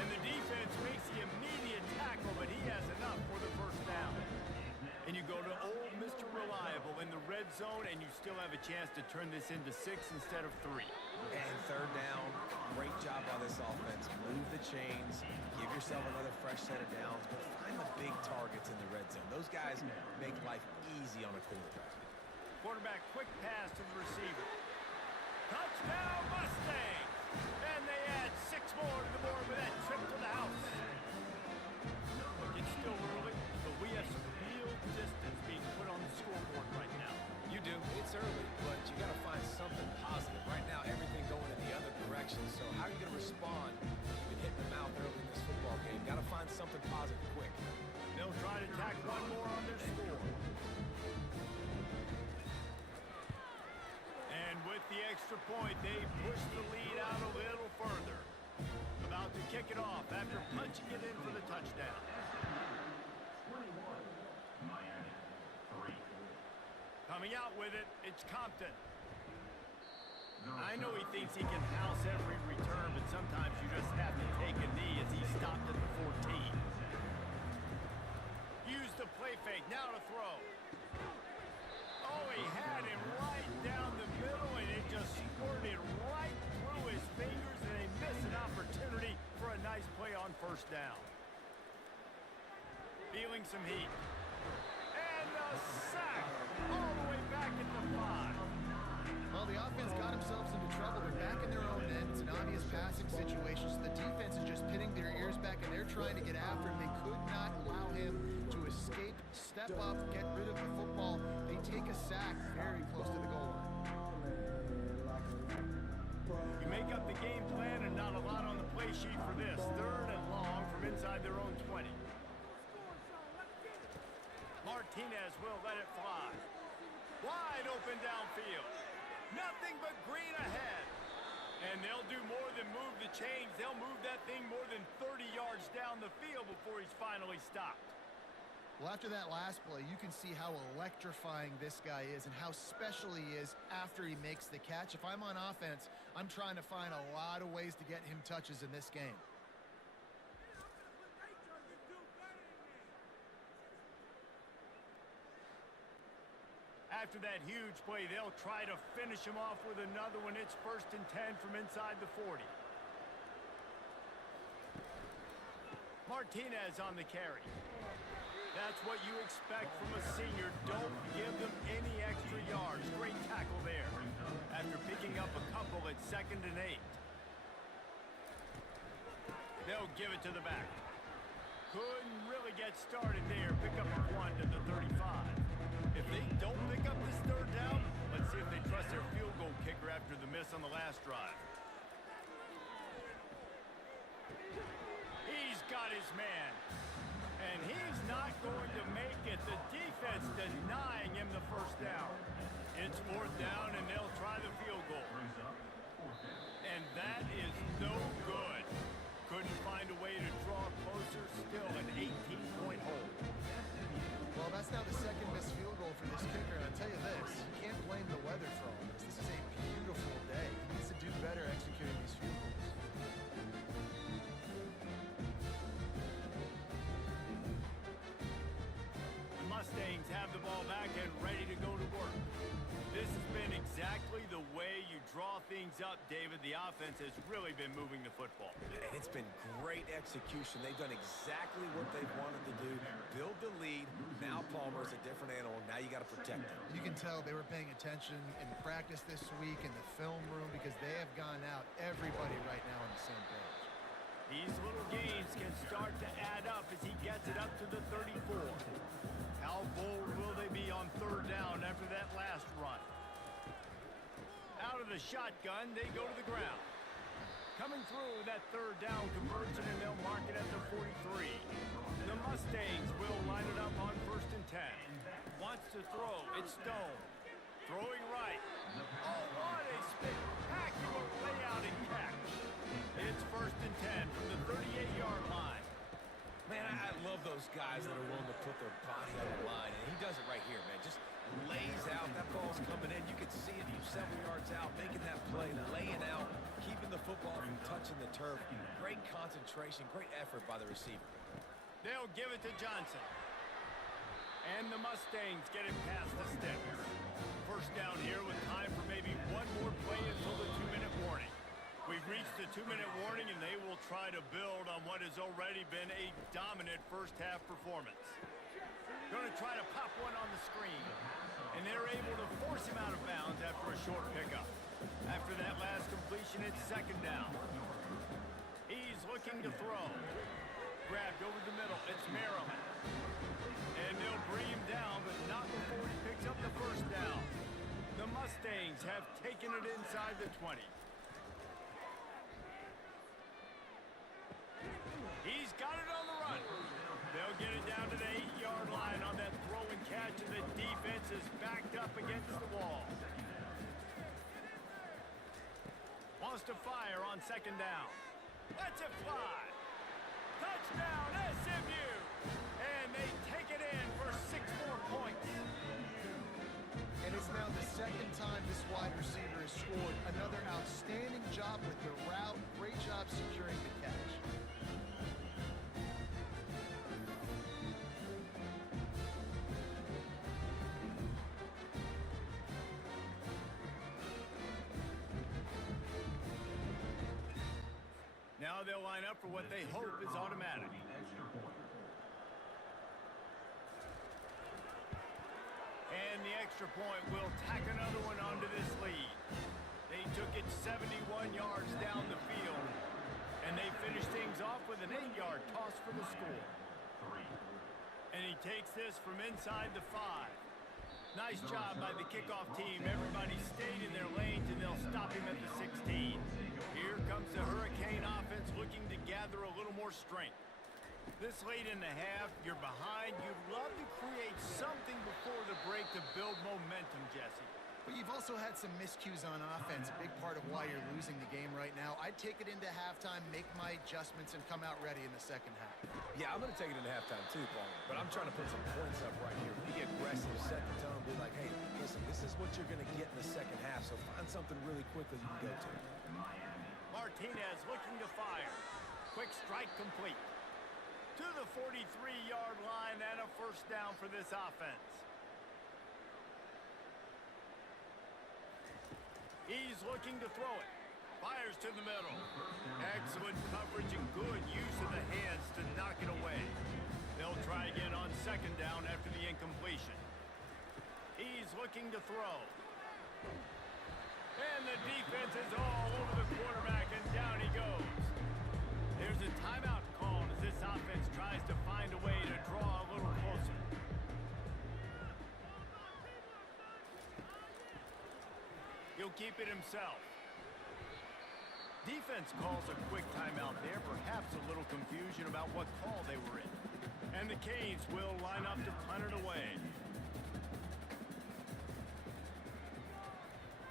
And the defense makes the immediate tackle, but he has enough for the 1st down. And you go to old Mr. Reliable in the red zone, and you still have a chance to turn this into 6 instead of 3. And 3rd down, great job by this offense. Move the chains, give yourself another fresh set of downs, but find the big targets in the red zone. Those guys make life easy on a quarterback. Quarterback, quick pass to the receiver. Touchdown, Mustangs! And they add 6 more to the board with that trip to the house. Look, it's still early, but we have some real distance being put on the scoreboard right now. You do. It's early, but you got to find something positive. Right now, everything going in the other direction. So how are you going to respond? You've been hitting the mouth early in this football game. Got to find something positive quick. They'll try to tack one more on their score. And with the extra point, they push the lead out a little further. About to kick it off after punching it in for the touchdown. 21, Miami, 3. Coming out with it, it's Compton. I know he thinks he can house every return, but sometimes you just have to take a knee as he stopped at the 14. Use the play fake, now to throw. Oh, he had him right down the middle, and it just squirted right through his fingers, and they miss an opportunity for a nice play on 1st down. Feeling some heat. And a sack all the way back at the 5. Well, the offense got themselves into trouble. They're back in their own end. It's an obvious passing situation, so the defense is just pinning their ears back, and they're trying to get after him. They could not allow him to escape, step up, get rid of the football. They take a sack very close to the goal line. You make up the game plan and not a lot on the play sheet for this. 3rd and long from inside their own 20. Martinez will let it fly. Wide open downfield. Nothing but green ahead. And they'll do more than move the chains. They'll move that thing more than 30 yards down the field before he's finally stopped. Well, after that last play, you can see how electrifying this guy is and how special he is after he makes the catch. If I'm on offense, I'm trying to find a lot of ways to get him touches in this game. After that huge play, they'll try to finish him off with another one. It's 1st and 10 from inside the 40. Martinez on the carry. That's what you expect from a senior. Don't give them any extra yards. Great tackle there. After picking up a couple at 2nd and 8. They'll give it to the back. Couldn't really get started there. Pick up a 1 to the 35. If they don't pick up this 3rd down, let's see if they trust their field goal kicker after the miss on the last drive. He's got his man. And he's not going to make it. The defense denying him the 1st down. It's 4th down, and they'll try the field goal. And that is no good. Couldn't find a way to draw closer. Still an 18-point hole. Well, that's now the 2nd missed field goal for this kicker, and I'll tell you this, you can't blame the weather for all this. This is a beautiful day. He needs to do better executing these field goals. The Mustangs have the ball back and ready to go to work. This has been exactly the way you draw things up, David. The offense has really been moving the football. And it's been great execution. They've done exactly what they've wanted to do. Build the lead. Now Palmer's a different animal. Now you got to protect him. You can tell they were paying attention in practice this week in the film room because they have gone out, everybody right now on the same page. These little gains can start to add up as he gets it up to the 34. How bold will they be on 3rd down after that last run? Out of the shotgun, they go to the ground. Coming through that 3rd down conversion, and they'll mark it at the 43. The Mustangs will line it up on 1st and 10. Wants to throw. It's Stone. Throwing right. Oh, what a spectacular layout and catch. It's 1st and 10 from the 38-yard line. Man, I love those guys that are willing to put their body on the line, and he does it right here, man. Just lays out. That ball's coming in. You can see it from several yards out, making that play, laying out, keeping the football from touching the turf. Great concentration, great effort by the receiver. They'll give it to Johnson. And the Mustangs get it past the sticks. 1st down here with time for maybe one more play until the 2-minute warning. We've reached the 2-minute warning, and they will try to build on what has already been a dominant 1st half performance. Going to try to pop one on the screen, and they're able to force him out of bounds after a short pickup. After that last completion, it's 2nd down. He's looking to throw. Grabbed over the middle. It's Maryland. And they'll bring him down, but not before he picks up the 1st down. The Mustangs have taken it inside the 20. He's got it on the run. They'll get it down to the 8-yard line on that throw and catch, and the defense is backed up against the wall. Wants to fire on 2nd down. Lets it fly. Touchdown, SMU. And they take it in for 6 more points. And it's now the 2nd time this wide receiver has scored. Another outstanding job with the route. Great job securing the catch. Now they'll line up for what they hope is automatic. And And the extra point will tack another one onto this lead. They took it 71 yards down the field, and they finished things off with an 8-yard toss for the score. And he takes this from inside the 5. Nice job by the kickoff team. Everybody stayed in their lanes, and they'll stop him at the 16. Here comes the Hurricane offense looking to gather a little more strength. This late in the half, you're behind. You'd love to create something before the break to build momentum, Jesse. But you've also had some miscues on offense, a big part of why you're losing the game right now. I'd take it into halftime, make my adjustments, and come out ready in the second half. Yeah, I'm going to take it into halftime too, Paul. But I'm trying to put some points up right here. Be aggressive, set the tone, be like, hey, listen, this is what you're going to get in the second half, so find something really quickly you can go to. Martinez looking to fire. Quick strike complete. To the 43-yard line and a first down for this offense. He's looking to throw it. Fires to the middle. Excellent coverage and good use of the hands to knock it away. They'll try again on second down after the incompletion. He's looking to throw. And the defense is all over the quarterback, and down he goes. There's a timeout called as this offense tries to find a way to draw a little closer. He'll keep it himself. Defense calls a quick timeout there, perhaps a little confusion about what call they were in. And the Canes will line up to punt it away.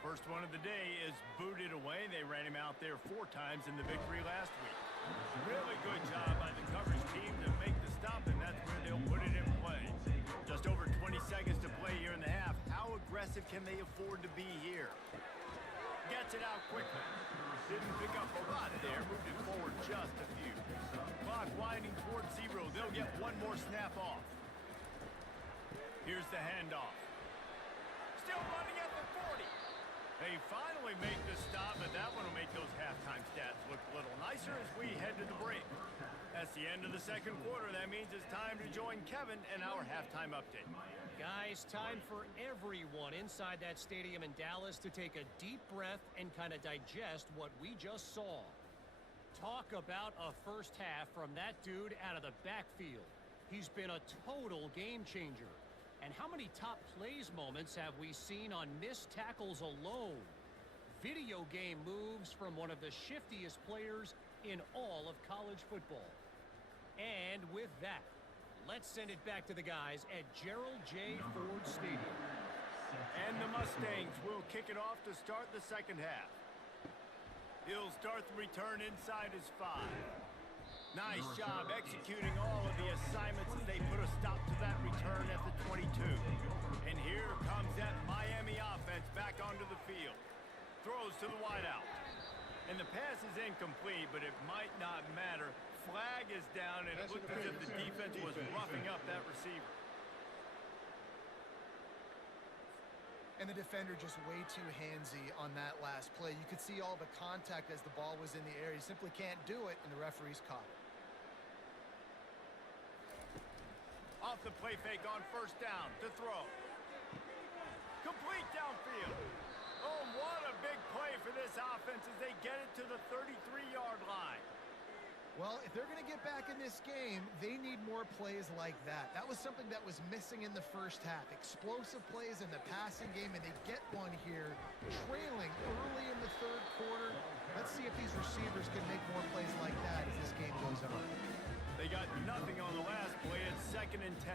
First one of the day is booted away. They ran him out there 4 times in the victory last week. Really good job by the coverage team to make the stop, and that's where they'll put it in play. Just over 20 seconds to play here in the half. How aggressive can they afford to be here? Gets it out quickly. Didn't pick up a lot there. Moved it forward just a few. Clock winding towards 0. They'll get one more snap off. Here's the handoff. Still running at the 40. They finally make the stop, but that one will make those halftime stats look a little nicer as we head to the break. That's the end of the second quarter. That means it's time to join Kevin and our halftime update. Guys, time for everyone inside that stadium in Dallas to take a deep breath and kind of digest what we just saw. Talk about a first half from that dude out of the backfield. He's been a total game changer. And how many top plays moments have we seen on missed tackles alone? Video game moves from one of the shiftiest players in all of college football. And with that, let's send it back to the guys at Gerald J. Ford Stadium. And the Mustangs will kick it off to start the second half. He'll start the return inside his 5. Nice job executing all of the assignments as they put a stop to that return at the 22. And here comes that Miami offense back onto the field. Throws to the wideout. And the pass is incomplete, but it might not matter. Flag is down, and it looked as if the defense was roughing up that receiver. And the defender just way too handsy on that last play. You could see all the contact as the ball was in the air. You simply can't do it, and the referees caught it. Off the play fake on first down to throw. Complete downfield. Oh, what a big play for this offense as they get it to the 33-yard line. Well, if they're going to get back in this game, they need more plays like that. That was something that was missing in the first half. Explosive plays in the passing game, and they get one here, trailing early in the third quarter. Let's see if these receivers can make more plays like that as this game goes on. They got nothing on the last play. It's 2nd and 10.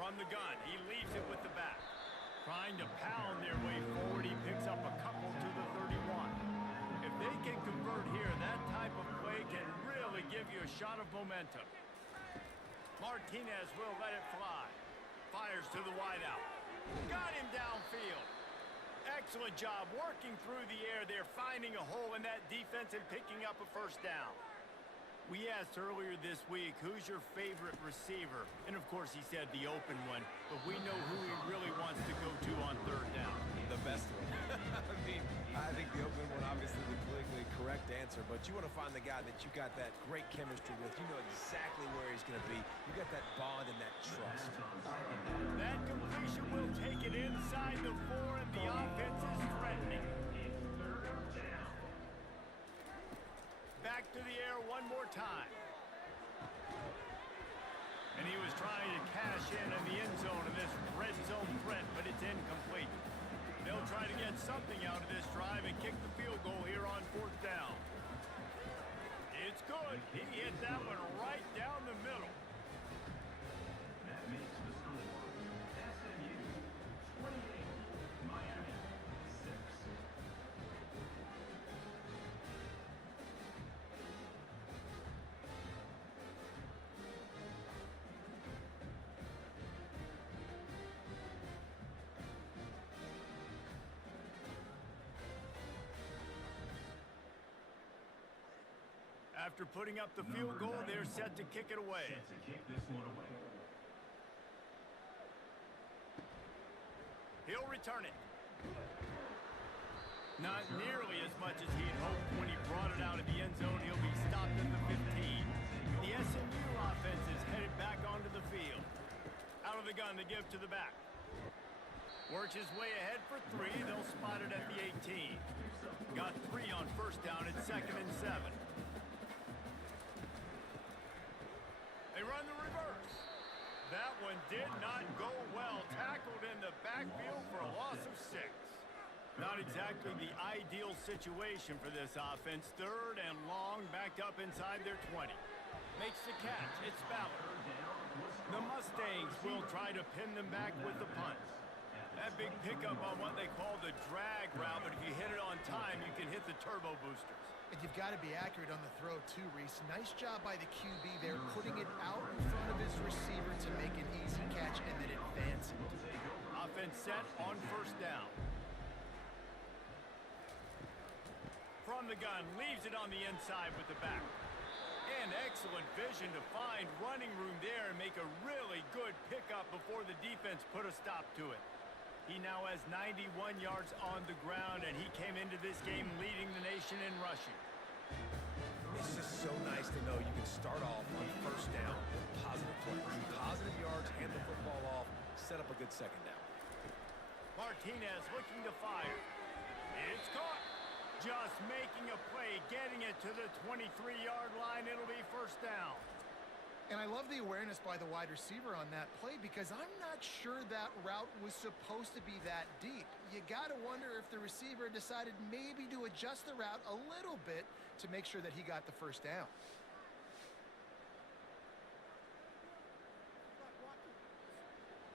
From the gun, he leaves it with the back. Trying to pound their way forward, he picks up a couple to the 31. If they can convert here, that type of play can really give you a shot of momentum. Martinez will let it fly. Fires to the wideout. Got him downfield. Excellent job working through the air there, finding a hole in that defense and picking up a first down. We asked earlier this week, who's your favorite receiver? And of course he said the open one, but we know who he really wants to go to on third down. The best one. I think the open one, obviously the politically correct answer, but you want to find the guy that you got that great chemistry with. You know exactly where he's going to be. You got that bond and that trust. That completion will take it inside the 4, and the offense is threatening. Back to the air one more time. And he was trying to cash in the end zone in this red zone threat, but it's incomplete. They'll try to get something out of this drive and kick the field goal here on fourth down. It's good. He hit that one right down the middle. That makes the score SMU 28, Miami 6. After putting up the field goal, they're set to kick it away. Set to kick this one away. He'll return it. Not nearly as much as he'd hoped when he brought it out of the end zone. He'll be stopped at the 15. The SMU offense is headed back onto the field. Out of the gun, they give to the back. Works his way ahead for 3. They'll spot it at the 18. Got 3 on first down. It's 2nd and 7. They run the reverse. That one did not go well. Tackled in the backfield for a loss of 6. Not exactly the ideal situation for this offense. 3rd and long, backed up inside their 20. Makes the catch. It's Ballard. The Mustangs will try to pin them back with the punt. That big pickup on what they call the drag route, but if you hit it on time, you can hit the turbo boosters. And you've got to be accurate on the throw too, Reese. Nice job by the QB there, putting it out in front of his receiver to make an easy catch and then advance it. Offense set on first down. From the gun, leaves it on the inside with the back. And excellent vision to find running room there and make a really good pickup before the defense put a stop to it. He now has 91 yards on the ground, and he came into this game leading the nation in rushing. It's just so nice to know you can start off on first down with positive plays. Positive yards, hand the football off, set up a good second down. Martinez looking to fire. It's caught. Just making a play, getting it to the 23-yard line. It'll be first down. And I love the awareness by the wide receiver on that play because I'm not sure that route was supposed to be that deep. You got to wonder if the receiver decided maybe to adjust the route a little bit to make sure that he got the first down.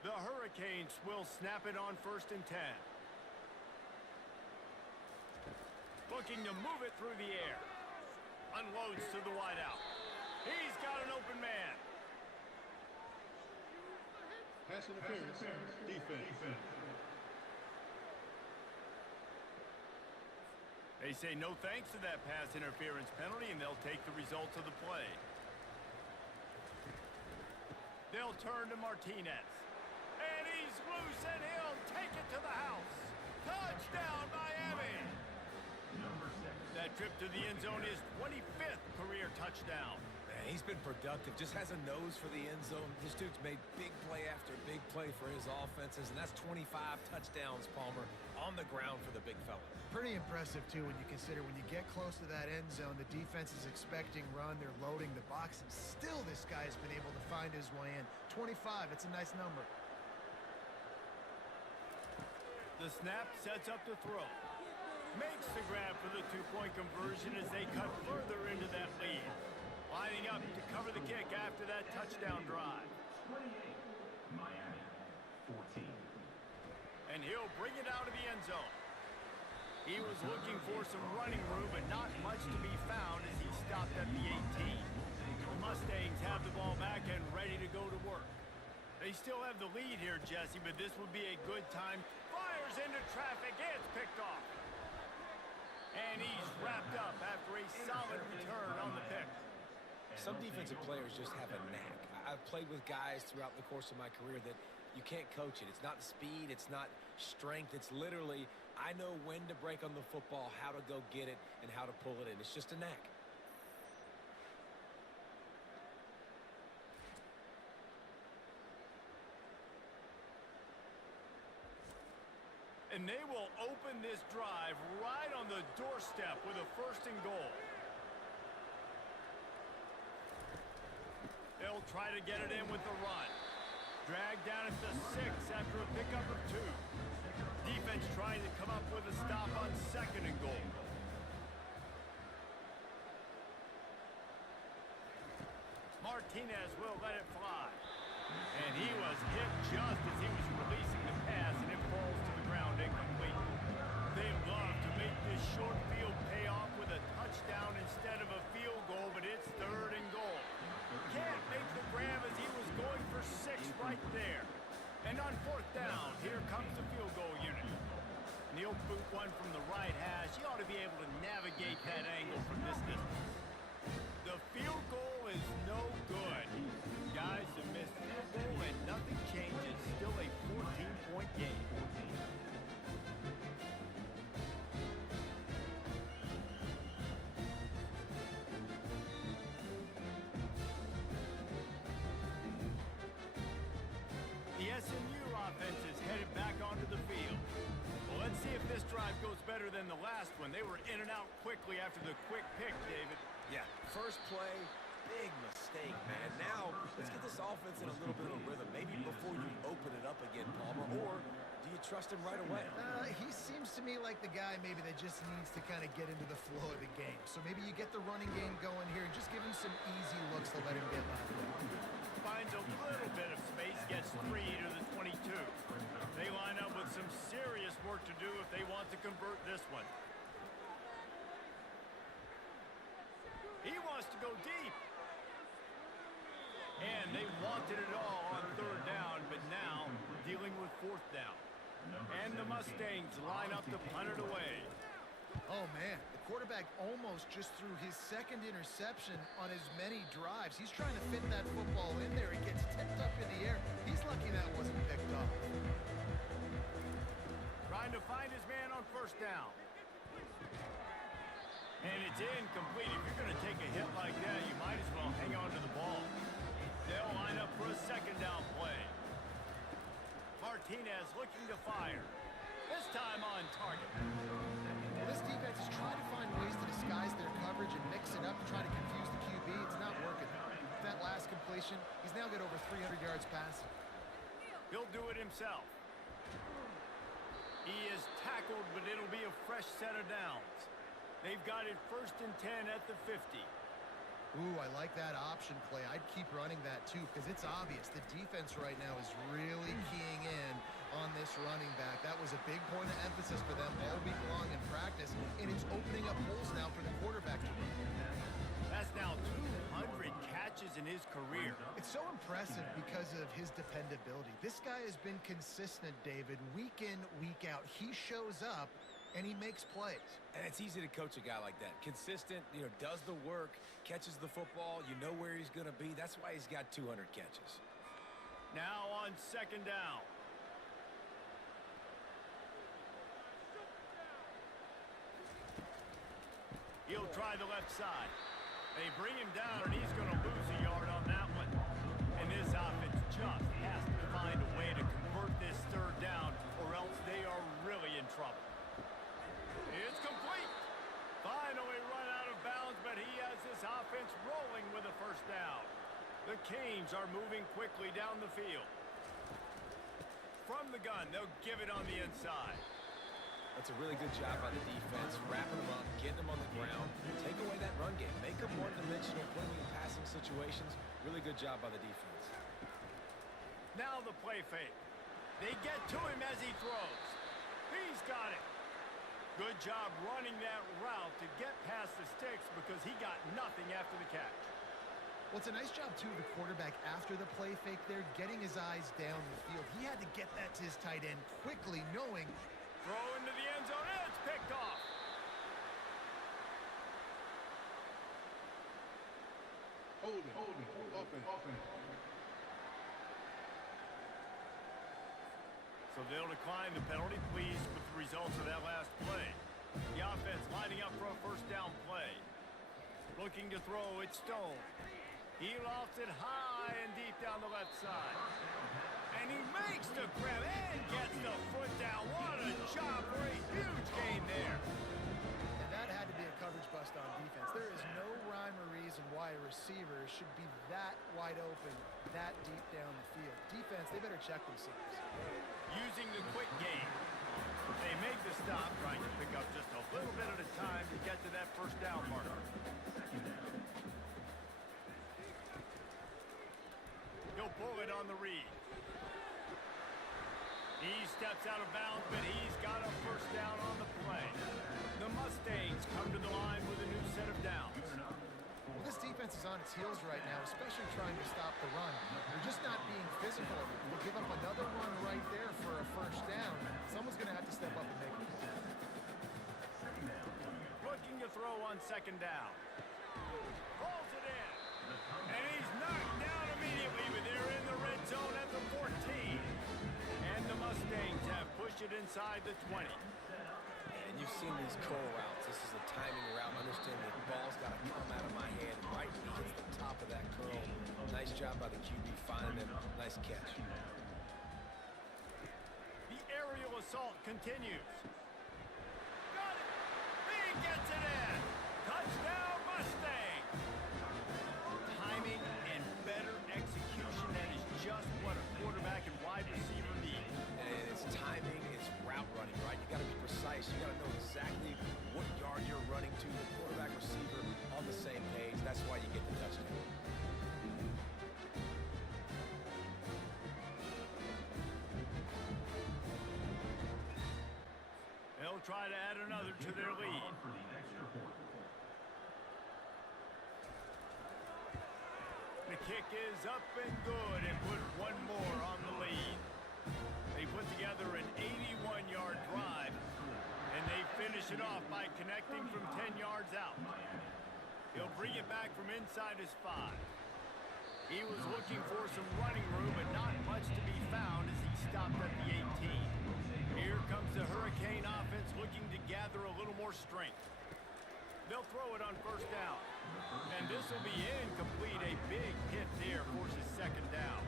The Hurricanes will snap it on 1st and 10. Looking to move it through the air. Unloads to the wideout. He's got an open man. Pass interference. Defense. They say no thanks to that pass interference penalty, and they'll take the results of the play. They'll turn to Martinez. And he's loose, and he'll take it to the house. Touchdown, Miami! That trip to the end zone is 25th career touchdown. Man, he's been productive, just has a nose for the end zone. This dude's made big play after big play for his offenses, and that's 25 touchdowns, Palmer, on the ground for the big fella. Pretty impressive, too, when you consider when you get close to that end zone, the defense is expecting run, they're loading the box, and still this guy's been able to find his way in. 25, it's a nice number. The snap sets up the throw. Makes the grab for the two-point conversion as they cut further into that lead. Lining up to cover the kick after that touchdown drive. 28, Miami 14. And he'll bring it out of the end zone. He was looking for some running room, but not much to be found as he stopped at the 18. The Mustangs have the ball back and ready to go to work. They still have the lead here, Jesse, but this would be a good time. Fires into traffic. It's picked off. And he's wrapped up after a solid return on the pick. Some defensive players just have a knack. I've played with guys throughout the course of my career that you can't coach it. It's not speed, it's not strength. It's literally, I know when to break on the football, how to go get it, and how to pull it in. It's just a knack. And they will open this drive right on the doorstep with a 1st and goal. They'll try to get it in with the run. Dragged down at the 6 after a pickup of 2. Defense trying to come up with a stop on 2nd and goal. Martinez will let it fly. And he was hit just as he was releasing the pass, and it falls to the ground incomplete. They love to make this short field pay off with a touchdown instead of a field goal, but it's 3rd and goal. Can't make the grab as he was going for 6 right there. And on 4th down, here comes the field goal unit. And he'll boot one from the right hash. He ought to be able to navigate that angle from this distance. The field goal is no good. Guys, a missed field goal and nothing changes. Still a 14-point game. The SMU offense is headed back onto the field. Well, let's see if this drive goes better than the last one. They were in and out quickly after the quick pick, David. Yeah, first play, big mistake, man. Now, let's get this offense in a little bit of a rhythm. Maybe before you open it up again, Palmer, or do you trust him right away? He seems to me like the guy maybe that just needs to kind of get into the flow of the game. So maybe you get the running game going here and just give him some easy looks to let him get by. Finds a little bit of space, gets 3 to the 22. They line up with some serious work to do if they want to convert this one. He wants to go deep. And they wanted it all on 3rd down, but now dealing with 4th down. And the Mustangs line up to punt it away. Oh, man, the quarterback almost just threw his 2nd interception on as many drives. He's trying to fit that football in there. It gets tipped up in the air. He's lucky that wasn't picked off. Trying to find his man on 1st down. And it's incomplete. If you're going to take a hit like that, you might as well hang on to the ball. They'll line up for a 2nd down play. Martinez looking to fire. This time on target. Well, this defense is trying to find ways to disguise their coverage and mix it up to try to confuse the QB. It's not working. With that last completion, he's now got over 300 yards passing. He'll do it himself. He is tackled, but it'll be a fresh set of downs. They've got it 1st and 10 at the 50. Ooh, I like that option play. I'd keep running that too because it's obvious the defense right now is really keying in on this running back. That was a big point of emphasis for them all week long in practice, and it's opening up holes now for the quarterback to run. That's now 200 catches in his career. It's so impressive because of his dependability. This guy has been consistent, David, week in, week out. He shows up, and he makes plays. And it's easy to coach a guy like that. Consistent, does the work, catches the football, you know where he's going to be. That's why he's got 200 catches. Now on 2nd down. He'll try the left side. They bring him down, and he's going to lose a yard on that one. And this offense just has to find a way to convert this 3rd down, or else they are really in trouble. It's complete. Finally run out of bounds, but he has this offense rolling with a 1st down. The Canes are moving quickly down the field. From the gun, they'll give it on the inside. That's a really good job by the defense, wrapping them up, getting them on the ground, take away that run game, make them one-dimensional, putting in passing situations. Really good job by the defense. Now the play fake. They get to him as he throws. He's got it. Good job running that route to get past the sticks because he got nothing after the catch. Well, it's a nice job, too, of the quarterback after the play fake there, getting his eyes down the field. He had to get that to his tight end quickly, knowing throw into the end zone, and it's picked off. Holding. Offense. So they'll decline the penalty, pleased with the results of that last play. The offense lining up for a first down play. Looking to throw, it's Stone. He lofts it high and deep down the left side. And he makes the grab and gets the foot down. What a job for a huge gain there. And that had to be a coverage bust on defense. There is no rhyme or reason why a receiver should be that wide open, that deep down the field. Defense, they better check themselves. Using the quick game. They make the stop, trying to pick up just a little bit at a time to get to that first down marker. He'll pull it on the read. He steps out of bounds, but he's got a first down on the play. The Mustangs come to the line with a new set of downs. Well, this defense is on its heels right now, especially trying to stop the run. They're just not being physical. They'll give up another run right there for a first down. Someone's going to have to step up and make it. Looking to throw on second down. Pulls it in. And he's knocked down immediately, but they're in the red zone at the 14. And the Mustangs have pushed it inside the 20. And you've seen these curl routes. This is a timing route. Understand the ball's got to come out of my hand right when he hits the top of that curl. Nice job by the QB finding him. Nice catch. The aerial assault continues. Got it! He gets it in! Touchdown Mustang! Timing and better execution, that is just what a quarterback and wide receiver need. And it's timing, it's route running, right? You got to be precise. You got to know exactly what yard you're running to. The quarterback, receiver on the same page. That's why you get the touchdown. They'll try to add another to their lead. The kick is up and good and put one more on the lead. They put together an 81-yard drive, and they finish it off by connecting from 10 yards out. He'll bring it back from inside his 5. He was looking for some running room, but not much to be found as he stopped at the 18. Here comes the Hurricane offense looking to gather a little more strength. They'll throw it on first down. And this will be incomplete. A big hit there forces second down.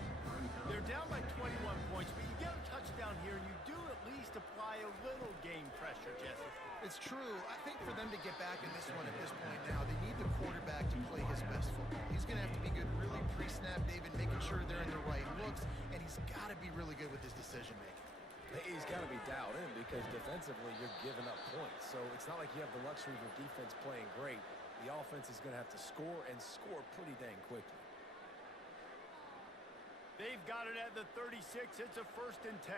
They're down by 21 points, but you get a touchdown here, and you do at least apply a little game pressure, Jesse. It's true. I think for them to get back in this one at this point now, they need the quarterback to play his best football. He's going to have to be good really pre-snap, David, making sure they're in the right looks, and he's got to be really good with his decision-making. He's got to be dialed in because defensively you're giving up points. So it's not like you have the luxury of your defense playing great. The offense is going to have to score and score pretty dang quickly. They've got it at the 36. It's a 1st and 10.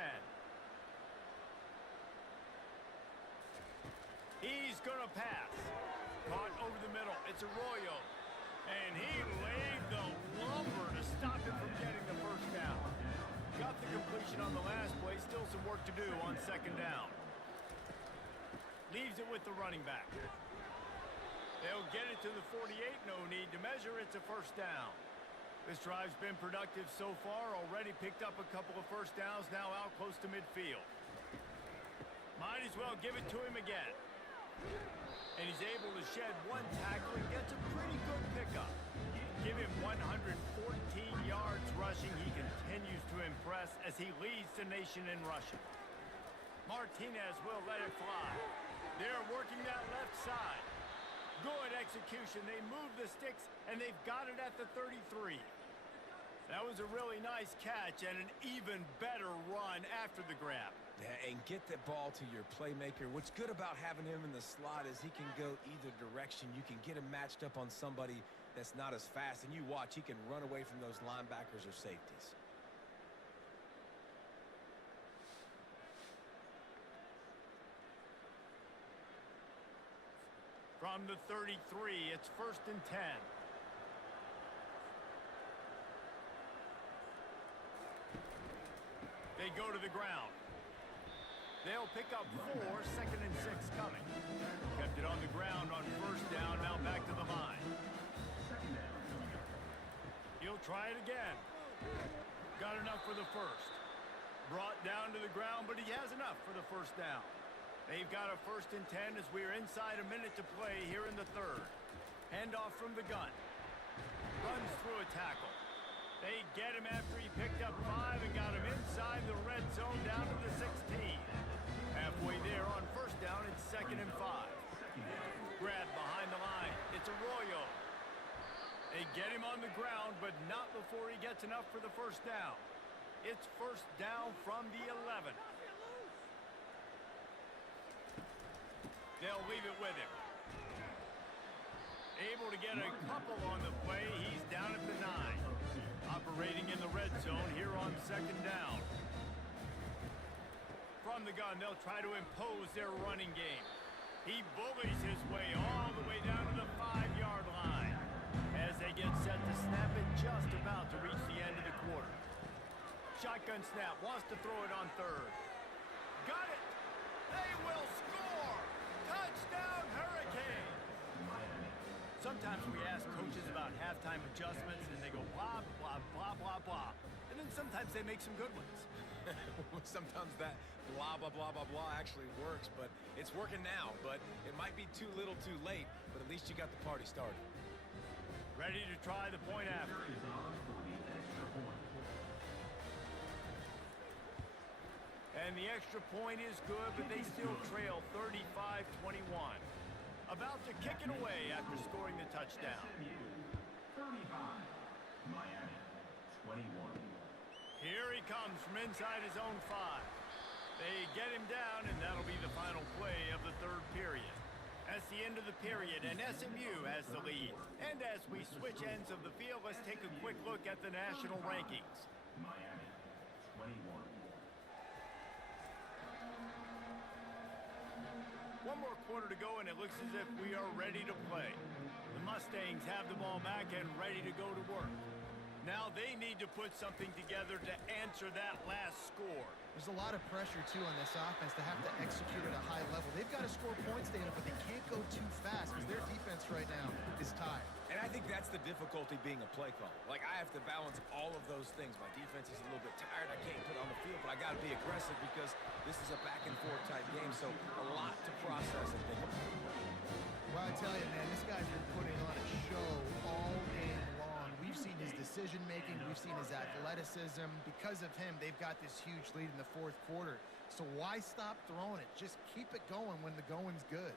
He's going to pass. Caught over the middle. It's Arroyo. And he laid the lumber to stop him from getting the first down. Got the completion on the last play. Still some work to do on second down. Leaves it with the running back. They'll get it to the 48. No need to measure. It's a first down. This drive's been productive so far. Already picked up a couple of first downs. Now out close to midfield. Might as well give it to him again. And he's able to shed one tackle and gets a pretty good pickup. Give him 114 yards rushing. He continues to impress as he leads the nation in rushing. Martinez will let it fly. They're working that left side. Good execution. They move the sticks, and they've got it at the 33. That was a really nice catch and an even better run after the grab. Yeah, and get the ball to your playmaker. What's good about having him in the slot is he can go either direction. You can get him matched up on somebody that's not as fast, and you watch, he can run away from those linebackers or safeties. From the 33, it's 1st and 10. They go to the ground. They'll pick up 4, 2nd and 6 coming. Kept it on the ground on first down, now back to the line. They'll try it again. Got enough for the first. Brought down to the ground, but he has enough for the first down. They've got a 1st and 10 as we're inside a minute to play here in the third. Handoff from the gun. Runs through a tackle. They get him after he picked up 5 and got him inside the red zone down to the 16. Halfway there on 1st down, it's 2nd and 5. Grab behind the line. It's Arroyo. They get him on the ground, but not before he gets enough for the 1st down. It's 1st down from the 11. They'll leave it with him. Able to get a couple on the play. He's down at the 9. Operating in the red zone here on 2nd down. From the gun, they'll try to impose their running game. He bullies his way all the way down to the 5-yard line. As they get set to snap it, just about to reach the end of the quarter. Shotgun snap, wants to throw it on 3rd. Got it! They will score! Touchdown, Hurricane! Sometimes we ask coaches about halftime adjustments, and they go blah, blah, blah, blah, blah. And then sometimes they make some good ones. Sometimes that blah, blah, blah, blah, blah actually works, but it's working now. But it might be too little too late, but at least you got the party started. Ready to try the point after. And the extra point is good, but they still trail 35-21. About to kick it away after scoring the touchdown. 35. Miami, 21. Here he comes from inside his own 5. They get him down, and that'll be the final play of the 3rd period. That's the end of the period, and SMU has the lead. And as we switch ends of the field, let's take a quick look at the national rankings. Miami, 21. One more quarter to go, and it looks as if we are ready to play. The Mustangs have the ball back and ready to go to work. Now they need to put something together to answer that last score. There's a lot of pressure, too, on this offense to have to execute at a high level. They've got to score points, Dana, but they can't go too fast because their defense right now is tired. And I think that's the difficulty being a play caller. Like, I have to balance all of those things. My defense is a little bit tired. I can't put on the field, but I got to be aggressive because this is a back-and-forth type game, so a lot to process and think about. Well, I tell you, man, this guy's been putting on a show all game long. We've seen his decision-making. We've seen his athleticism. Because of him, they've got this huge lead in the 4th quarter. So why stop throwing it? Just keep it going when the going's good.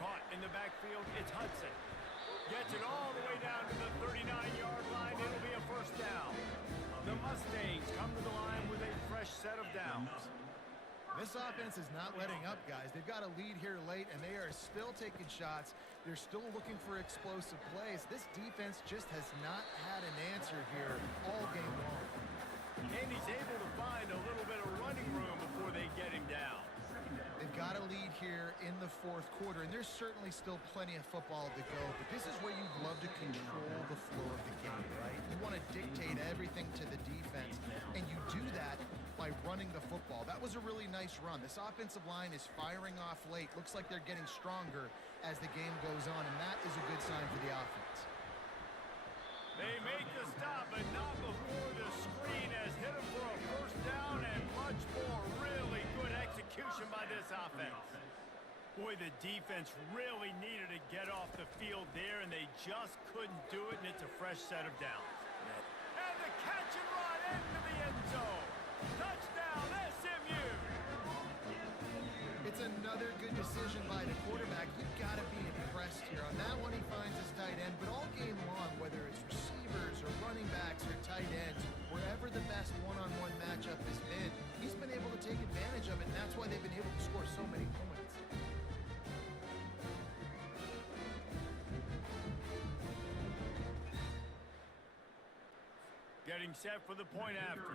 Caught in the backfield, it's Hudson. Gets it all the way down to the 39-yard line. It'll be a 1st down. The Mustangs come to the line with a fresh set of downs. This offense is not letting up, guys. They've got a lead here late, and they are still taking shots. They're still looking for explosive plays. This defense just has not had an answer here all game long. And he's able to find a little bit of running room before they get him down. They've got a lead here in the 4th quarter, and there's certainly still plenty of football to go, but this is where you'd love to control the flow of the game, right? You want to dictate everything to the defense, and you do that by running the football. That was a really nice run. This offensive line is firing off late. Looks like they're getting stronger as the game goes on, and that is a good sign for the offense. They make the stop, but not before the screen has hit him for a 1st down and much more. Really good execution by this offense. Boy, the defense really needed to get off the field there, and they just couldn't do it, and it's a fresh set of downs. And the catch and run into the end zone. Touchdown, SMU! It's another good decision by the quarterback. You've got to be impressed here. On that one, he finds his tight end, but all game long, whether it's receivers or running backs or tight ends, wherever the best one-on-one matchup has been, he's been able to take advantage of it, and that's why they've been able to score so many points. Getting set for the point after.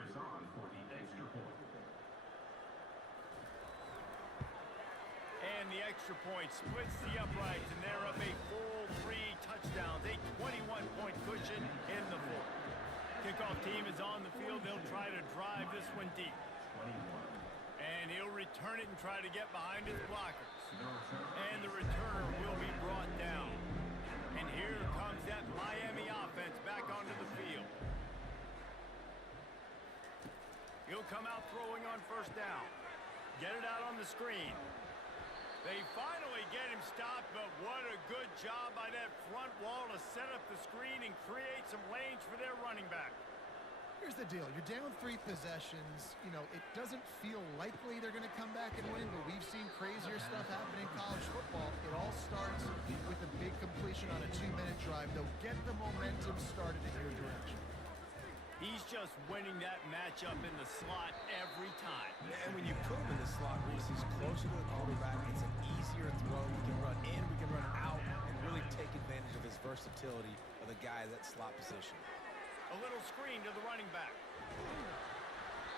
And the extra point splits the uprights, and they're up a full 3 touchdowns, a 21-point cushion in the 4th. Kickoff team is on the field. They'll try to drive this one deep. And he'll return it and try to get behind his blockers. And the returner will be brought down. come out throwing on first down. Get it out on the screen. They finally get him stopped, but what a good job by that front wall to set up the screen and create some lanes for their running back. Here's the deal. You're down 3 possessions. You know, it doesn't feel likely they're going to come back and win, but we've seen crazier stuff happen in college football. It all starts with a big completion on a 2-minute drive. They'll get the momentum started in your direction. He's just winning that matchup in the slot every time. And when you put him in the slot, Reese, he's closer to the quarterback. It's an easier throw. We can run in, we can run out, and really take advantage of his versatility of the guy at that slot position. A little screen to the running back.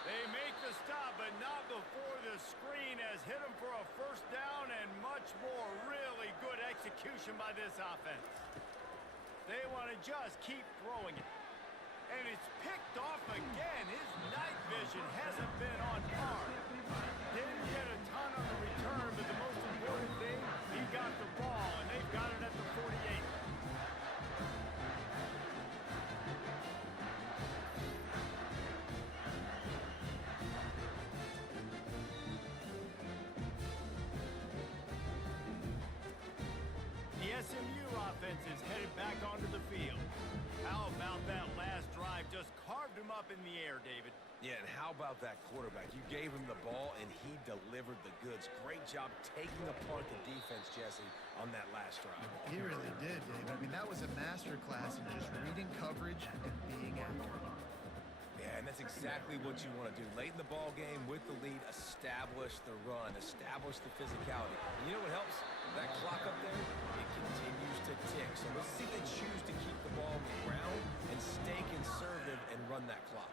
They make the stop, but not before the screen has hit him for a first down and much more. Really good execution by this offense. They want to just keep throwing it. And it's picked off again. His night vision hasn't been on par. Didn't get a ton on the return, but the most important thing, he got the ball, and they've got it at the 48. The SMU offense is headed back onto the field. How about that last drive? Just carved him up in the air, David. Yeah, and how about that quarterback? You gave him the ball, and he delivered the goods. Great job taking apart the defense, Jesse, on that last drive. He really did, Dave. I mean, that was a masterclass in just reading coverage and being accurate. Yeah, and that's exactly what you want to do. Late in the ball game with the lead, establish the run, establish the physicality. And you know what helps? That clock up there, it continues to tick. So let's see if they choose to keep the ball on the ground and stay conservative and run that clock.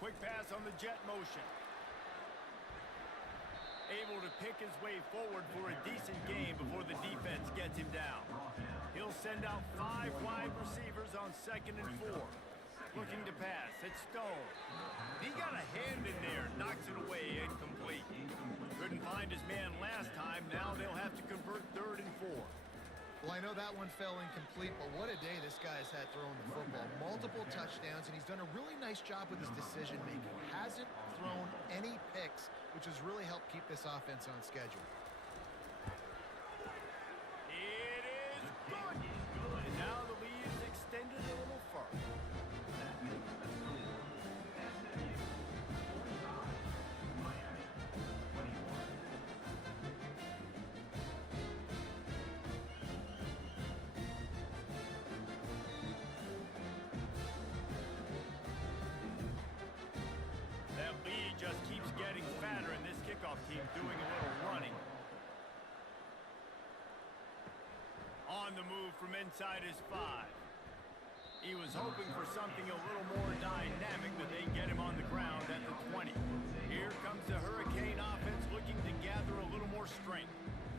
Quick pass on the jet motion. Able to pick his way forward for a decent game before the defense gets him down. He'll send out 5 wide receivers on 2nd and 4. Looking to pass. It's Stone. He got a hand in there. Knocks it away. Incomplete. Couldn't find his man last time. Now they'll have to convert 3rd and 4. Well, I know that one fell incomplete, but what a day this guy's had throwing the football. Multiple touchdowns, and he's done a really nice job with his decision-making. Hasn't thrown any picks, which has really helped keep this offense on schedule. It is good. And now the lead is extended a little further. That lead just keeps getting fatter, and this kickoff team doing a little running. On the move from inside his 5. He was hoping for something a little more dynamic, but they get him on the ground at the 20. Here comes the Hurricane offense looking to gather a little more strength.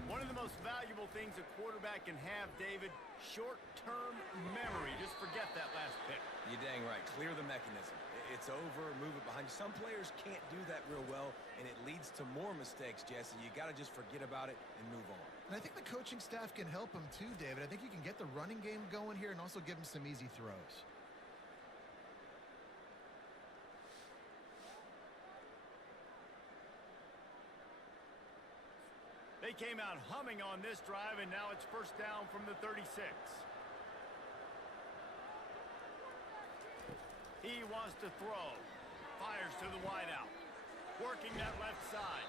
One of the most valuable things a quarterback can have, David, short-term memory. Just forget that last pick. You're dang right. Clear the mechanism. It's over, move it behind you. Some players can't do that real well, and it leads to more mistakes, Jesse. You got to just forget about it and move on. And I think the coaching staff can help him too, David. I think you can get the running game going here and also give him some easy throws. They came out humming on this drive, and now it's first down from the 36. He wants to throw. Fires to the wideout. Working that left side.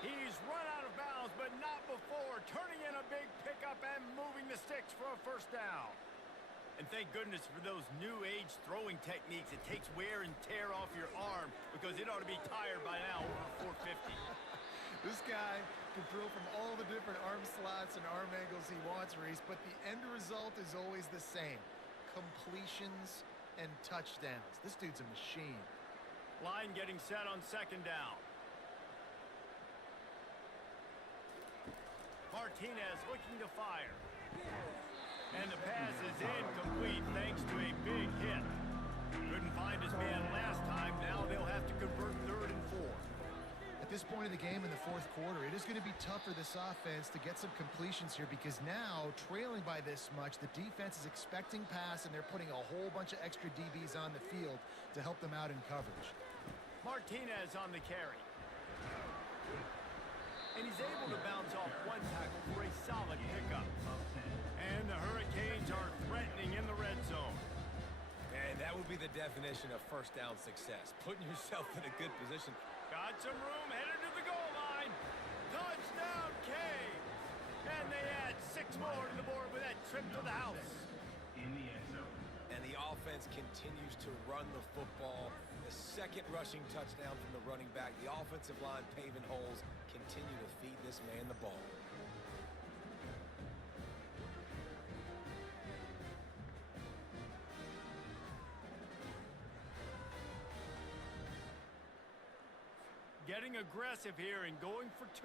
He's run out of bounds, but not before. Turning in a big pickup and moving the sticks for a first down. And thank goodness for those new age throwing techniques. It takes wear and tear off your arm because it ought to be tired by now over 450. This guy can throw from all the different arm slots and arm angles he wants, Reese, but the end result is always the same. Completions and touchdowns. This dude's a machine. Line getting set on 2nd down. Martinez looking to fire. And the pass is incomplete thanks to a big hit. Couldn't find his man last time. Now they'll have to convert 3rd and 4. At this point of the game in the fourth quarter, it is going to be tough for this offense to get some completions here because now, trailing by this much, the defense is expecting pass, and they're putting a whole bunch of extra DBs on the field to help them out in coverage. Martinez on the carry. And he's able to bounce off one tackle for a solid pickup. And the Hurricanes are threatening in the red zone. And that would be the definition of first down success. Putting yourself in a good position. Got some room, headed to the goal line. Touchdown, Canes. And they add 6 more to the board with that trip to the house. In the end zone. And the offense continues to run the football. The second rushing touchdown from the running back. The offensive line paving holes. Continue to feed this man the ball. Getting aggressive here and going for 2.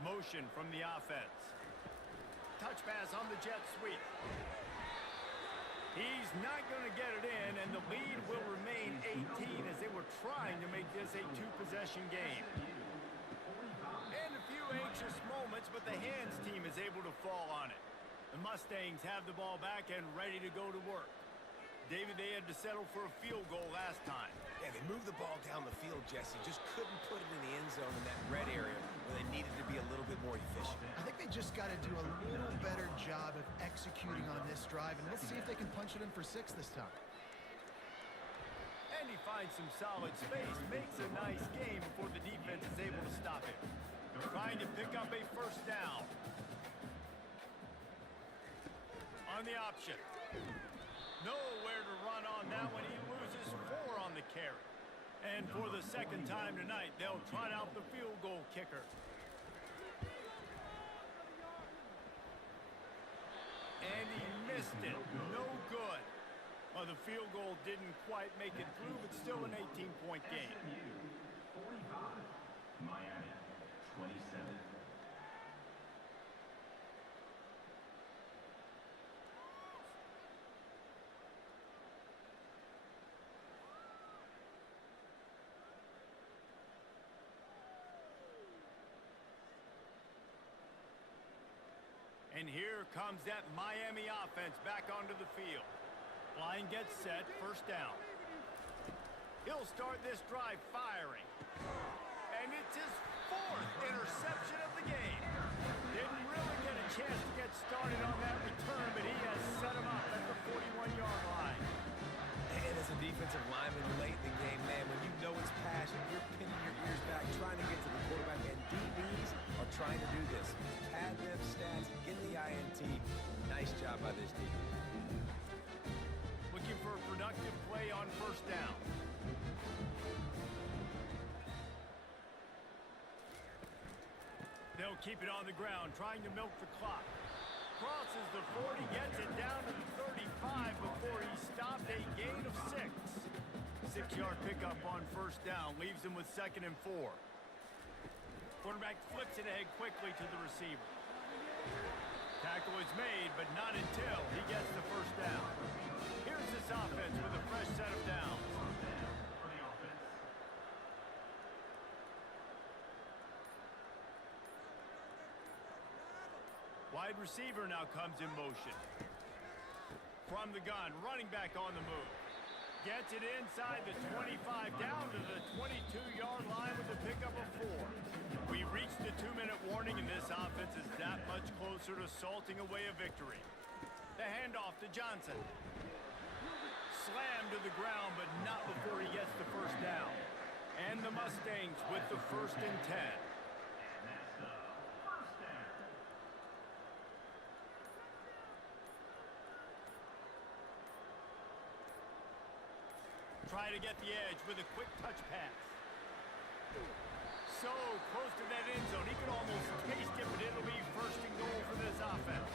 Motion from the offense. Touch pass on the jet sweep. He's not going to get it in, and the lead will remain 18 as they were trying to make this a 2-possession game. And a few anxious moments, but the hands team is able to fall on it. The Mustangs have the ball back and ready to go to work. David, they had to settle for a field goal last time. Yeah, they moved the ball down the field, Jesse. Just couldn't put it in the end zone in that red area where they needed to be a little bit more efficient. I think they just got to do a little better job of executing on this drive, and let's see if they can punch it in for 6 this time. And he finds some solid space, makes a nice game before the defense is able to stop it. Trying to pick up a first down. On the option. Nowhere to run on that one. He loses 4 on the carry. And for the second time tonight, they'll trot out the field goal kicker. And he missed it. No good. Well, the field goal didn't quite make it through, but still an 18-point game. 45. Miami 27. And here comes that Miami offense back onto the field. Line gets set, first down. He'll start this drive firing. And it's his 4th interception of the game. Didn't really get a chance to get started on that return, but he has set him up at the 41-yard line. And as a defensive lineman late in the game, man, when you know it's passion, you're pinning your ears back, trying to get to the quarterback, and DBs are trying to do this. Pad them stats, get the INT. Nice job by this defense. Looking for a productive play on first down. They'll keep it on the ground, trying to milk the clock. Crosses the 40, gets it down to the 35 before he stopped, a gain of 6. 6-yard pickup on first down, leaves him with 2nd and 4. Quarterback flips it ahead quickly to the receiver. Tackle is made, but not until he gets the first down. Here's this offense with a fresh set of downs. For the offense. Wide receiver now comes in motion. From the gun, running back on the move. Gets it inside the 25, down to the 22-yard line with a pickup of 4. We reached the 2-minute warning, and this offense is that much closer to salting away a victory. The handoff to Johnson. Slammed to the ground, but not before he gets the first down. And the Mustangs with the 1st and 10. And that's the first down. Try to get the edge with a quick touch pass. So close to that end zone, he could almost taste it, but it'll be 1st and goal for this offense.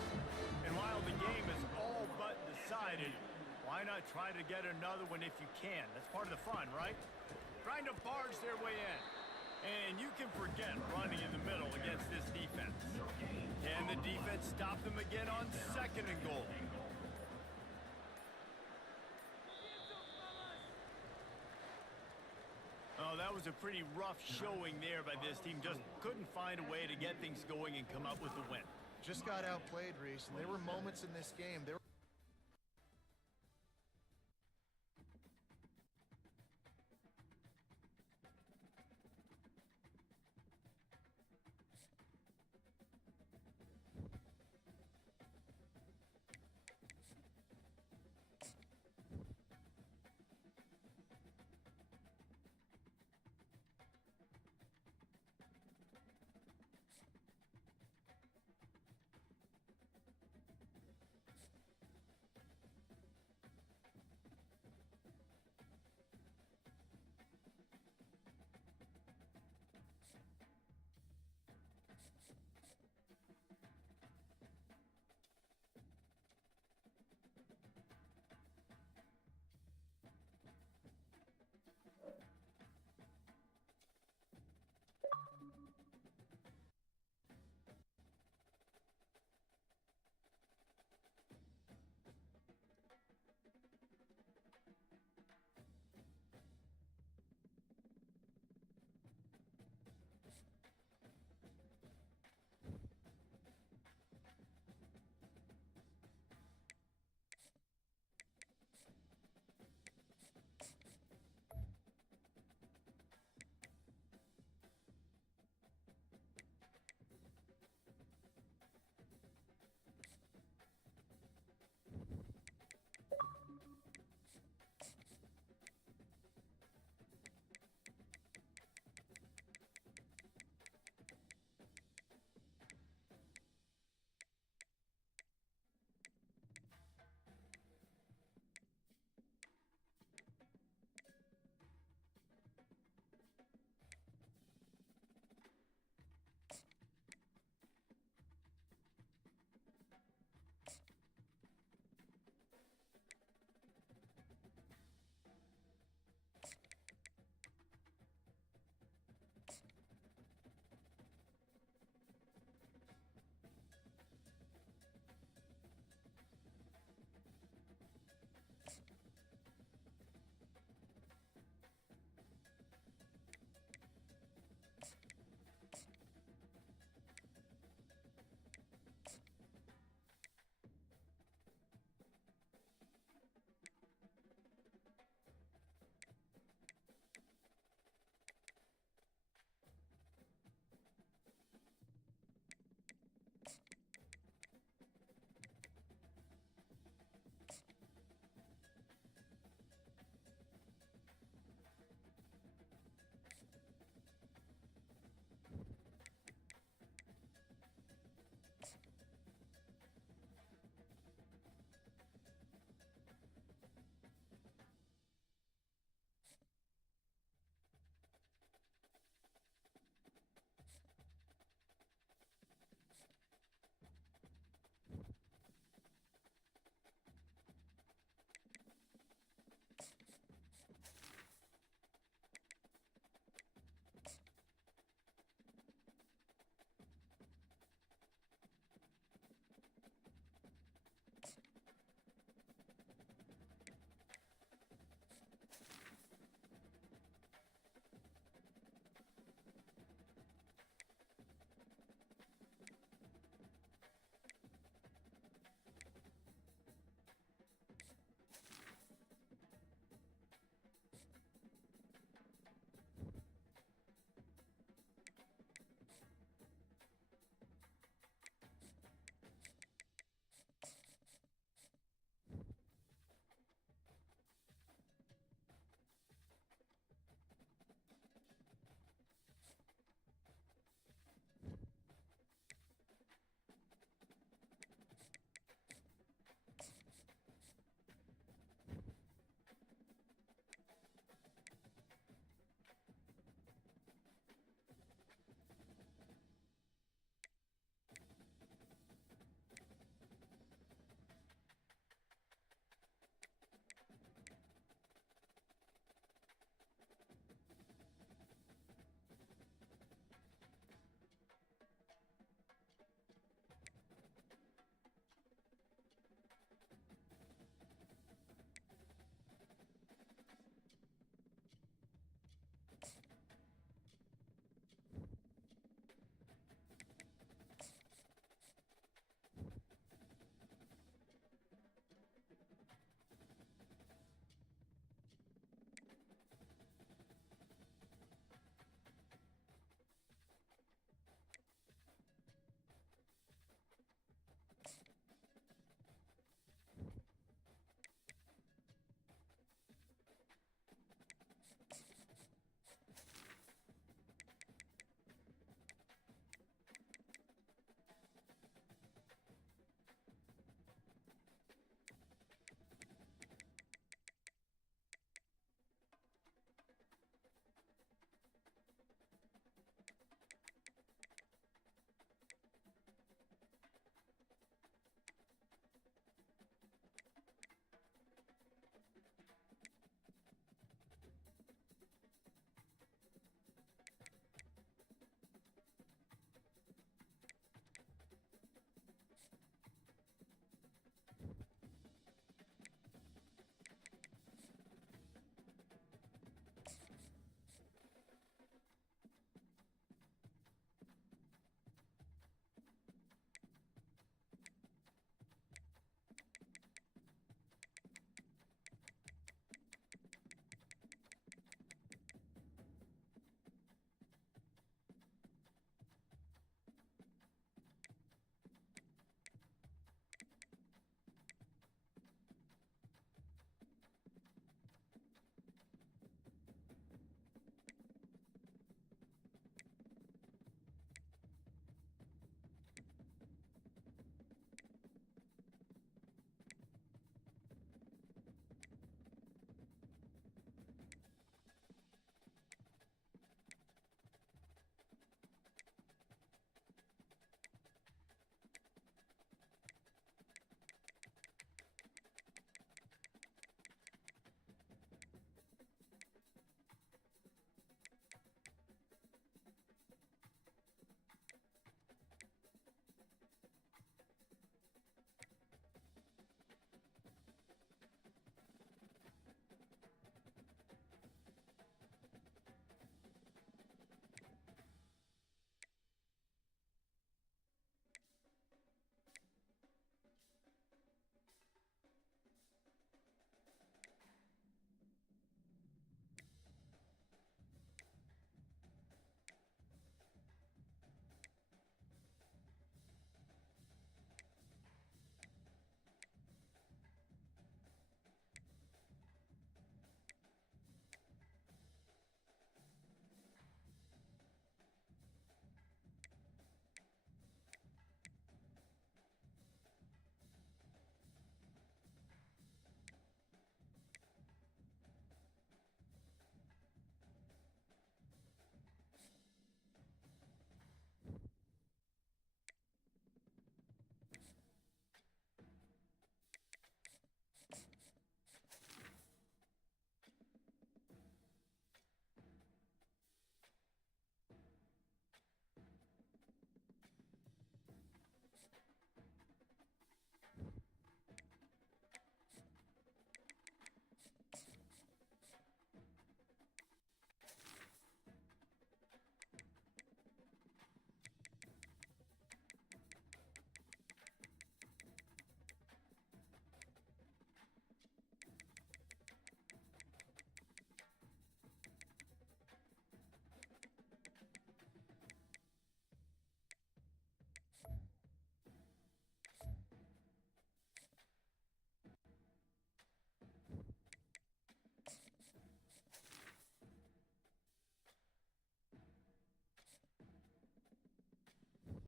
And while the game is all but decided, why not try to get another one if you can? That's part of the fun, right? Trying to barge their way in. And you can forget running in the middle against this defense. Can the defense stop them again on 2nd and goal? Well, that was a pretty rough showing there by this team. Just couldn't find a way to get things going and come up with the win. Just got outplayed, Reese, and there were moments in this game.